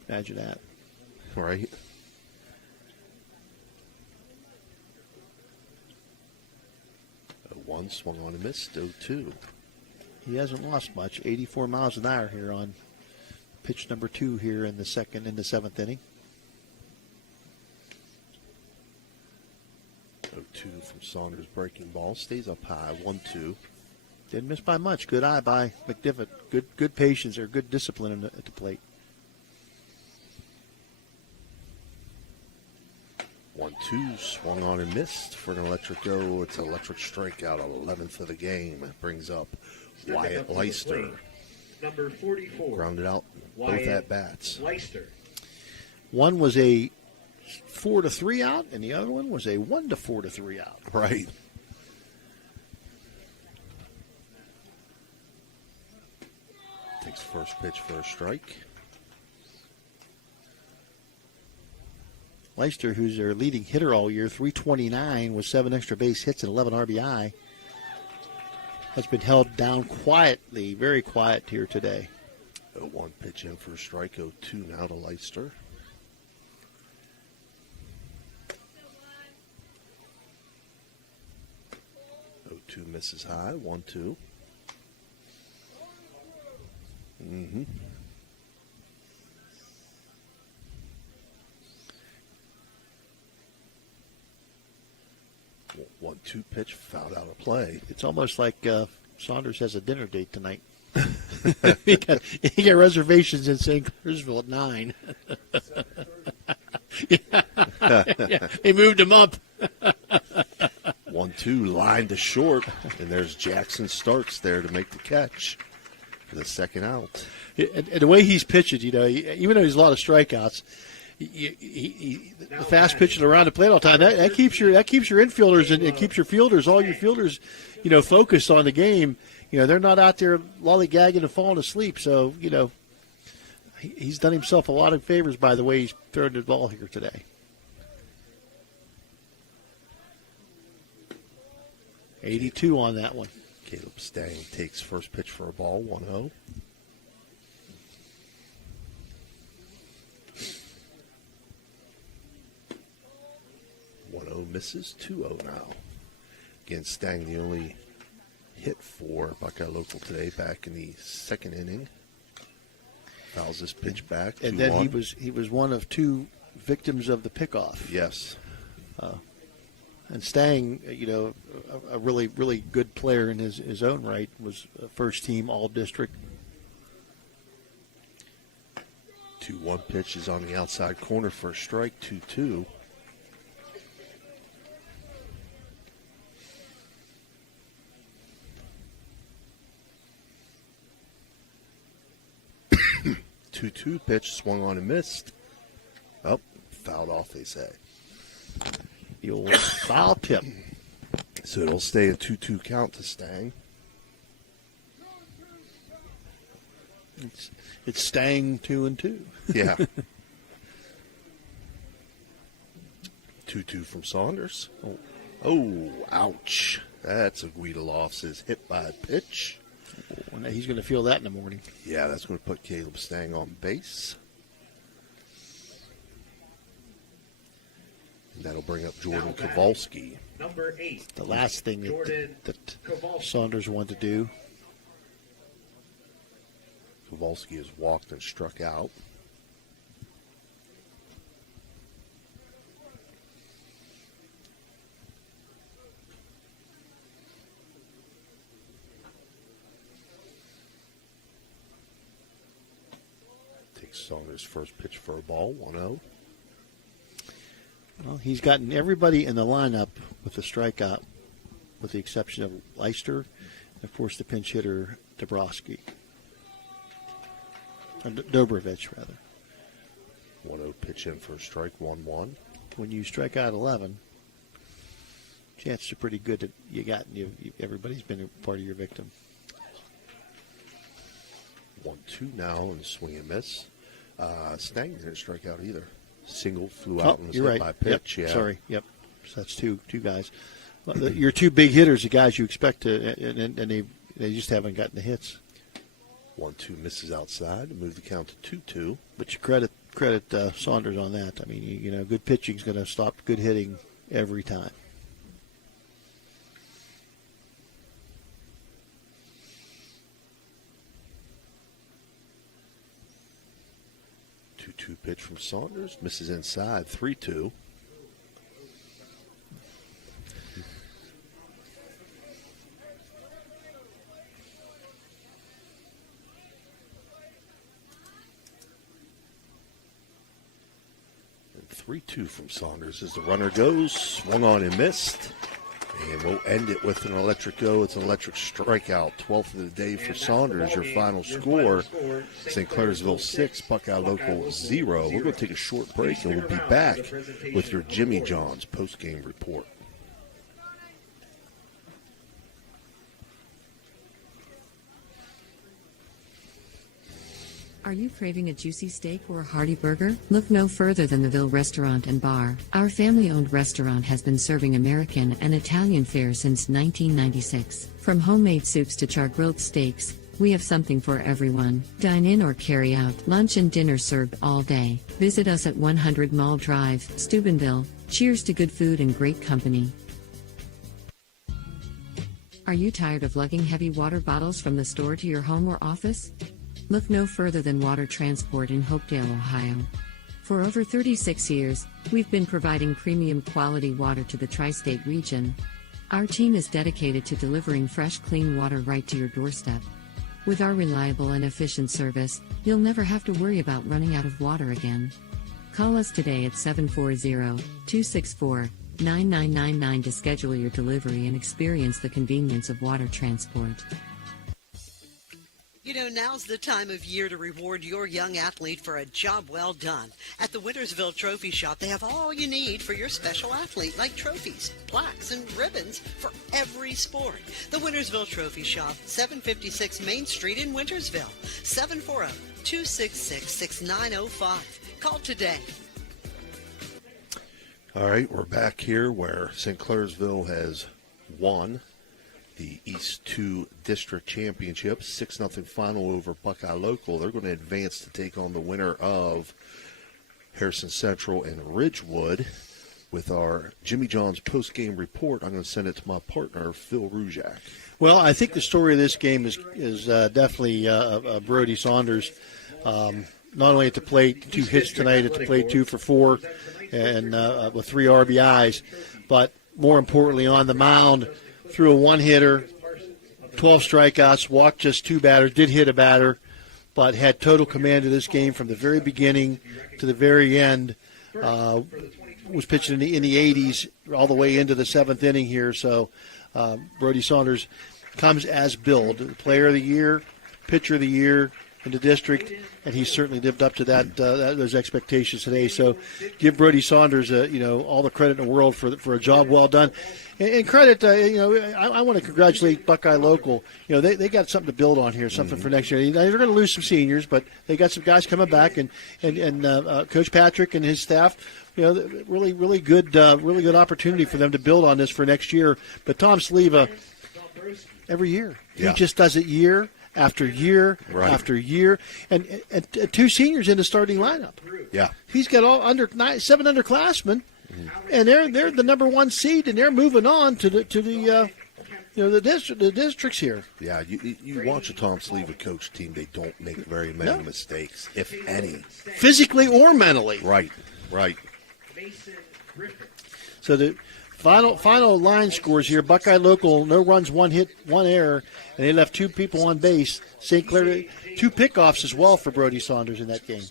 Imagine that. Right. One swung on and missed. 0-2. He hasn't lost much. 84 miles an hour here on pitch number 2 here in the 7th inning. 0-2 from Saunders, breaking ball, stays up high. 1-2. Didn't miss by much. Good eye by McDiffett. Good patience or good discipline at the plate. 1-2, swung on and missed for an electric go. It's an electric strikeout, 11th of the game. It brings up Wyatt Leister. Number 44. Grounded out both at bats. Leister. One was a 4-3 out, and the other one was a 1-4-3 out. Right. Takes first pitch for a strike. Leister, who's their leading hitter all year, 329 with 7 extra base hits and 11 RBI, has been held down quietly, very quiet here today. 0-1 pitch in for a strike. 0-2 now to Leister. Misses high. 1-2. Mm-hmm. 1-2 pitch, fouled out of play. It's almost like Saunders has a dinner date tonight. he got reservations in St. Clairsville at 9. Yeah, they moved him up. 1-2, line to short, and there's Jackson Starks there to make the catch for the second out. And the way he's pitching, even though he's a lot of strikeouts, the fast pitching around the plate all the time, that keeps your infielders and it keeps your fielders, all your fielders, focused on the game. They're not out there lollygagging and falling asleep. So, he's done himself a lot of favors by the way he's throwing the ball here today. .82 on that one. Caleb Stang takes first pitch for a ball, 1-0. Misses, 2-0 now. Again, Stang the only hit for Buckeye Local today back in the second inning. Fouls this pitch back. And then he was one of two victims of the pickoff. Yes. And Stang, a really, really good player in his own right, was a first team all-district. 2-1 pitch is on the outside corner for a strike, 2-2. Two pitch swung on and missed. Oh, fouled off, they say. The old foul tip. So it'll stay a 2-2 count to Stang. It's Stang 2-2. Yeah. 2-2 from Saunders. Oh, ouch. That's a Guida Lofts' hit by a pitch. Oh, he's going to feel that in the morning. Yeah, that's going to put Caleb Stang on base. And that'll bring up Jordan Kowalski. Number 8. The last thing that Saunders wanted to do. Kowalski has walked and struck out. Saunders' first pitch for a ball, 1-0. Well, he's gotten everybody in the lineup with a strikeout, with the exception of Leicester, and of course the pinch hitter Dobrowski. Dobrovich, rather. 1-0 pitch in for a strike, 1-1. When you strike out 11, chances are pretty good that everybody's been a part of your victim. 1-2 now, and swing and miss. Stang didn't strike out either. Single flew out and was hit by pitch. Yep. Yeah. Sorry. Yep. So that's two guys. Your two big hitters, the guys you expect to, and they just haven't gotten the hits. 1-2 misses outside to move the count to 2-2. But you credit Saunders on that. I mean, good pitching is going to stop good hitting every time. 2-2 pitch from Saunders. Misses inside, 3-2. And 3-2 from Saunders as the runner goes. Swung on and missed. And we'll end it with an electric go. It's an electric strikeout. 12th of the day for Saunders. Your final score, St. Clairsville 6, Buckeye Local 0. We're going to take a short break, and we'll be back with your Jimmy John's postgame report. Are you craving a juicy steak or a hearty burger? Look no further than the Ville Restaurant and Bar. Our family-owned restaurant has been serving American and Italian fare since 1996. From homemade soups to char-grilled steaks, we have something for everyone. Dine in or carry out. Lunch and dinner served all day. Visit us at 100 Mall Drive, Steubenville. Cheers to good food and great company. Are you tired of lugging heavy water bottles from the store to your home or office? Look no further than Water Transport in Hopedale, Ohio. For over 36 years, we've been providing premium quality water to the tri-state region. Our team is dedicated to delivering fresh, clean water right to your doorstep. With our reliable and efficient service, you'll never have to worry about running out of water again. Call us today at 740-264-9999 to schedule your delivery and experience the convenience of water transport. You know, now's the time of year to reward your young athlete for a job well done. At the Wintersville Trophy Shop, they have all you need for your special athlete, like trophies, plaques, and ribbons for every sport. The Wintersville Trophy Shop, 756 Main Street in Wintersville, 740-266-6905. Call today. All right, we're back here where St. Clairsville has won the East 2 District Championship, 6-0 final over Buckeye Local. They're going to advance to take on the winner of Harrison Central and Ridgewood. With our Jimmy John's post-game report, I'm going to send it to my partner, Phil Ruzak. Well, I think the story of this game is definitely Brody Saunders. Not only at the plate, 2 hits tonight, at the plate 2 for 4, and with 3 RBIs, but more importantly on the mound, threw a 1-hitter, 12 strikeouts, walked just 2 batters, did hit a batter, but had total command of this game from the very beginning to the very end. Was pitching in the 80s all the way into the 7th inning here. So Brody Saunders comes as billed, player of the year, pitcher of the year in the district, and he certainly lived up to those expectations today. So give Brody Saunders all the credit in the world for a job well done. And credit, I want to congratulate Buckeye Local. They got something to build on here, something for next year. They're going to lose some seniors, but they got some guys coming back, and Coach Patrick and his staff, really good opportunity for them to build on this for next year. But Tom Sleva, every year, he just does it year after year after year, and 2 seniors in the starting lineup. Yeah, he's got 7 underclassmen. And they're the number 1 seed, and they're moving on to the districts here. Yeah, you watch a Tom Sleva coach team; they don't make very many mistakes, if any, physically or mentally. Right. So the final line scores here: Buckeye Local, no runs, 1 hit, 1 error, and they left 2 people on base. St. Clair, 2 pickoffs as well for Brody Saunders in that game.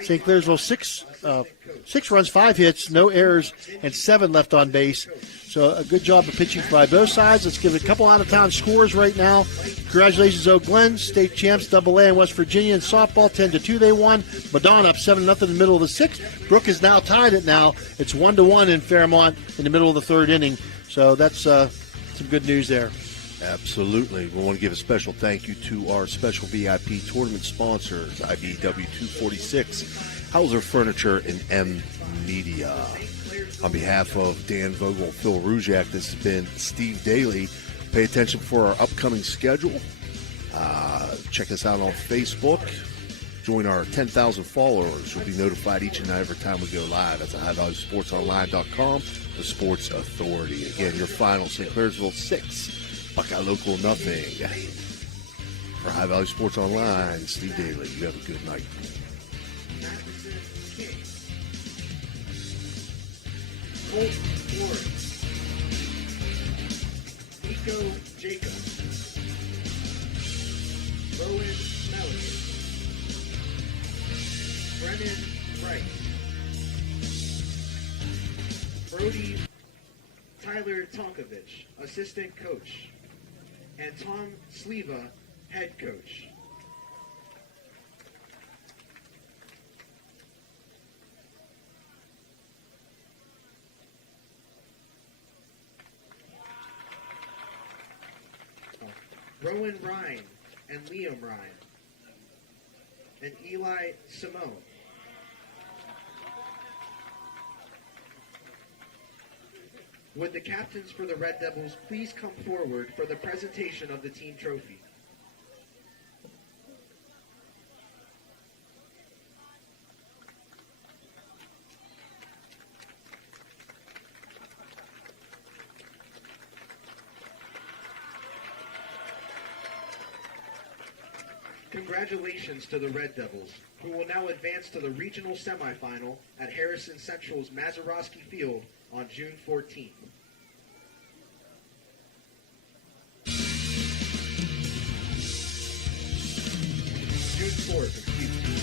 St. Clairsville, 6 runs, 5 hits, no errors, and 7 left on base. So a good job of pitching by both sides. Let's give it a couple out-of-town scores right now. Congratulations, Oak Glen, state champs, AA in West Virginia in softball, 10-2 they won. Madonna up 7-0 in the middle of the 6th. Brooke is now tied it now. It's 1-1 in Fairmont in the middle of the 3rd inning. So that's some good news there. Absolutely. We want to give a special thank you to our special VIP tournament sponsors, IBW 246, Hauser Furniture, and M Media. On behalf of Dan Vogel and Phil Ruzak, this has been Steve Daly. Pay attention for our upcoming schedule. Check us out on Facebook. Join our 10,000 followers. You'll be notified each and every time we go live. That's at highvaluesportsonline.com, the Sports Authority. Again, your final, St. Clairsville 6. Buckeye Local, nothing. For High Value Sports Online, Steve Daly, you have a good night. Colt Flores, Nico Jacobs, Rowan Melody, Brennan Price, Brody Tyler Tonkovich, assistant coach, and Tom Sleva, head coach. Rowan Ryan and Liam Ryan, and Eli Simone. Would the captains for the Red Devils please come forward for the presentation of the team trophy? Congratulations to the Red Devils, who will now advance to the regional semifinal at Harrison Central's Mazeroski Field on June 14th. June 4th, excuse me.